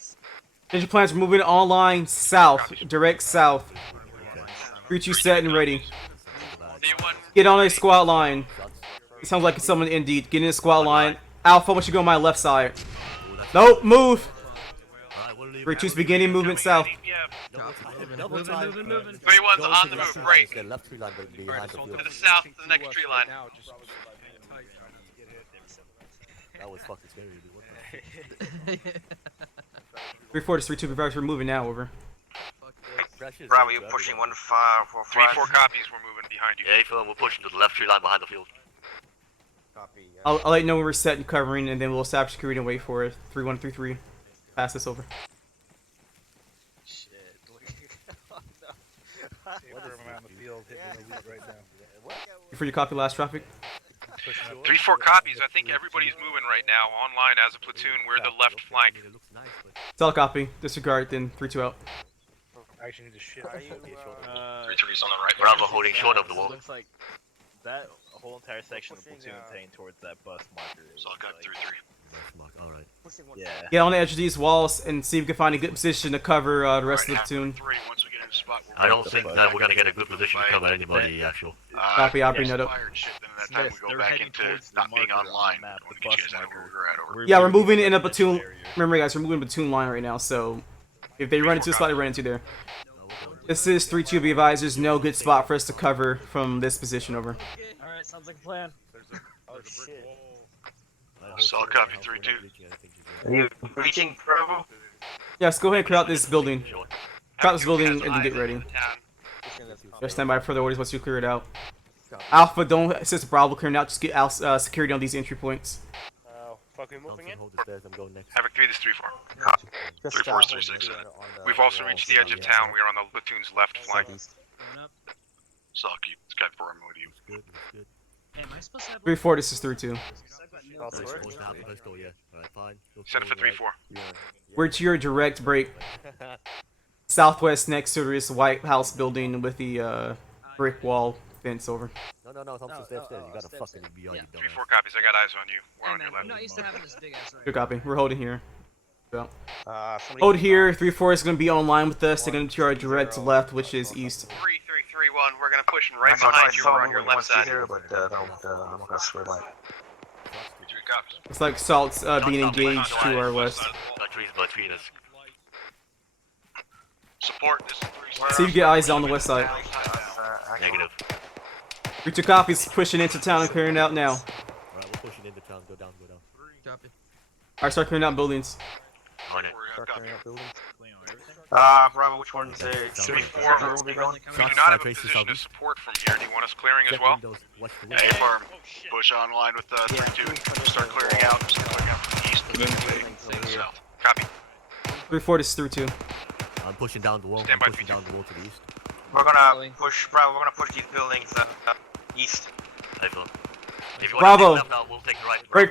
Change of plans, we're moving online south, direct south. 3-2 set and ready. Get on a squad line. It sounds like it's someone indeed. Get in a squad line. Alpha, I want you to go on my left side. Nope, move! 3-2's beginning movement south. 3-1's on the move, break. To the south, to the next tree line. That was fucking scary, dude. 3-4 to 3-2, advise we're moving now, over. Bravo, you pushing 1-5-4-5. 3-4 copies, we're moving behind you. Yeah, Phil, we're pushing to the left tree line behind the field. I'll let you know when we're set and covering, and then we'll establish security and wait for it. 3-1, 3-3. Pass this over. You free to copy last traffic? 3-4 copies. I think everybody's moving right now, online as a platoon. We're the left flank. Tell copy. Disregard, then 3-2 out. I actually need to shit. 3-3's on the right. Bravo holding short of the wall. Looks like that whole entire section of the platoon is heading towards that bus marker. So I got 3-3. Alright. Yeah. Get on the edge of these walls and see if we can find a good position to cover the rest of the platoon. Once we get in the spot, I don't think that we're gonna get a good position to cover anybody, actual. Copy, I'll bring that up. Then that time we go back into not being online. Get you guys out of where we're at over. Yeah, we're moving in a platoon. Remember, guys, we're moving a platoon line right now, so if they run into a spot, they run into there. This is 3-2, be advised. There's no good spot for us to cover from this position, over. Alright, sounds like a plan. Oh shit. Solid copy, 3-2. Are you breaching, Bravo? Yes, go ahead and clear out this building. Clear out this building and then get ready. Just stand by for further orders once you clear it out. Alpha, don't assist Bravo clearing out. Just get security on these entry points. Fuck, we moving in? I'm going next. Havoc 3, this is 3-4. 3-4 is 3-6. We've also reached the edge of town. We are on the platoon's left flank. So I'll keep Skype for with you. Good, good. Hey, am I supposed to have 3-4, this is 3-2. Let's go, yeah. Alright, fine. Set it for 3-4. We're to your direct break. Southwest next to this White House building with the brick wall fence over. No, Thompson, stay upstairs. You gotta fucking be on you. 3-4 copies. I got eyes on you. We're on your left. I'm not used to having this big ass right. Good copy. We're holding here. So. Somebody Hold here. 3-4 is going to be online with us. They're going to our direct left, which is east. 3-3-3-1. We're gonna push right behind you. We're on your left side. I'm gonna swear by. It's like Salt's being engaged to our west. Between us. Support, this is 3-6. So you get eyes on the west side. Negative. 3-2 copies. Pushing into town and clearing out now. Alright, we're pushing into town. Go down. Copy. Alright, start clearing out buildings. On it. Bravo, which one's there? 3-4. We do not have a position of support from here. Do you want us clearing as well? Yeah, A-Farm. Push online with 3-2. Start clearing out. From the east and then the south. Copy. 3-4, this is 3-2. I'm pushing down the wall. Stand by, I'm pushing down the wall to the east. We're gonna push, Bravo, we're gonna push these buildings east. If you want to Bravo. take left out, we'll take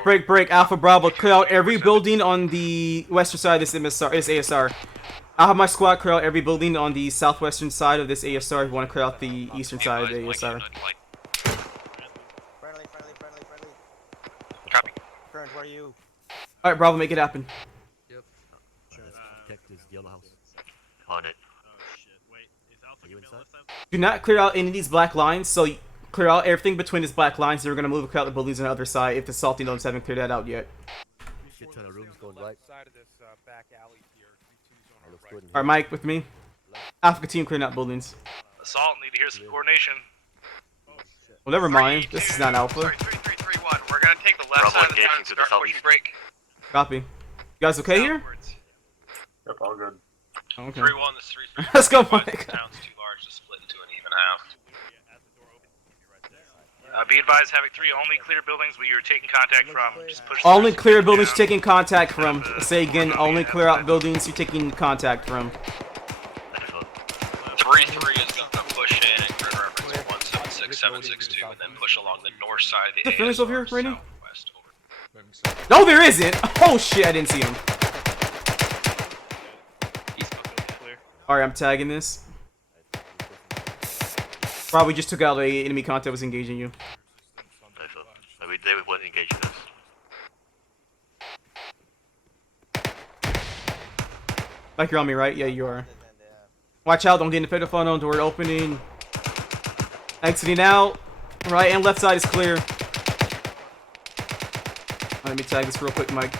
right. Break. Alpha Bravo, clear out every building on the western side of this ASR. I'll have my squad clear out every building on the southwestern side of this ASR if you want to clear out the eastern side of the ASR. Friendly. Copy. Current, where are you? Alright, Bravo, make it happen. Yep. Protect this yellow house. On it. Are you inside? Do not clear out any of these black lines, so clear out everything between these black lines. They're going to move and clear out the buildings on the other side if the salty nodes haven't cleared that out yet. Shit ton of rooms going right. Side of this back alley here. 3-2's on our Looks right. good in here. Alright, Mike, with me. Alpha team clearing out buildings. Assault, need to hear some coordination. Well, never mind. This is not Alpha. Sorry, 3331. We're gonna take the left side of the town and start pushing break. Copy. You guys okay here? Yep, all good. Okay. 3-1, this 3-3. Let's go, The Mike. town's too large to split into an even half. Be advised, Havoc 3, only clear buildings where you're taking contact from. Just push Only clear buildings you're taking contact from. Say again, only clear out buildings you're taking contact from. 3-3 is going to push in and grid reference 176762 and then push along the north side of the The feelings over here, ASR Rainy? southwest over. No, there isn't! Oh shit, I didn't see him. Alright, I'm tagging this. Probably just took out a enemy contact that was engaging you. They weren't engaging us. Like you're on me, right? Yeah, you are. Watch out, don't get in the pit of funnel, door opening. Exiting out. Right and left side is clear. Let me tag this real quick, Mike.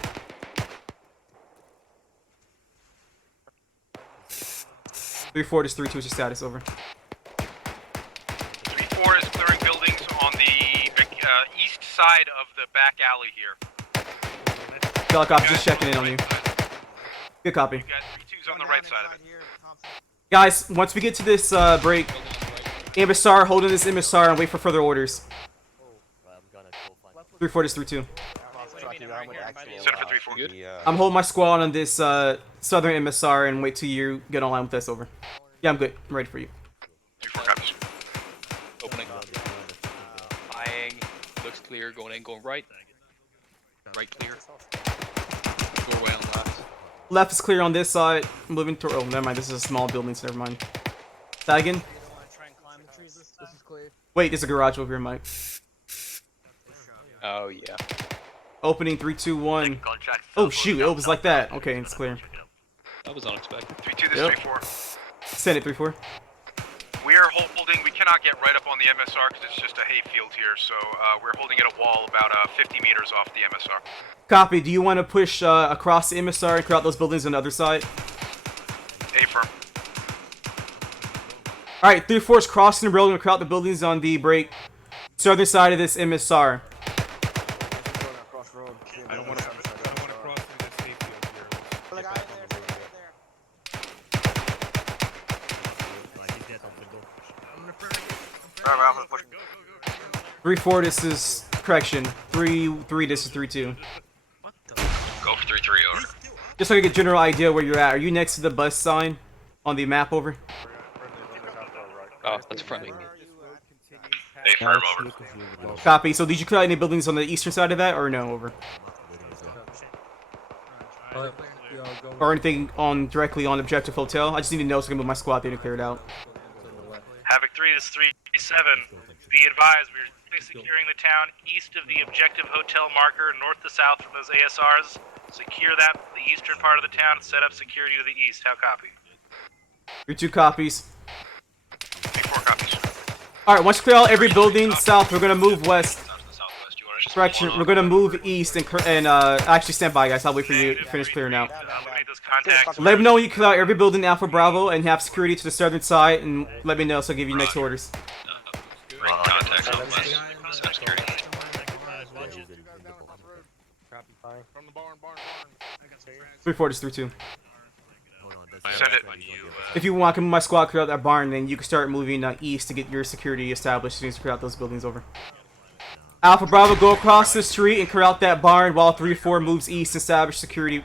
Three 4 is 3-2 is your status, over. 3-4 is clearing buildings on the east side of the back alley here. Helicopter just checking in on you. Good copy. You got 3-2's on the right side of it. Guys, once we get to this break, MSR, hold in this MSR and wait for further orders. 3-4 is 3-2. I'm holding my squad on this southern MSR and wait till you get online with us, over. Yeah, I'm good. I'm ready for you. 3-4 copies. Opening. Eyeing. Looks clear. Going in. Going right. Right clear. Doorway on left. Left is clear on this side. Moving to. Oh, never mind. This is a small building, so never mind. Tagging. Wait, there's a garage over here, Mike. Oh, yeah. Opening 3, 2, 1. Oh, shoot. It was like that. Okay, it's clear. That was unexpected. 3-2, this Yep. 3-4. Send it, 3-4. We are holding. We cannot get right up on the MSR because it's just a hayfield here, so we're holding at a wall about 50 meters off the MSR. Copy. Do you want to push across the MSR and clear out those buildings on the other side? A-firm. Alright, 3-4 is crossing the road and clear out the buildings on the break. Southern side of this MSR. I don't want to cross through this hayfield here. 3-4, this is correction. 3-3, this is 3-2. Go for 3-3, over. Just so I get a general idea where you're at. Are you next to the bus sign on the map, over? Oh, that's friendly. A-firm, over. Copy. So did you clear out any buildings on the eastern side of that, or no, over? Or anything on directly on Objective Hotel? I just need to know so I can move my squad there to clear it out. Havoc 3 is 3-7. Be advised, we're securing the town east of the Objective Hotel marker, north to south from those ASRs. Secure that, the eastern part of the town, and set up security to the east. How copy? 3-2 copies. 3-4 copies. Alright, once you clear out every building south, we're gonna move west. Correction, we're gonna move east and actually stand by, guys. I'll wait for you to finish clearing out. Let me know when you clear out every building Alpha Bravo and have security to the southern side, and let me know so I'll give you next orders. Contact southwest. Set security. From the barn. 3-4 is 3-2. Send it. If you want, I can move my squad clear out that barn, then you can start moving east to get your security established as soon as you clear out those buildings, over. Alpha Bravo, go across the street and clear out that barn while 3-4 moves east and establish security.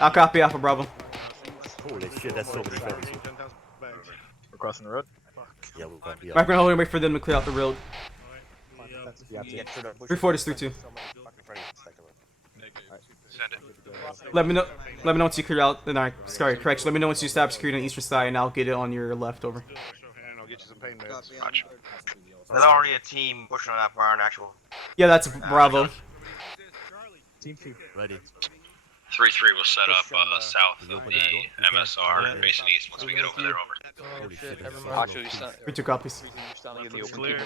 I'll copy Alpha Bravo. Holy shit, that's so many buildings. We're crossing the road. Fuck. Yeah, we'll copy. Mike, we're holding wait for them to clear out the road. 3-4 is 3-2. Send it. Let me know. Let me know once you clear out. No, sorry, correction. Let me know once you establish security on the eastern side, and I'll get it on your left. Over. And I'll get you some pain meds. Roger. There's already a team pushing on that barn, actual. Yeah, that's Bravo. Team 2. Ready. 3-3 will set up south of the MSR, facing east once we get over there. Over. Holy shit. Actually, 3-2 copies. clear.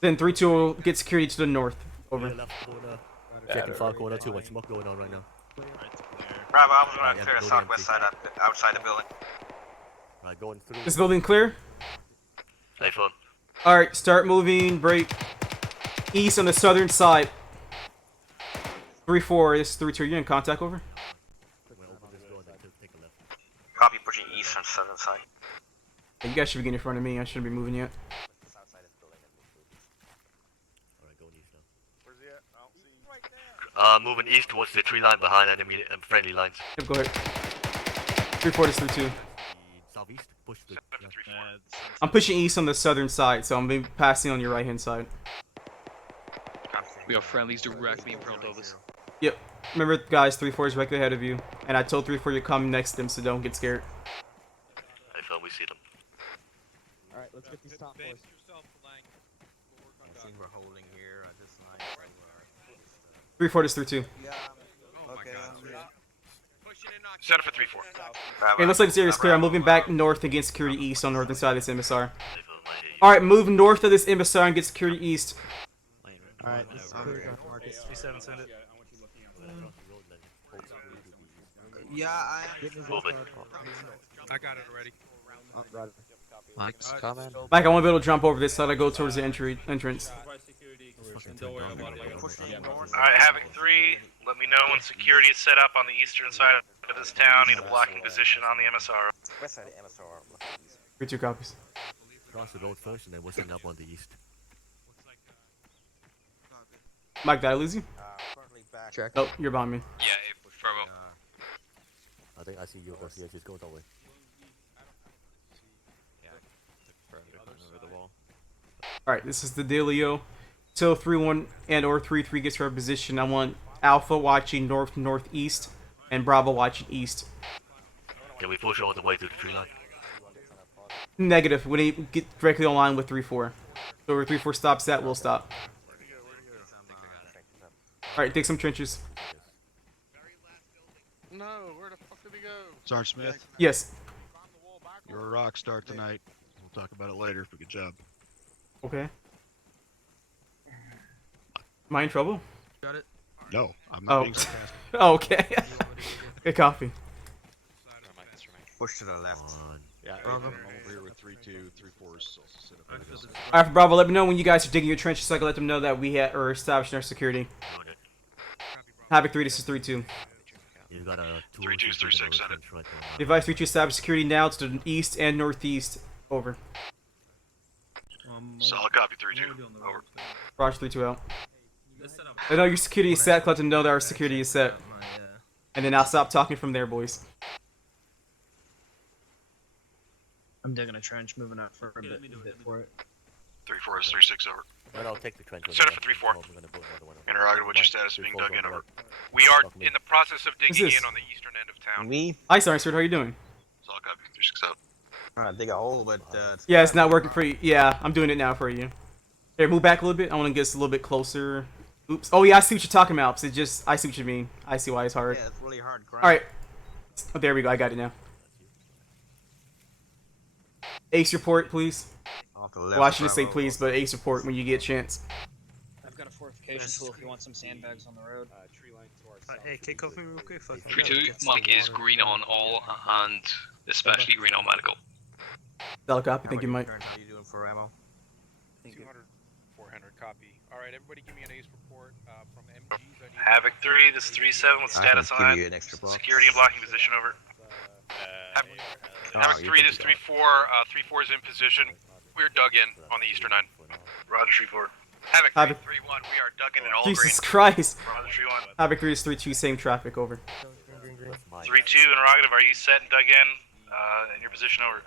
Then 3-2 will get security to the north. Over. Checking far corner too much smoke going on right now. Bravo, I was gonna clear the southwest side up, outside the building. Right, going through. This building clear? Hey, phone. Alright, start moving. Break. East on the southern side. 3-4. This is 3-2. You in contact? Over. Copy, pushing east on southern side. You guys should be getting in front of me. I shouldn't be moving yet. Moving east towards the tree line behind enemy and friendly lines. Yep, go ahead. 3-4 is 3-2. Southeast, push the. I'm pushing east on the southern side, so I'm be passing on your right hand side. We have friendlies directly in front of us. Yep. Remember, guys, 3-4 is directly ahead of you, and I told 3-4 you're coming next to them, so don't get scared. Hey, phone, we see them. Alright, let's get these top boys. I think we're holding here at this line. 3-4 is 3-2. Yeah, okay, Set up for 3-4. Okay, looks like this area is clear. I'm moving back north and get security east on the northern side of this MSR. Alright, move north of this MSR and get security east. Alright, this is clear. Marcus. 3-7, send it. Yeah, I got it already. Oh, Roger. Mike's coming. Mike, I want to be able to jump over this side. I go towards the entrance. Alright, Havoc 3, let me know when security is set up on the eastern side of this town. Need a blocking position on the MSR. west side of MSR. 3-2 copies. Cross the road first and then we'll send up on the east. Mike, did I lose you? Currently back. Check. Oh, you're behind me. Yeah, Bravo. I think I see you. Yeah, just go that way. Alright, this is the dealio. Till 3-1 and or 3-3 gets to our position. I want Alpha watching north-northeast and Bravo watching east. Can we push all the way to the tree line? Negative. We need to get directly online with 3-4. So where 3-4 stops at, we'll stop. Alright, take some trenches. No, where the fuck did he go? Sergeant Smith, Yes. you're a rock star tonight. We'll talk about it later. Good job. Okay. Am I in trouble? Got it. No, I'm not Oh. being sarcastic. Oh, okay. Good copy. Push to the left. Yeah, I'm over here with 3-2, 3-4's also set up. Alright, for Bravo, let me know when you guys are digging your trenches so I can let them know that we are establishing our security. Havoc 3, this is 3-2. You got a 3-2's 3-6, send it. Device 3-2 establish security now to the east and northeast. Over. Solid copy, 3-2. Over. Roger 3-2 out. I know your security is set, let them know that our security is set. And then I'll stop talking from there, boys. I'm digging a trench, moving out for a bit for it. 3-4 is 3-6, over. Then I'll take the trench. Set up for 3-4. Interrogative, what's your status of being dug in, over? We are in the process of digging this? in on the eastern end of town. Me? Hi, Sergeant Stewart, how are you doing? Solid copy, 3-6 out. Alright, dig a hole, but Yeah, it's not working for you. Yeah, I'm doing it now for you. Here, move back a little bit. I want to get us a little bit closer. Oops. Oh, yeah, I see what you're talking about. It's just, I see what you mean. I see why it's hard. yeah, it's really hard ground. Alright. Oh, there we go. I got it now. Ace report, please. Off the left. Well, I shouldn't say Bravo. please, but ace report when you get a chance. I've got a fortification tool if you want some sandbags on the road. Hey, take off me real quick. 3-2, Mike is green on all, and especially green on medical. Solid copy. Thank you, Mike. How you doing for ammo? 200, 400 copy. Alright, everybody give me an ace report from MGs. Havoc 3, this is 3-7 with status I can on give you an extra block. security and blocking position, over. Havoc 3, this is 3-4. 3-4 is in position. We're dug in on the eastern end. Roger, 3-4. Havoc 3, Havoc. 3-1. We are dug in all Jesus green. Christ. Roger, 3-1. Havoc 3 is 3-2, same traffic, over. 3-2, interrogative, are you set and dug in? in your position, over.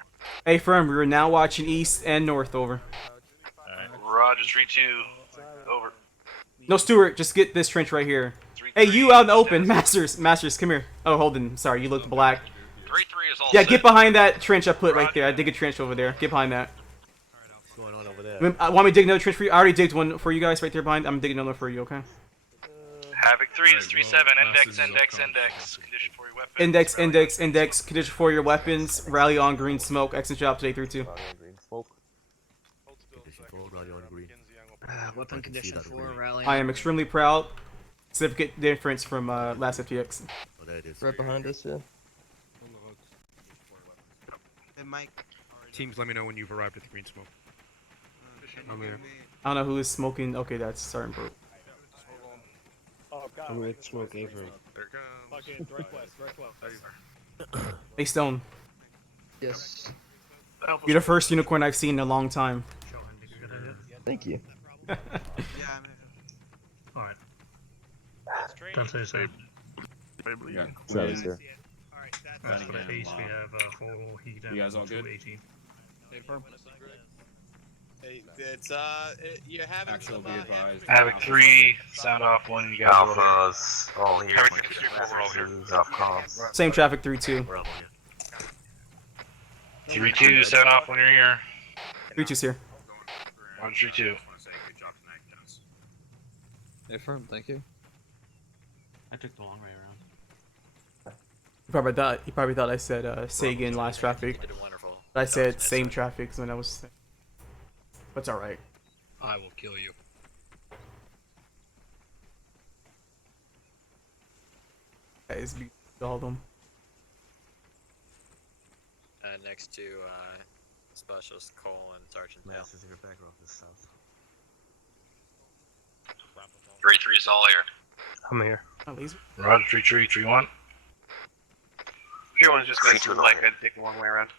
A firm, we are now watching east and north, over. Roger, 3-2, over. No, Stuart, just get this trench right here. Hey, you out in the open, Masters, come here. Oh, Holden, sorry, you look black. 3-3 is all Yeah, set. get behind that trench I put right there. I dig a trench over there. Get behind that. What's going on over there? Want me to dig another trench for you? I already digged one for you guys right there behind. I'm digging another for you, okay? Havoc 3 is 3-7, index. Condition for your weapons. Index. Condition for your weapons. Rally on green smoke. Excellent job today, 3-2. Weapon condition 4, rally. I am extremely proud. Significant difference from last FTX. Oh, there it is. Right behind us, yeah. Hey, Mike. Teams, let me know when you've arrived at the green smoke. I don't know who is smoking. Okay, that's Sergeant Bro. Oh, God. I'm with smoke Avery. There it comes. Fucking northwest. Hey, Stone. Yes. You're the first unicorn I've seen in a long time. Thank you. Yeah, I'm Alright. Don't say so. Yeah. Travis here. That's for the east, we have 4 heat and You guys all good? 18. Hey, it's you having Actual some be advised. Havoc 3, sound off 1, you guys Alpha's all here. Havoc 3-4, South comms. Same traffic, 3-2. 3-2, sound off when you're here. 3-2's here. 1-3-2. Affirm, thank you. I took the long way around. He probably thought I said Sagan last traffic. But I said same traffic when I was. But it's alright. I will kill you. Guys, all of them. Next to Specialist Cole and Sergeant Dale. Masters, your back off the south. 3-3 is all here. I'm here. Roger, 3-3, 3-1. If you want to just go to the leg, I'd take the long way around.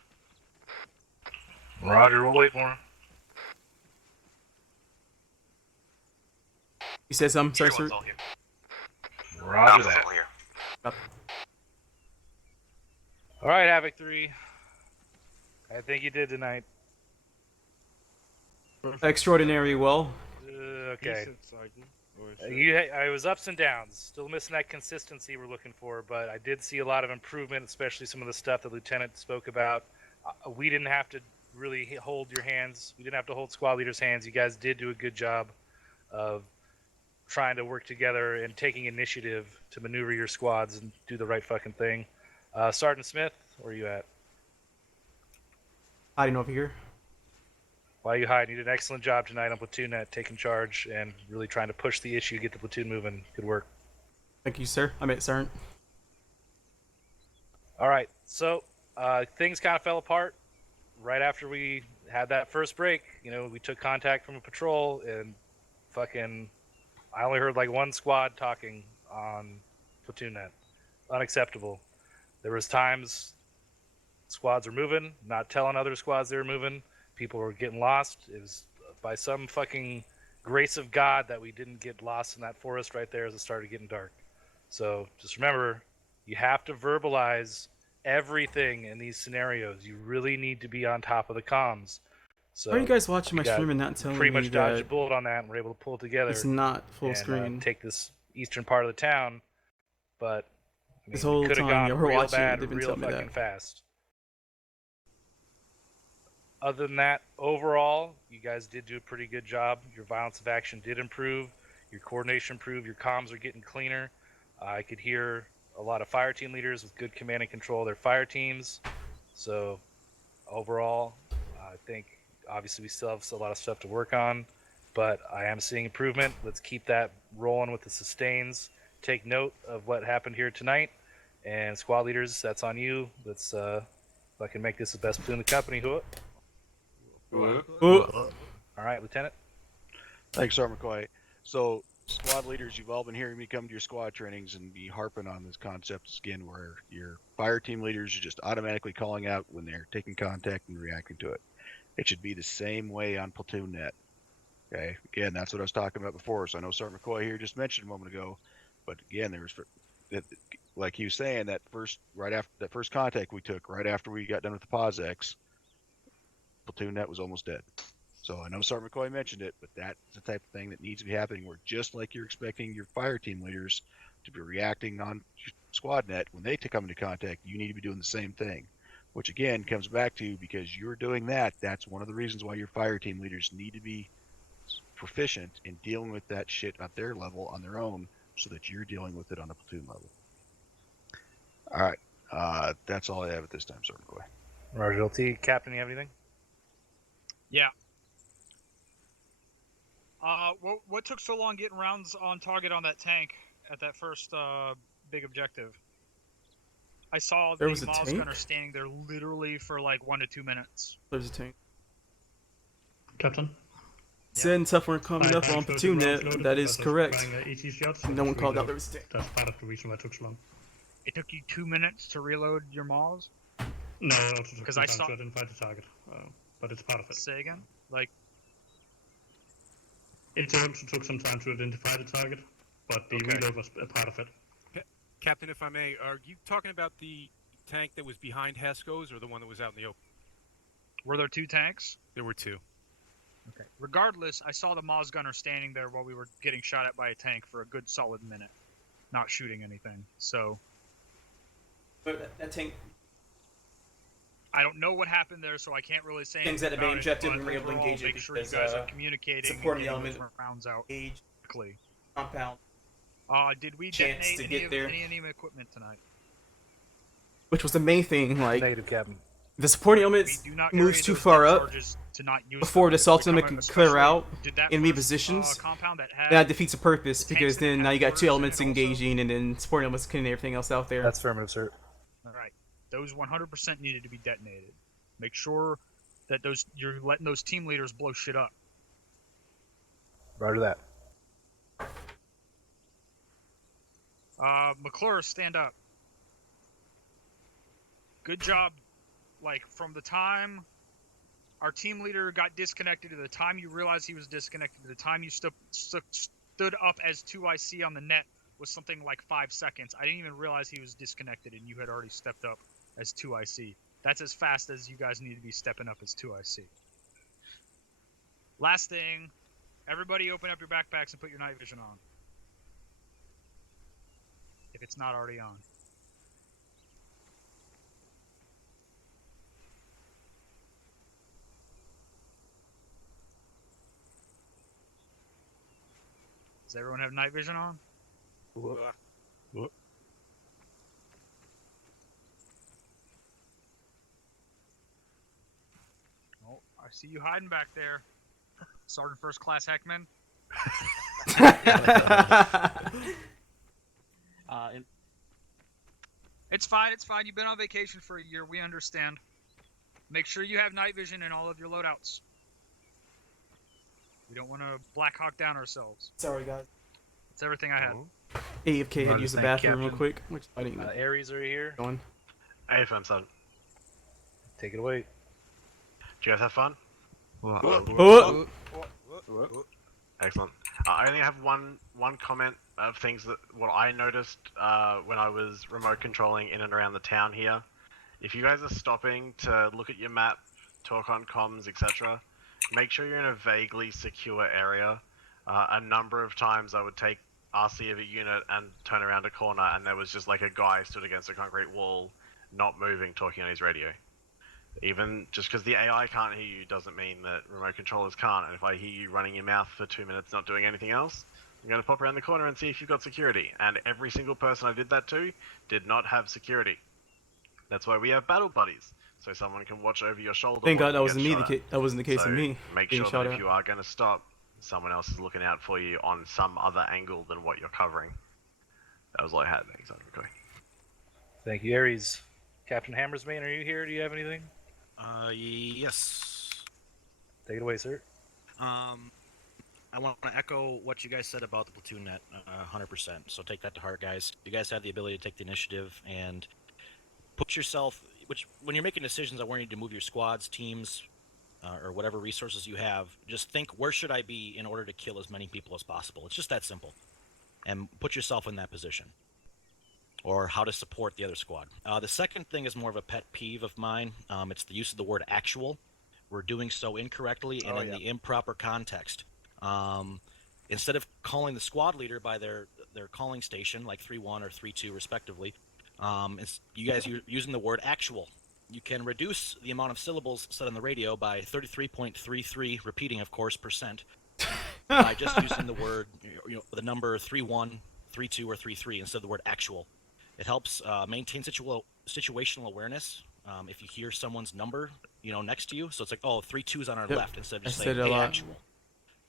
Roger, we'll wait for him. You said something, sorry, sir? Roger that. Alright, Havoc 3. I think you did tonight. Extraordinary well. Okay. Sergeant, I was ups and downs. Still missing that consistency we're looking for, but I did see a lot of improvement, especially some of the stuff the Lieutenant spoke about. We didn't have to really hold your hands. We didn't have to hold squad leaders' hands. You guys did do a good job of trying to work together and taking initiative to maneuver your squads and do the right fucking thing. Sergeant Smith, where are you at? Hiding over here. Why are you hiding? You did an excellent job tonight on Platoon Net, taking charge and really trying to push the issue, get the platoon moving. Good work. Thank you, sir. I'm at Sergeant. All right, so things kind of fell apart right after we had that first break. You know, we took contact from a patrol and fucking, I only heard like one squad talking on Platoon Net. Unacceptable. There was times squads were moving, not telling other squads they were moving. People were getting lost. It was by some fucking grace of God that we didn't get lost in that forest right there as it started getting dark. So just remember, you have to verbalize everything in these scenarios. You really need to be on top of the comms. So Why are you guys watching my stream and not telling me pretty much dodged a that bullet on that and we're able to pull it together. it's not full and, screen? Take this eastern part of the town, but I mean, This whole could have time gone you were real watching, bad, they didn't real tell me fucking that. fast. Other than that, overall, you guys did do a pretty good job. Your violence of action did improve. Your coordination improved. Your comms are getting cleaner. I could hear a lot of fire team leaders with good command and control of their fire teams. So, overall, I think obviously we still have a lot of stuff to work on, but I am seeing improvement. Let's keep that rolling with the sustains. Take note of what happened here tonight. And squad leaders, that's on you. Let's fucking make this the best platoon in the company. All right, Lieutenant. Thanks, Sergeant McCoy. So, squad leaders, you've all been hearing me come to your squad trainings and be harping on this concept again, where your fire team leaders are just automatically calling out when they're taking contact and reacting to it. It should be the same way on Platoon Net. Okay, again, that's what I was talking about before. So I know Sergeant McCoy here just mentioned a moment ago, but again, like he was saying, that first contact we took right after we got done with the POSX, platoon net was almost dead. So I know Sergeant McCoy mentioned it, but that's the type of thing that needs to be happening. Where just like you're expecting your fire team leaders to be reacting on squad net when they come into contact, you need to be doing the same thing. Which again comes back to, because you're doing that, that's one of the reasons why your fire team leaders need to be proficient in dealing with that shit at their level on their own, so that you're dealing with it on a platoon level. All right, that's all I have at this time, Sergeant McCoy. Roger, LT. Captain, you have anything? Yeah. What took so long getting rounds on target on that tank at that first big objective? I saw the Miles gunner standing there literally for like 1 to 2 minutes. There's a tank. Captain? Said and tough weren't coming up on platoon net. That is correct. No one called out there was a tank. That's part of the reason why it took so long. It took you 2 minutes to reload your Miles? No, it also took some time to identify the target, but it's part of it. Say again? Like, it also took some time to identify the target, but the reload was a part of it. Captain, if I may, are you talking about the tank that was behind Haskell's or the one that was out in the open? Were there 2 tanks? There were 2. Okay. Regardless, I saw the Moz gunner standing there while we were getting shot at by a tank for a good solid minute, not shooting anything. So, but that tank. I don't know what happened there, so I can't really say Things anything that have about been objective it, and but we're able to overall, engage it make sure you because, guys are communicating supporting and getting element, those rounds out age, quickly. Compound. Did we Chance detonate to any get of there. any equipment tonight? Which was the main thing, like Negative, Captain. the supporting elements moves too far up before the assault element can clear out enemy positions. That defeats the purpose, because then now you got 2 elements engaging and then supporting elements killing everything else out there. That's affirmative, sir. Alright. Those 100% needed to be detonated. Make sure that you're letting those team leaders blow shit up. Roger that. McClure, stand up. Good job. Like, from the time our team leader got disconnected to the time you realized he was disconnected to the time you stood up as 2IC on the net was something like 5 seconds. I didn't even realize he was disconnected and you had already stepped up as 2IC. That's as fast as you guys need to be stepping up as 2IC. Last thing, everybody open up your backpacks and put your night vision on. If it's not already on. Does everyone have night vision on? Whoop. Oh, I see you hiding back there, Sergeant First Class Heckman. It's fine, it's fine. You've been on vacation for a year. We understand. Make sure you have night vision in all of your loadouts. We don't want to Black Hawk down ourselves. Sorry, guys. That's everything I had. AFK had to use the bathroom real quick. Which I didn't Ares are here. Going. AFM, son. Take it away. Do you guys have fun? Oh. Excellent. I only have one comment of things that what I noticed when I was remote controlling in and around the town here. If you guys are stopping to look at your map, talk on comms, etc., make sure you're in a vaguely secure area. A number of times I would take RC of a unit and turn around a corner and there was just like a guy stood against a concrete wall, not moving, talking on his radio. Even just because the AI can't hear you doesn't mean that remote controllers can't, and if I hear you running your mouth for 2 minutes not doing anything else, I'm going to pop around the corner and see if you've got security. And every single person I did that to did not have security. That's why we have battle buddies, so someone can watch over your shoulder. Thank God that wasn't me. That wasn't the case of me. Make sure that if you are going to stop, someone else is looking out for you on some other angle than what you're covering. That was all I had. Thanks, okay. Thank you, Ares. Captain Hammersbane, are you here? Do you have anything? Yes. Take it away, sir. I want to echo what you guys said about the platoon net, 100%. So take that to heart, guys. You guys have the ability to take the initiative and put yourself, when you're making decisions on where you need to move your squads, teams, or whatever resources you have, just think, where should I be in order to kill as many people as possible? It's just that simple. And put yourself in that position. or how to support the other squad. The second thing is more of a pet peeve of mine. It's the use of the word actual. We're doing so incorrectly and in the improper context. Instead of calling the squad leader by their calling station, like 3-1 or 3-2 respectively, you guys are using the word actual. You can reduce the amount of syllables said on the radio by 33.33, repeating, of course, percent, by just using the word, the number 3-1, 3-2, or 3-3 instead of the word actual. It helps maintain situational awareness. If you hear someone's number, next to you, so it's like, 3-2's on our left instead of just saying, hey, actual.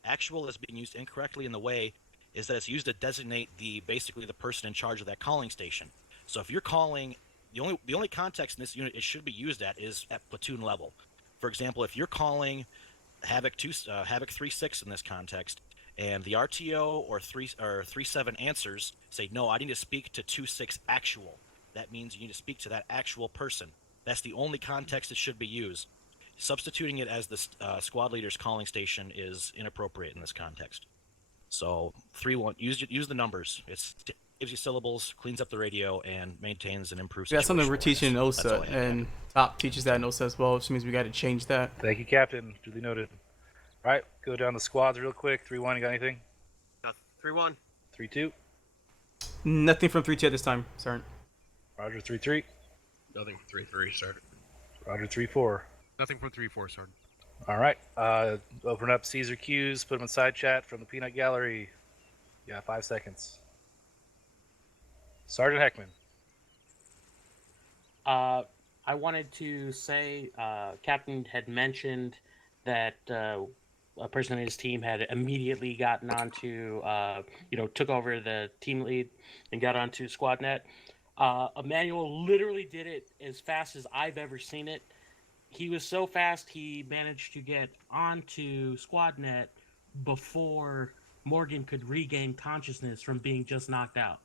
Actual is being used incorrectly in the way is that it's used to designate basically the person in charge of that calling station. So if you're calling, the only context in this unit it should be used at is at platoon level. For example, if you're calling Havoc 3-6 in this context, and the RTO or 3-7 answers say, no, I need to speak to 2-6 actual. That means you need to speak to that actual person. That's the only context it should be used. Substituting it as the squad leader's calling station is inappropriate in this context. So 3-1, use the numbers. It gives you syllables, cleans up the radio, and maintains and improves. Yeah, that's something we're teaching in OSA, and Top teaches that in OSA as well, which means we got to change that. Thank you, Captain. Duly noted. All right, go down the squads real quick. 3-1, you got anything? 3-1. 3-2. Nothing from 3-2 at this time, Sergeant. Roger, 3-3. Nothing from 3-3, Sergeant. Roger, 3-4. Nothing from 3-4, Sergeant. All right, open up Caesar Q's, put them in side chat from the Peanut Gallery. You got 5 seconds. Sergeant Heckman. I wanted to say, Captain had mentioned that a person in his team had immediately gotten onto, took over the team lead and got onto SquadNet. Emmanuel literally did it as fast as I've ever seen it. He was so fast, he managed to get onto SquadNet before Morgan could regain consciousness from being just knocked out.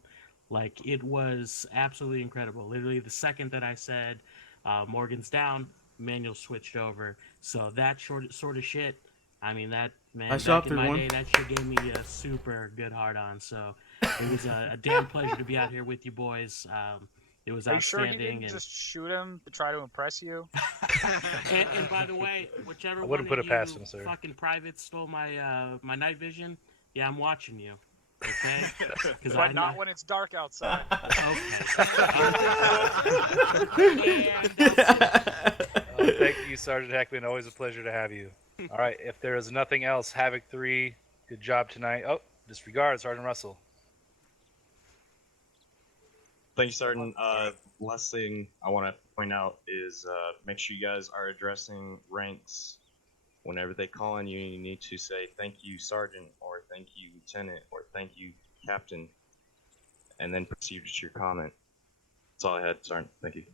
Like, it was absolutely incredible. Literally, the second that I said Morgan's down, Emmanuel switched over. So that sort of shit, I mean, that, man, back in my day, that shit gave me a super good hard-on. So it was a damn pleasure to be out here with you boys. It was outstanding. Are you sure he didn't just shoot him to try to impress you? and by the way, whichever one of you fucking privates stole my my night vision, yeah, I'm watching you. Okay? But not when it's dark outside. Thank you, Sergeant Heckman. Always a pleasure to have you. All right, if there is nothing else, Havoc 3, good job tonight. Oh, disregard, Sergeant Russell. Thank you, Sergeant. Last thing I want to point out is make sure you guys are addressing ranks. Whenever they call on you, you need to say thank you, Sergeant, or thank you, Lieutenant, or thank you, Captain, and then proceed with your comment. That's all I had, Sergeant. Thank you.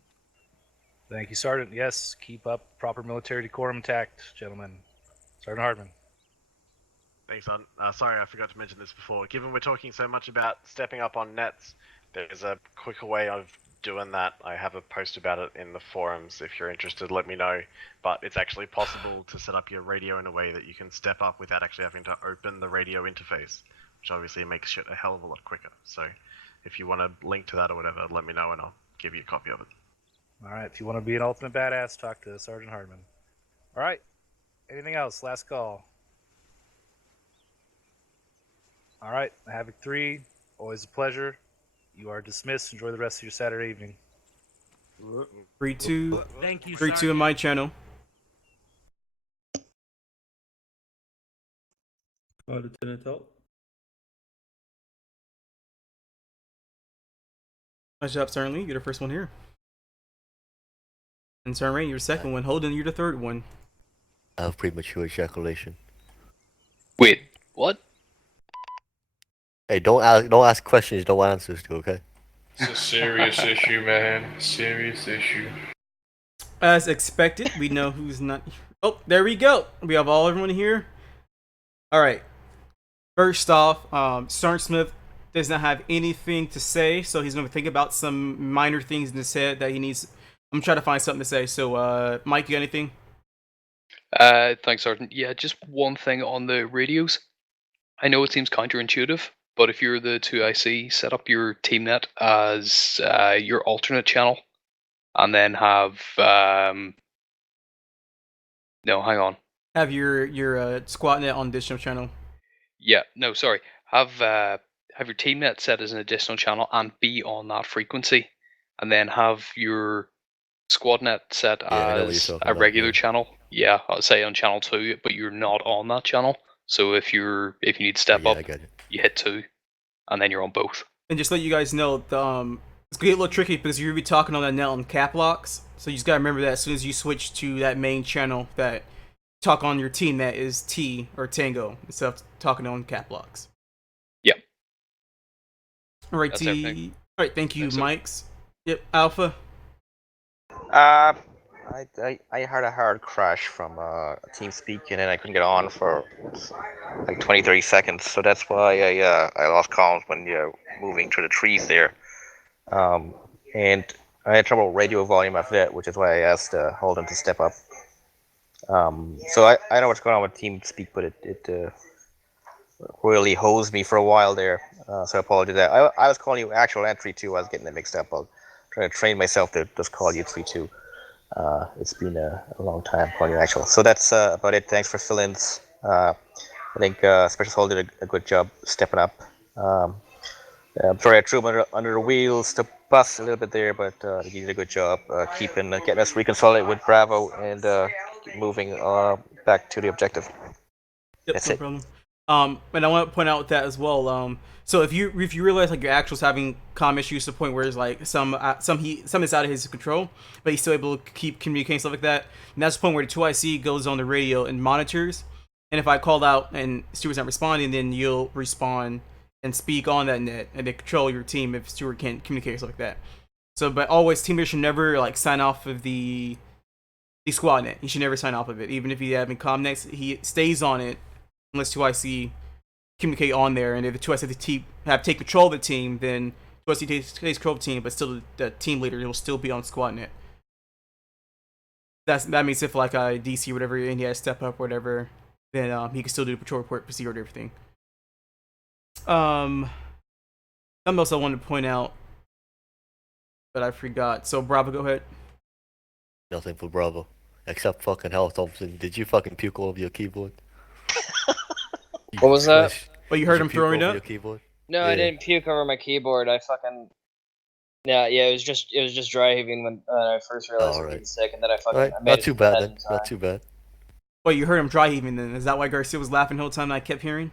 Thank you, Sergeant. Yes, keep up proper military decorum intact, gentlemen. Sergeant Hardman. Thanks, son. Sorry, I forgot to mention this before. Given we're talking so much about stepping up on nets, there's a quicker way of doing that. I have a post about it in the forums. If you're interested, let me know. But it's actually possible to set up your radio in a way that you can step up without actually having to open the radio interface, which obviously makes shit a hell of a lot quicker. So if you want to link to that or whatever, let me know and I'll give you a copy of it. All right, if you want to be an ultimate badass, talk to Sergeant Hardman. All right, anything else? Last call. All right, Havoc 3, always a pleasure. You are dismissed. Enjoy the rest of your Saturday evening. 3-2. Thank you, 3-2 in my channel. Lieutenant Holt. Nice job, Sergeant Lee. You're the first one here. And Sergeant Ray, you're the second one. Holden, you're the third one. I have premature ejaculation. Wait, what? Hey, don't ask questions, no answers to, okay? It's a serious issue, man. Serious issue. As expected, we know who's not. Oh, there we go. We have everyone here. All right. First off, Sergeant Smith does not have anything to say, so he's going to think about some minor things in his head that he needs. I'm trying to find something to say. So, Mike, you got anything? Thanks, Sergeant. Yeah, just one thing on the radios. I know it seems counterintuitive, but if you're the 2IC, set up your team net as your alternate channel, and then have no, hang on. Have your squad net on additional channel. Yeah, no, sorry. Have your team net set as an additional channel and be on that frequency, and then have your squad net set as a regular channel. Yeah, I'll say on channel 2, but you're not on that channel. So if you need to step up, you hit 2, and then you're on both. And just to let you guys know, it's gonna get a little tricky because you're gonna be talking on that net on cap locks. So you just gotta remember that as soon as you switch to that main channel, that talk on your team net is T or Tango instead of talking on cap locks. Yep. All right, T. All right, thank you, Mikes. Yep, Alpha. I had a hard crash from TeamSpeak, and then I couldn't get on for like 20-30 seconds. So that's why I lost comms when you're moving through the trees there. And I had trouble with radio volume after that, which is why I asked Holden to step up. So I know what's going on with TeamSpeak, but it really hosed me for a while there. So I apologize. I was calling you actual entry 2. I was getting it mixed up. I'll try to train myself to just call you 3-2. It's been a long time calling you actual. So that's about it. Thanks for fill-ins. I think Special Soul did a good job stepping up. I'm sorry I threw him under the wheels to bust a little bit there, but he did a good job getting us reconciled with Bravo and moving back to the objective. Yep, That's no it. problem. And I want to point out that as well. So if you realize like your actual's having comm issues to the point where it's like some is out of his control, but he's still able to keep communicating stuff like that, and that's the point where the 2IC goes on the radio and monitors. And if I called out and Stuart's not responding, then you'll respond and speak on that net and then control your team if Stuart can't communicate or stuff like that. So, but always, team leader should never like sign off of the squad net. He should never sign off of it, even if he having comm nets. He stays on it unless 2IC communicate on there, and if the 2IC take control of the team, then 2IC takes control of the team, but still the team leader will still be on squad net. That means if like a DC or whatever, and he has to step up or whatever, then he can still do the patrol report procedure and everything. Something else I wanted to point out, but I forgot. So Bravo, go ahead. Nothing for Bravo, except fucking Hell Thompson. Did you fucking puke all over your keyboard? What was that? Well, you heard him throwing up. No, I didn't puke over my keyboard. I fucking yeah. It was just dry heaving when I first realized I was getting sick, and then I fucking. I made Not it too to bad bed then. in Not time. too bad. Well, you heard him dry heaving then. Is that why Garcia was laughing the whole time I kept hearing?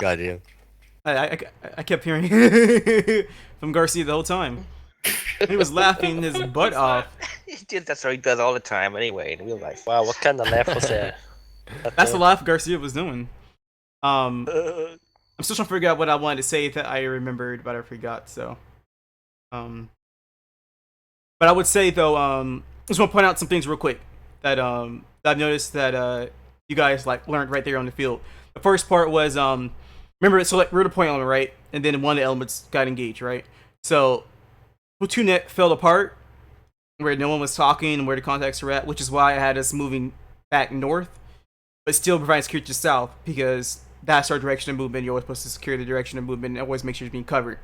Goddamn. I kept hearing from Garcia the whole time. He was laughing his butt off. That's what he does all the time anyway in real life. Wow, what kind of laugh was that? That's the laugh Garcia was doing. I'm still trying to figure out what I wanted to say that I remembered, but I forgot. So, but I would say though, I just want to point out some things real quick that I've noticed that you guys like learned right there on the field. The first part was remember, so like we're at a point element, right, and then one of the elements got engaged, right. So Platoon net fell apart where no one was talking and where the contacts were at, which is why I had us moving back north, but still provide security to south, because that's our direction of movement. You're always supposed to secure the direction of movement and always make sure it's being covered.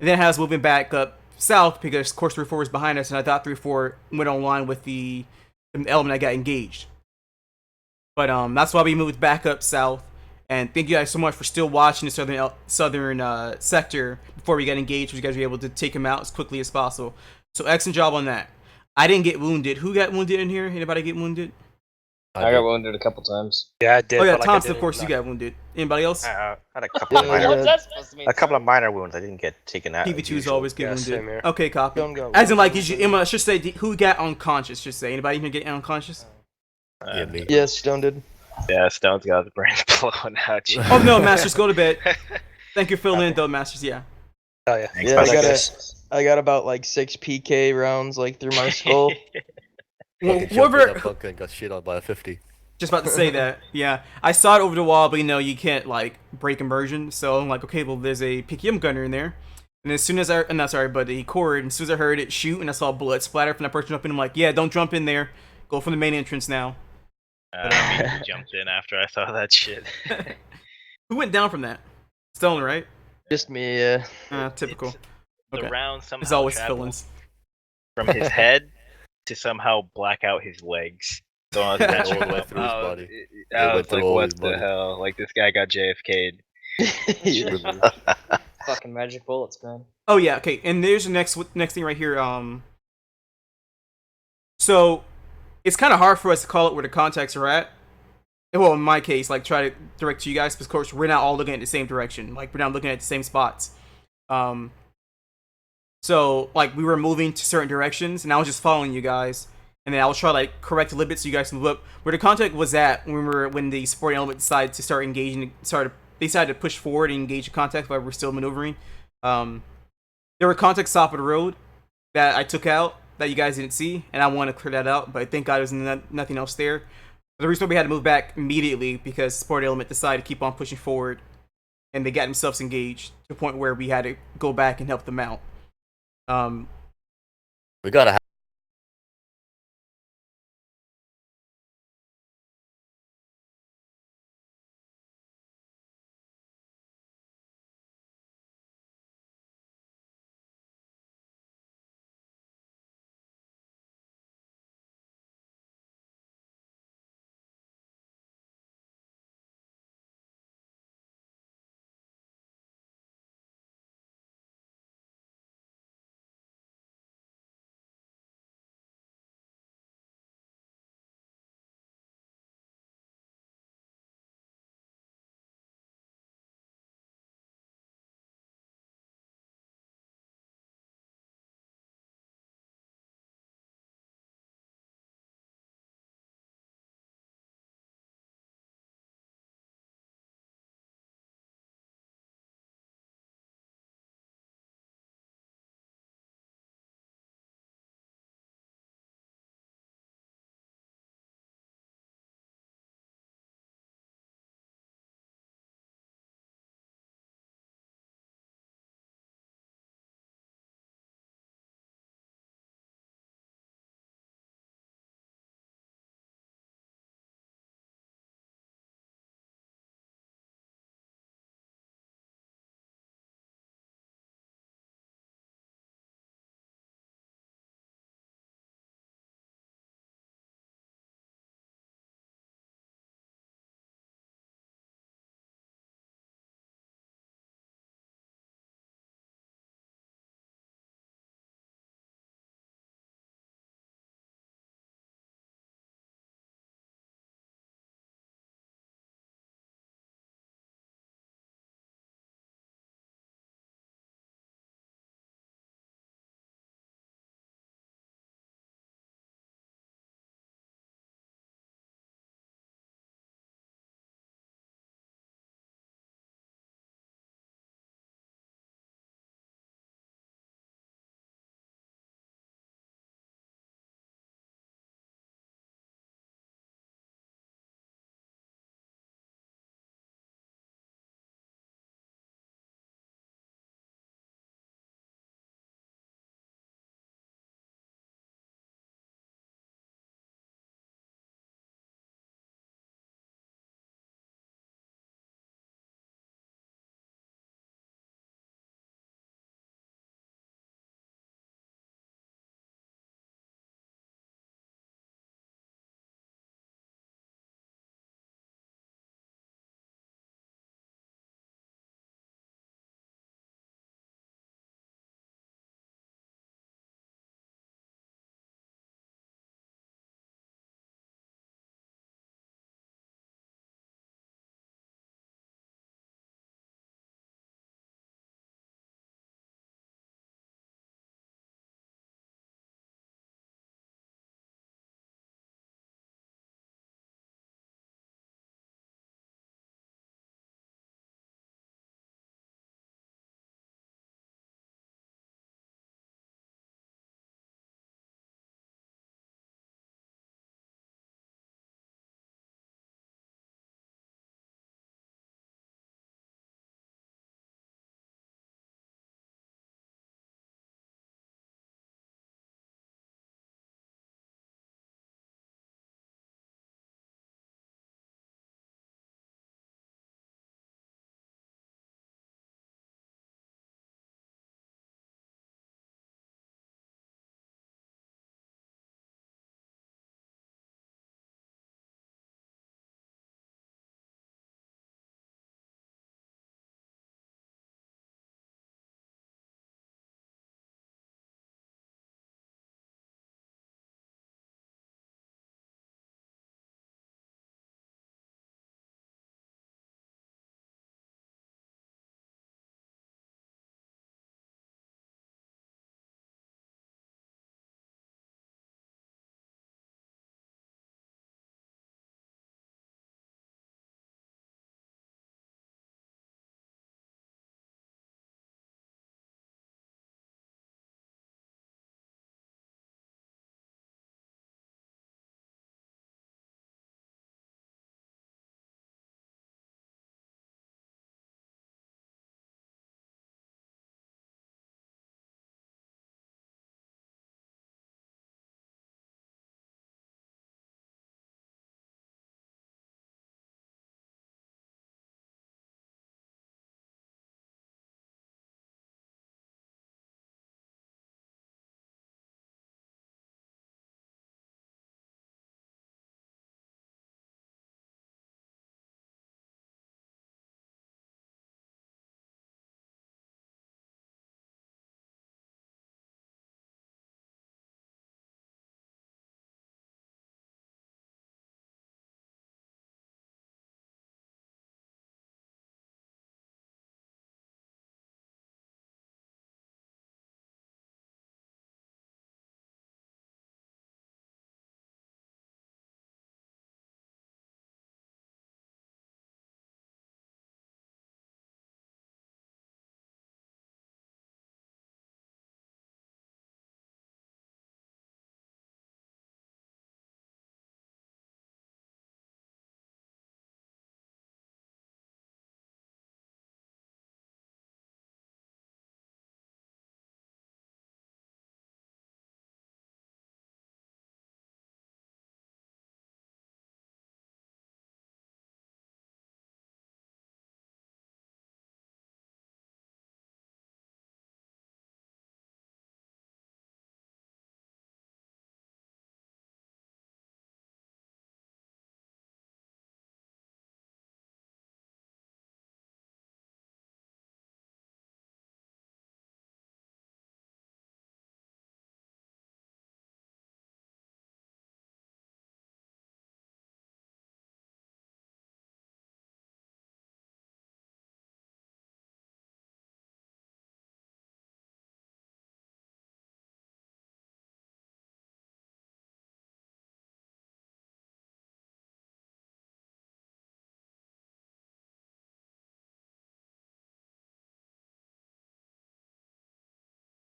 And then it has moving back up south because of course 3-4 is behind us, and I thought 3-4 went online with the element I got engaged. But that's why we moved back up south. And thank you guys so much for still watching the southern sector before we got engaged. You guys were able to take him out as quickly as possible. So excellent job on that. I didn't get wounded. Who got wounded in here? Anybody get wounded? I got wounded a couple times. Yeah, I did. Oh yeah, but like, Thompson, of course you got wounded. Anybody else? I had a couple of minor, minor wounds. I didn't get taken out. PV2s always get wounded. same here. Okay, copy. As in, like, I should say who got unconscious. Should say anybody even get unconscious? Me. Yes, Stone did. Yeah, Stone's got his brains blown out. Oh no, Masters, go to bed. Thank you for filling in though, Masters. Yeah. Oh yeah. Thanks, Yeah, I got about like 6 PK rounds like through my skull. Whoever got shit on by a 50. Just about to say that. Yeah, I saw it over the wall, but you know you can't like break immersion. So I'm like, okay, well there's a PKM gunner in there. And as soon as I'm not sorry, but the cord. And as soon as I heard it shoot and I saw blood splatter from that person jumping, I'm like, yeah, don't jump in there. Go from the main entrance now. I jumped in after I saw that shit. Who went down from that? Stone, right? Just me, yeah. Typical. The Okay. round somehow It's always traveled villains. from his head to somehow black out his legs. So I was All the way through his body. I It went was through like, all what his the body. hell? Like, this guy got JFK'd. Fucking magic bullets, man. Oh yeah, okay. And there's the next thing right here. So it's kind of hard for us to call it where the contacts are at. Well, in my case, like try to direct to you guys, because of course we're not all looking at the same direction. Like we're not looking at the same spots. So like we were moving to certain directions, and I was just following you guys, and then I was trying to like correct a little bit so you guys can move up where the contact was at when the supporting element decided to start engaging. They decided to push forward and engage the contact while we're still maneuvering. There were contacts off of the road that I took out that you guys didn't see, and I want to clear that out, but thank God there's nothing else there. The reason why we had to move back immediately because the support element decided to keep on pushing forward, and they got themselves engaged to the point where we had to go back and help them out. We gotta